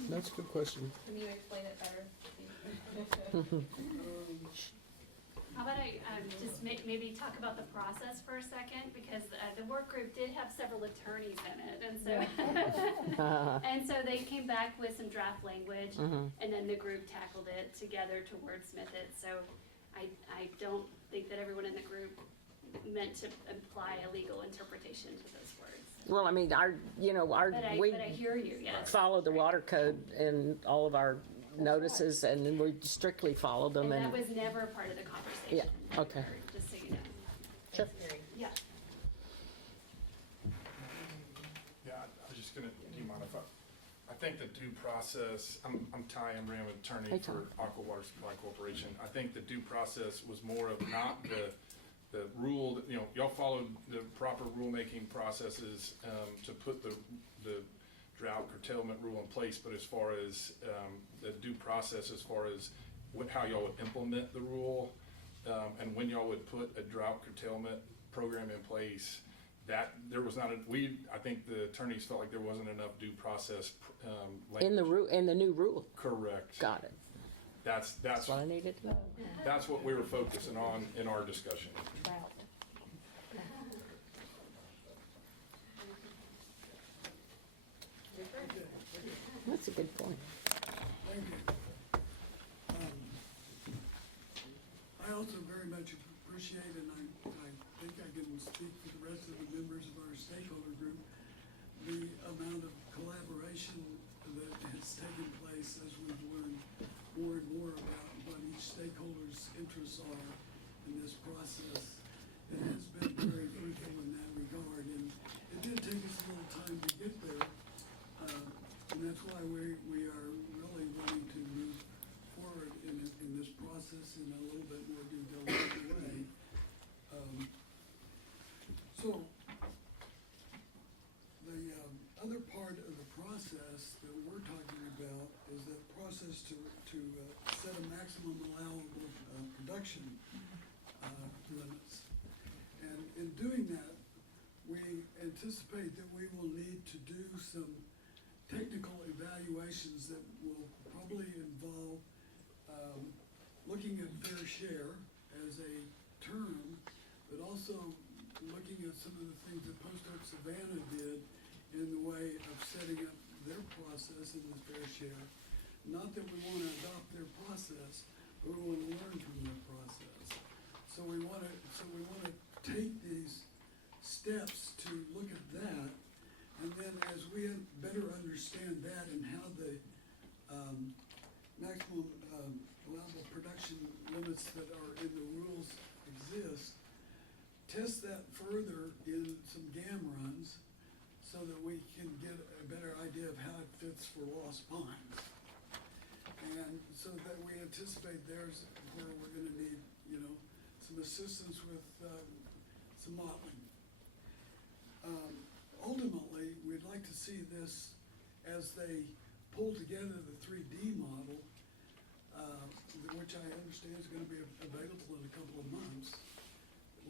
That's a good question. Can you explain it better? How about I just maybe talk about the process for a second, because the work group did have several attorneys in it, and so and so they came back with some draft language, and then the group tackled it together to wordsmith it. So I don't think that everyone in the group meant to imply a legal interpretation to those words. Well, I mean, we But I hear you, yes. follow the water code in all of our notices, and we strictly follow them. And that was never part of the conversation. Yeah, okay. Just so you know. Sure. Yeah. Yeah, I was just gonna, do you mind if I think the due process, I'm Ty Embry, I'm an attorney Hey, for Aqua Water Supply Corporation. I think the due process was more of not the rule, y'all followed the proper rulemaking processes, to put the drought curtailment rule in place, but as far as, the due process, as far as how y'all would implement the rule, and when y'all would put a drought curtailment program in place, that there was not I think the attorneys felt like there wasn't enough due process, in the new rule. Correct. Got it. That's what I needed to know. That's what we were focusing on in our discussion. Trout. That's a good point. Thank you. I also very much appreciate, and I think I can speak for the rest of the members of our stakeholder group, the amount of collaboration that has taken place as we've learned more and more about what each stakeholder's interests are in this process. It has been very fruitful in that regard, and it did take us a little time to get there. And that's why we are really wanting to move forward in this process in a little bit more due diligent way. So the other part of the process that we're talking about is the process to set a maximum allowable production limits. And in doing that, we anticipate that we will need to do some technical evaluations that will probably involve looking at fair share as a term, but also looking at some of the things that Post Oak Savannah did in the way of setting up their process in the fair share. Not that we want to adopt their process, but we want to learn from their process. So we want to take these steps to look at that, and then as we better understand that and how the maximum allowable production limits that are in the rules exist, test that further in some GAM runs so that we can get a better idea of how it fits for Lost Pines. And so that we anticipate there's where we're gonna need, some assistance with some modeling. Ultimately, we'd like to see this as they pull together the 3D model, which I understand is gonna be available in a couple of months.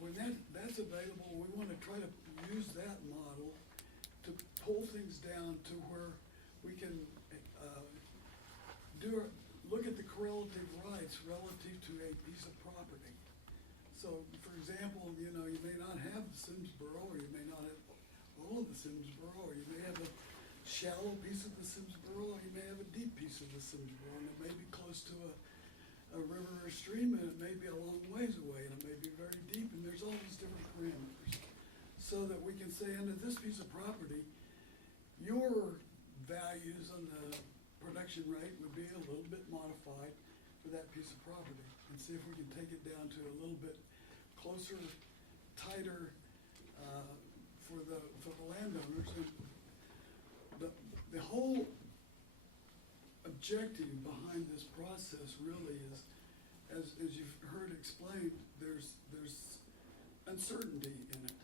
When that's available, we wanna try to use that model to pull things down to where we can look at the correlative rights relative to a piece of property. So, for example, you may not have the Simsboro, or you may not have all of the Simsboro, or you may have a shallow piece of the Simsboro, or you may have a deep piece of the Simsboro, and it may be close to a river or stream, and it may be a long ways away, and it may be very deep, and there's all these different parameters. So that we can say, under this piece of property, your values on the production rate would be a little bit modified for that piece of property, and see if we can take it down to a little bit closer, tighter, for the landowners. And the whole objective behind this process really is, as you've heard explained, there's uncertainty in it,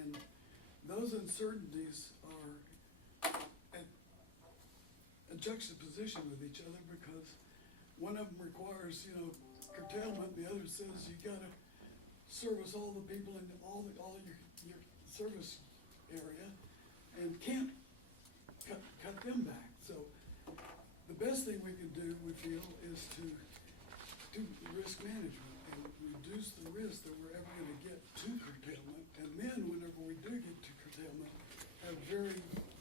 and those uncertainties are at a juxtaposition with each other, because one of them requires, curtailment, the other says you gotta service all the people in all your service area, and can't cut them back. So the best thing we can do, we feel, is to do risk management and reduce the risk that we're ever gonna get to curtailment, and then whenever we do get to curtailment, have very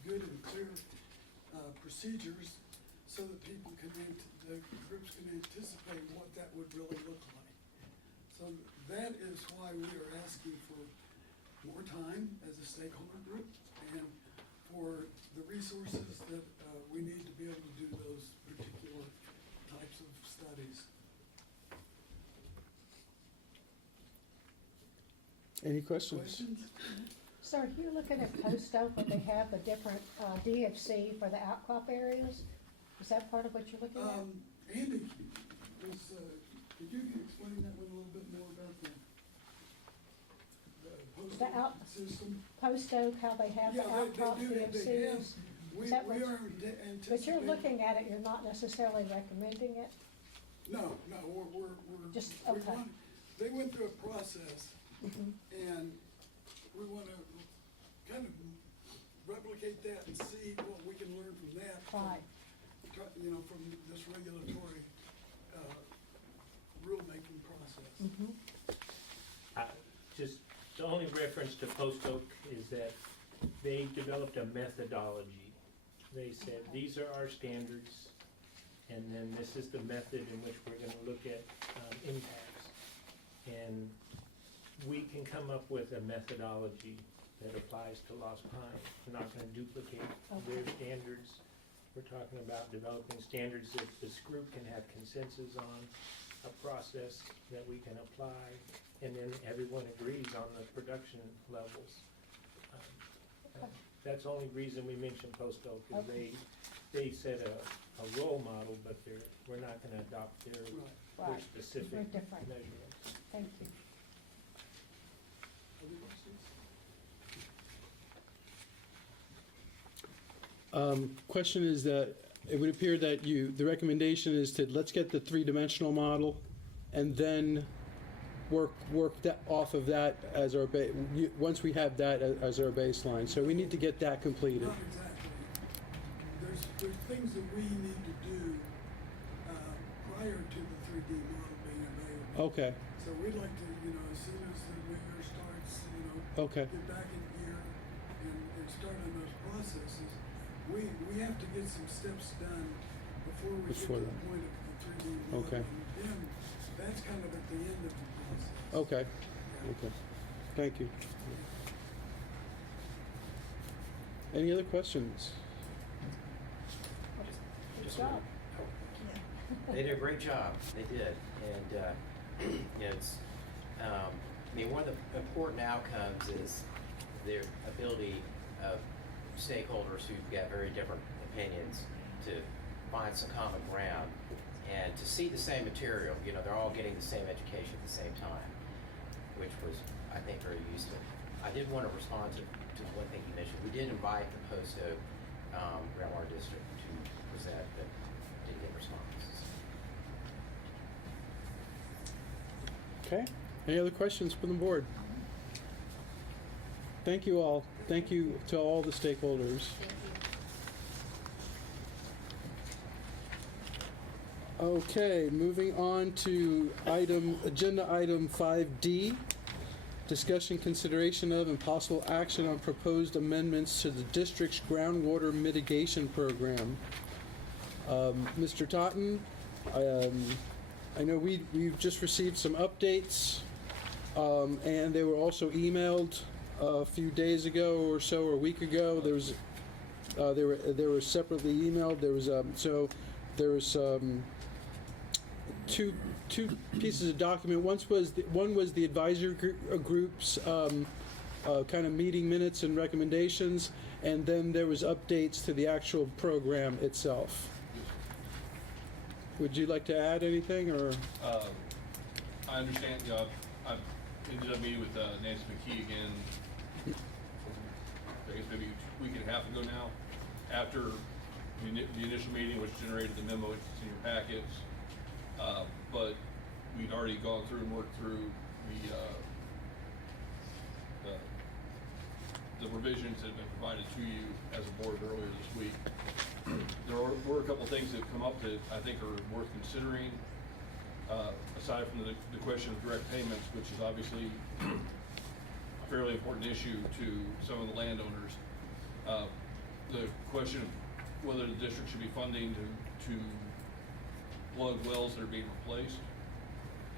good and clear procedures so that the groups can anticipate what that would really look like. So that is why we are asking for more time as a stakeholder group, and for the resources that we need to be able to do those particular types of studies. Any questions? So are you looking at Post Oak, where they have the different DFC for the outcrop areas? Is that part of what you're looking at? Andy, could you explain that one a little bit more about the Post Oak system? Post Oak, how they have the outcrop DFCs? But you're looking at it, you're not necessarily recommending it? No, we're Just, okay. They went through a process, and we want to kind of replicate that and see what we can learn from that. Right. From this regulatory rulemaking process. Just, the only reference to Post Oak is that they developed a methodology. They said, these are our standards, and then this is the method in which we're gonna look at impacts. And we can come up with a methodology that applies to Lost Pine. We're not gonna duplicate their standards. We're talking about developing standards that this group can have consensus on, a process that we can apply, and then everyone agrees on the production levels. That's the only reason we mentioned Post Oak, is they set a role model, but we're not gonna adopt their specific measurements. Thank you. Other questions? Question is that it would appear that the recommendation is to let's get the three-dimensional model, and then work that off of that as our once we have that as our baseline. So we need to get that completed. Not exactly. There's there's things that we need to do, prior to the 3D model being available. Okay, So we'd like to, as soon as the new year starts, okay, get back in gear and start on those processes. We have to get some steps done before we Before get to that. the point of the 3D model. Okay. And then, that's kind of at the end of the process. okay, okay. Thank you. Any other questions? Just job. They did a great job, they did, and, it's, one of the important outcomes is their ability of stakeholders who've got very different opinions to find some common ground and to see the same material, they're all getting the same education at the same time, which was, I think, very useful. I did want to respond to one thing you mentioned. We did invite the Posto Groundwater District to present, but didn't get responses. Okay, any other questions from the board? Thank you all. Thank you to all the stakeholders. Okay, moving on to agenda item 5D, discussion, consideration of, and possible action on proposed amendments to the district's groundwater mitigation program. Mr. Totten, I know we've just received some updates, and they were also emailed a few days ago or so, or a week ago. They were separately emailed. There was two pieces of document. One was the advisory group's kind of meeting minutes and recommendations, and then there was updates to the actual program itself. Would you like to add anything, or? I understand, I've ended up meeting with Nancy McKee again, I guess maybe a week and a half ago now, after the initial meeting, which generated the memo, it's in your packets. But we'd already gone through and worked through the revisions that have been provided to you as a board earlier this week. There were a couple things that have come up that I think are worth considering, aside from the question of direct payments, which is obviously a fairly important issue to some of the landowners. The question of whether the district should be funding to plug wells that are being replaced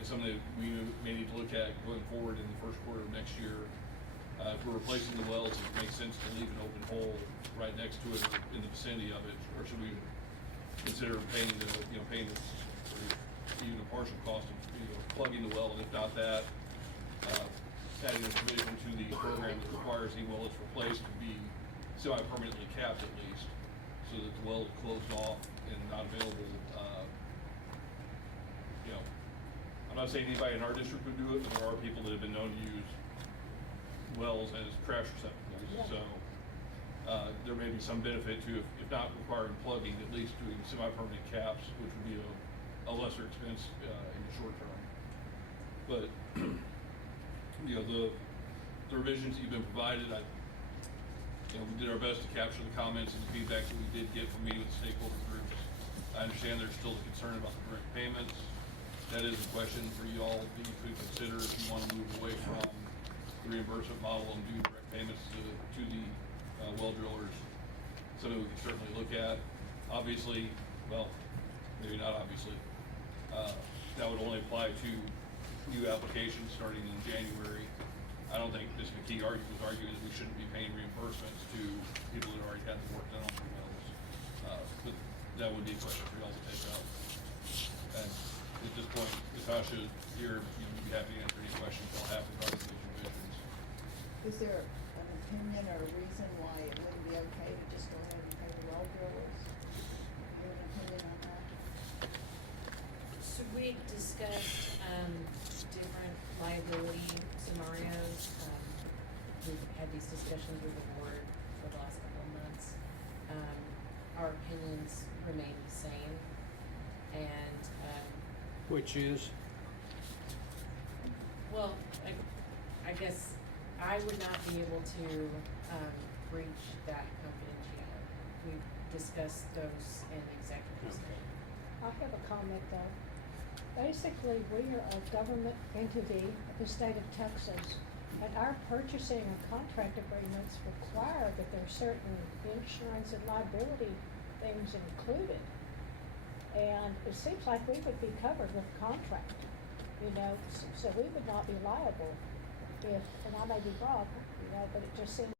is something that we may need to look at going forward in the first quarter of next year. If we're replacing the wells, it makes sense to leave an open hole right next to it or in the vicinity of it, or should we consider paying even a partial cost of plugging the well, and if not that, adding a provision to the program that requires the well that's replaced to be semi-permanently capped at least, so that the well is closed off and not available. I'm not saying anybody in our district would do it, but there are people that have been known to use wells as trash receptacles. Yeah. So there may be some benefit to, if not requiring plugging, at least doing semi-permanent caps, which would be a lesser expense in the short term. But the revisions that you've been provided, we did our best to capture the comments and the feedback that we did get from meeting with stakeholder groups. I understand there's still a concern about the direct payments. That is a question for you all that you could consider if you want to move away from the reimbursement model and do direct payments to the well drillers. Something we can certainly look at. Obviously, well, maybe not obviously, that would only apply to new applications starting in January. I don't think Ms. McKee was arguing that we shouldn't be paying reimbursements to people that already had the work done on their wells. But that would be a question for y'all to take up. And at this point, Natasha here, you'd be happy to answer any questions y'all have regarding these revisions. Is there an opinion or a reason why it wouldn't be okay to just go ahead and pay the well drillers? Do you have an opinion on that? So we discussed different liability scenarios. We've had these discussions with the board for the last couple of months. Our opinions remain the same, and Which is? well, I guess I would not be able to breach that confidentiality. We've discuss those in executive session. I have a comment though. Basically, we are a government entity of the state of Texas, and our purchasing and contract agreements require that there are certain insurance and liability things included. And it seems like we would be covered with contract, so we would not be liable if, and I may be wrong, but it just seems